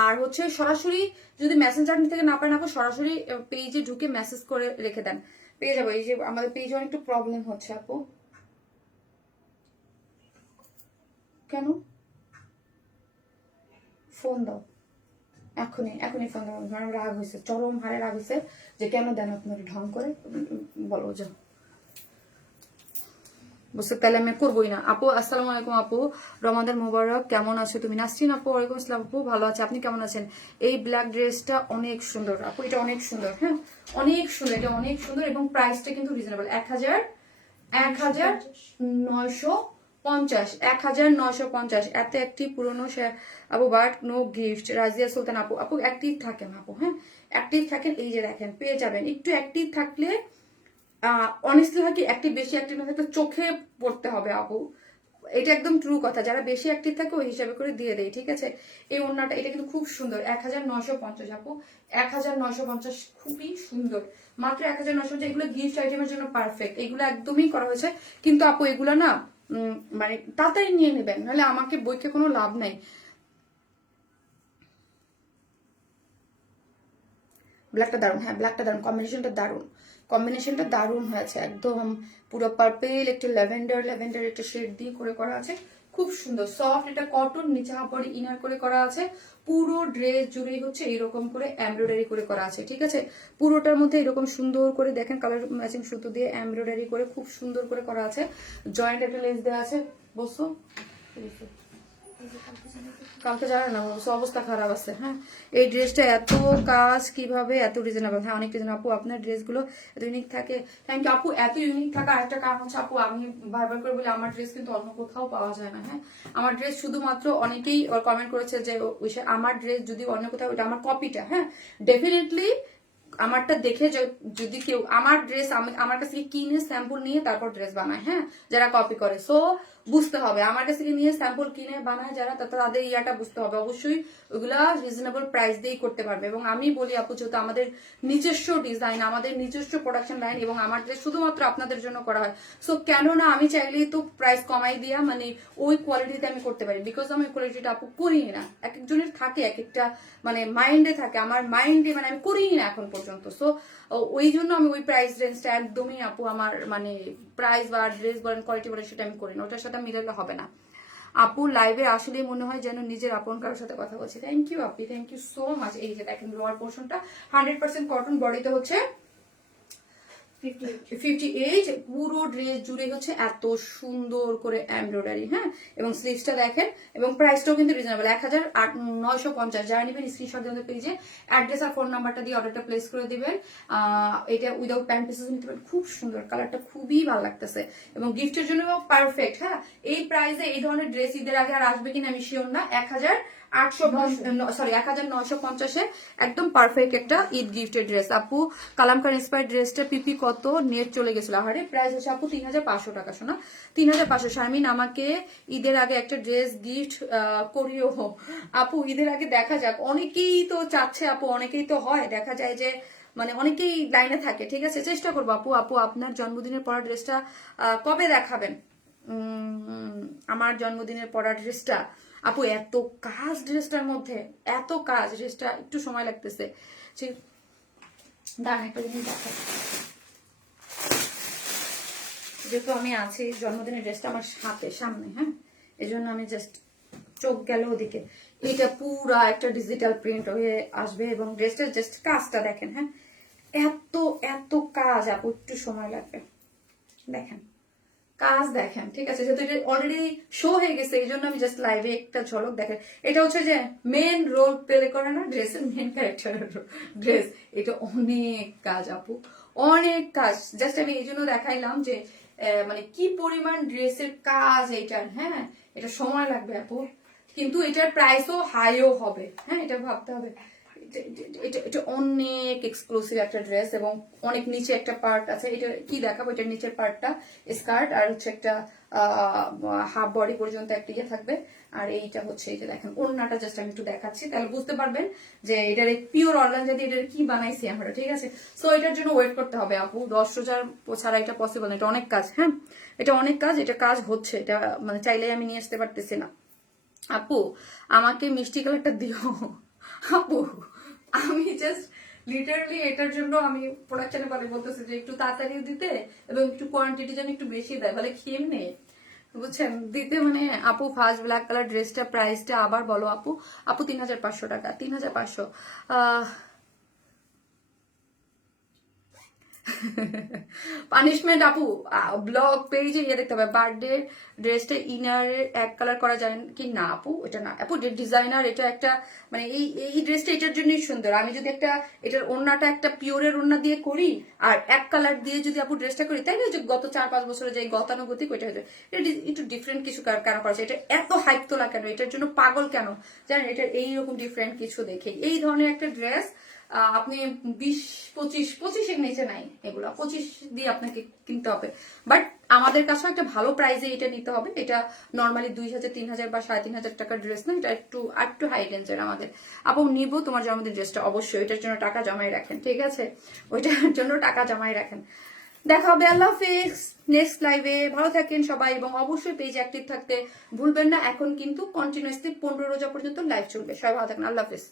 আর হচ্ছে সরাসরি যদি মেসেঞ্জার থেকে না পারেন আপু, সরাসরি পেজে ঢুকে মেসেজ করে রেখে দেন, পেয়ে যাবো। এই যে আমাদের পেজে অনেক একটু প্রবলেম হচ্ছে আপু। কেন? ফোন দাও এখনই, এখনই ফোন দাও। আমার রাগ হয়েছে, চরম হারে রাগ হয়েছে যে কেন দেন আপনার ঢং করে, বলো যাও। বুঝতে, তাহলে আমি করবোই না। আপু আসসালামু আলাইকুম আপু, রমাদান মোবারক, কেমন আছো তুমি? নাসরিন আপু ওয়ালাইকুম আসসালাম আপু, ভালো আছে, আপনি কেমন আছেন? এই ব্ল্যাক ড্রেসটা অনেক সুন্দর আপু, এটা অনেক সুন্দর। হ্যাঁ, অনেক সুন্দর, এটা অনেক সুন্দর এবং প্রাইসটা কিন্তু রিজনেবল। 1950, 1950। এত একটি পুরনো আপু, বাট নো গিফট। রাজিয়া সুলতান আপু, আপু অ্যাক্টিভ থাকেন আপু, হ্যাঁ অ্যাক্টিভ থাকেন। এই যে দেখেন পেয়ে যাবেন, একটু অ্যাক্টিভ থাকলে অনেস্টলি হয় কি, অ্যাক্টিভ বেশি অ্যাক্টিভ না থাকলে চোখে পড়তে হবে আপু, এটা একদম ট্রু কথা। যারা বেশি অ্যাক্টিভ থাকে ওই হিসাবে করে দিয়ে দেয়, ঠিক আছে? এই ওড়নাটা এটা কিন্তু খুব সুন্দর, 1950 আপু, 1950, খুবই সুন্দর, মাত্র 1950। এগুলো গিফট আইটেমের জন্য পারফেক্ট, এগুলো একদমই করা হয়েছে। কিন্তু আপু এগুলো না মানে তাড়াতাড়ি নিয়ে নেবেন, নাহলে আমাকে বইকে কোনো লাভ নাই। ব্ল্যাকটা দারুণ, হ্যাঁ ব্ল্যাকটা দারুণ, কম্বিনেশনটা দারুণ হয়েছে একদম। পুরো পার্পেল একটু ল্যাভেন্ডার একটা শেড দিয়ে করে করা আছে, খুব সুন্দর সফট। এটা কটন, নিচে হাফড়ি ইনার করে করা আছে। পুরো ড্রেস জুড়েই হচ্ছে এরকম করে এমব্রয়ডারি করে করা আছে, ঠিক আছে? পুরোটার মধ্যে এরকম সুন্দর করে দেখেন কালার ম্যাচিং সুতো দিয়ে এমব্রয়ডারি করে খুব সুন্দর করে করা আছে। জয়েন্ট একটা লেস দেওয়া আছে। বসো, কালকে জানো না অবস্থা খারাপ আছে। হ্যাঁ, এই ড্রেসটা এত কাজ কিভাবে এত রিজনেবল? হ্যাঁ অনেক রিজনেবল আপু, আপনার ড্রেসগুলো এত ইউনিক থাকে। থ্যাংক ইউ আপু। এত ইউনিক থাকা আরেকটা কারণ হচ্ছে আপু, আমি বারবার করে বলি আমার ড্রেস কিন্তু অন্য কোথাও পাওয়া যায় না। হ্যাঁ, আমার ড্রেস শুধুমাত্র, অনেকেই কমেন্ট করেছে যে আমার ড্রেস যদি অন্য কোথাও, এটা আমার কপিটা। হ্যাঁ, ডেফিনেটলি আমারটা দেখে যদি কেউ আমার ড্রেস আমার কাছ থেকে কিনে স্যাম্পল নিয়ে তারপর ড্রেস বানায়, হ্যাঁ যারা কপি করে, সো বুঝতে হবে আমার কাছ থেকে নিয়ে স্যাম্পল কিনে বানায় যারা, তাদের ইয়াটা বুঝতে হবে। অবশ্যই ওইগুলা রিজনেবল প্রাইস দিয়েই করতে পারবে। এবং আমি বলি আপু, যেহেতু আমাদের নিজস্ব ডিজাইন, আমাদের নিজস্ব প্রোডাকশন লাইন এবং আমার ড্রেস শুধুমাত্র আপনাদের জন্য করা হয়, সো কেন না আমি চাইলেই তো প্রাইস কমাই দিয়া মানে ওই কোয়ালিটিতে আমি করতে পারি। বিকজ আমি ওই কোয়ালিটিটা আপু করি না, এক একজনের থাকে এক একটা মানে মাইন্ডে থাকে, আমার মাইন্ডে মানে আমি করি না এখন পর্যন্ত। সো ওই জন্য আমি ওই প্রাইস রেঞ্জটা একদমই আপু আমার মানে প্রাইস বা ড্রেস বলেন কোয়ালিটি বলেন সেটা আমি করি না, ওটার সাথে মিলালে হবে না। আপু লাইভে আসলে মনে হয় যেন নিজের আপন কারোর সাথে কথা বলছি। Thank you Api, thank you so much. এই যে দেখেন লোয়ার পোর্শনটা 100% কটন, বডিতে হচ্ছে 58। পুরো ড্রেস জুড়ে হচ্ছে এত সুন্দর করে এমব্রয়ডারি। হ্যাঁ, এবং স্লিভসটা দেখেন, এবং প্রাইসটাও কিন্তু রিজনেবল, 1950। যারা নেবেন স্ক্রিনশট দিয়ে পেজে অ্যাড্রেস আর ফোন নাম্বারটা দিয়ে অর্ডারটা প্লেস করে দিবেন। এটা উইদাউট প্যান্ট পিসেস নিতে পারেন, খুব সুন্দর, কালারটা খুবই ভালো লাগতেছে এবং গিফটের জন্য পারফেক্ট। হ্যাঁ, এই প্রাইসে এই ধরনের ড্রেস ঈদের আগে আর আসবে কিনা আমি শিওর না। 1950 একদম পারফেক্ট একটা ঈদ গিফটের ড্রেস আপু। কালামকার ইন্সপায়ার ড্রেসটা পিপি কত নেট চলে গেছিল, আরে প্রাইস হচ্ছে আপু 3500 টাকা। শোনা 3500। শারমিন আমাকে ঈদের আগে একটা ড্রেস গিফট করিও আপু, ঈদের আগে দেখা যাক, অনেকেই তো চাচ্ছে আপু, অনেকেই তো হয় দেখা যায় যে মানে অনেকেই লাইনে থাকে, ঠিক আছে চেষ্টা করবো আপু। আপু আপনার জন্মদিনের পরা ড্রেসটা কবে দেখাবেন? আমার জন্মদিনের পরা ড্রেসটা আপু এত কাজ ড্রেসটার মধ্যে, এত কাজ ড্রেসটা একটু সময় লাগতেছে। দাঁড়ান একটা জিনিস দেখাই, যেহেতু আমি আছি জন্মদিনের ড্রেসটা আমার সামনে। হ্যাঁ, এই জন্য আমি জাস্ট চোখ গেল ওদিকে। এটা পুরা একটা ডিজিটাল প্রিন্ট হয়ে আসবে এবং ড্রেসটার জাস্ট কাজটা দেখেন। হ্যাঁ, এত এত কাজ আপু, একটু সময় লাগবে। দেখেন কাজ দেখেন, ঠিক আছে? যেহেতু এটা অলরেডি শো হয়ে গেছে, এই জন্য আমি জাস্ট লাইভে একটা ঝলক দেখেন। এটা হচ্ছে যে মেন রোল প্লে করে না, ড্রেসের মেন ক্যারেক্টারের ড্রেস। এটা অনেক কাজ আপু, অনেক কাজ। জাস্ট আমি এই জন্য দেখাইলাম যে মানে কি পরিমাণ ড্রেসের কাজ এইটার। হ্যাঁ, এটা সময় লাগবে আপু, কিন্তু এটার প্রাইসও হাইও হবে। হ্যাঁ, এটা ভাবতে হবে। এটা অনেক এক্সক্লুসিভ একটা ড্রেস এবং অনেক নিচে একটা পার্ট আছে। এটা কি দেখাবো, এটার নিচের পার্টটা স্কার্ট আর হচ্ছে একটা হাফ বডি পর্যন্ত একটা ইয়ে থাকবে। আর এইটা হচ্ছে এই যে দেখেন ওড়নাটা, জাস্ট আমি একটু দেখাচ্ছি তাহলে বুঝতে পারবেন যে এটার পিওর অর্গানজা এটার কি বানাইছি আমরা, ঠিক আছে? সো এটার জন্য ওয়েট করতে হবে আপু, 10,000 ছাড়া এটা পসিবল না। এটা অনেক কাজ। হ্যাঁ, এটা অনেক কাজ, এটা কাজ হচ্ছে, এটা মানে চাইলেই আমি নিয়ে আসতে পারতেছি না। আপু আমাকে মিষ্টি কালারটা দিও আপু, আমি জাস্ট লিটারালি এটার জন্য আমি প্রোডাকশনে বলে বলতেছি যে একটু তাড়াতাড়ি দিতে এবং একটু কোয়ান্টিটি যেন একটু বেশি দেয়, বলে খেম নেই, বুঝছেন দিতে। মানে আপু ফার্স্ট ব্ল্যাক কালার ড্রেসটা প্রাইসটা আবার বলো আপু। আপু 3,500 টাকা, 3,500। পানিশমেন্ট আপু, ব্লগ পেজে ইয়ে দেখতে হবে, বার্থডে ড্রেসটা ইনারের এক কালার করা যায় কি না আপু? এটা না আপু, ডিজাইনার এটা একটা মানে এই ড্রেসটা এটার জন্যই সুন্দর। আমি যদি একটা এটার ওড়নাটা একটা পিওরের ওড়না দিয়ে করি আর এক কালার দিয়ে যদি আপু ড্রেসটা করি, তাই না? যে গত 4-5 বছরে যে গতানুগতিক ওইটা হয়ে যায়। এটা একটু ডিফারেন্ট কিছু কেন করা যায়? এটা এত হাইপ তোলা কেন? এটার জন্য পাগল কেন জানেন? এটার এইরকম ডিফারেন্ট কিছু দেখে এই ধরনের একটা ড্রেস আপনি 20-25-25-এর নিচে নাই, এগুলো 25 দিয়ে আপনাকে কিনতে হবে। বাট আমাদের কাছে একটা ভালো প্রাইসে এটা নিতে হবে। এটা নর্মালি 2,000, 3,000 বা 3,500 টাকার ড্রেস না, এটা একটু হাই রেঞ্জের। আমাদের আপু নিবো তোমার জন্মদিন ড্রেসটা, অবশ্যই ওইটার জন্য টাকা জমাই রাখেন, ঠিক আছে? ওইটার জন্য টাকা জমাই রাখেন। দেখা হবে, আল্লাহ হাফেজ নেক্সট লাইভে। ভালো থাকেন সবাই এবং অবশ্যই পেজ অ্যাক্টিভ থাকতে ভুলবেন না। এখন কিন্তু কন্টিনিউয়াসলি 15 রোজা পর্যন্ত লাইভ চলবে। সবাই ভালো থাকেন, আল্লাহ হাফেজ।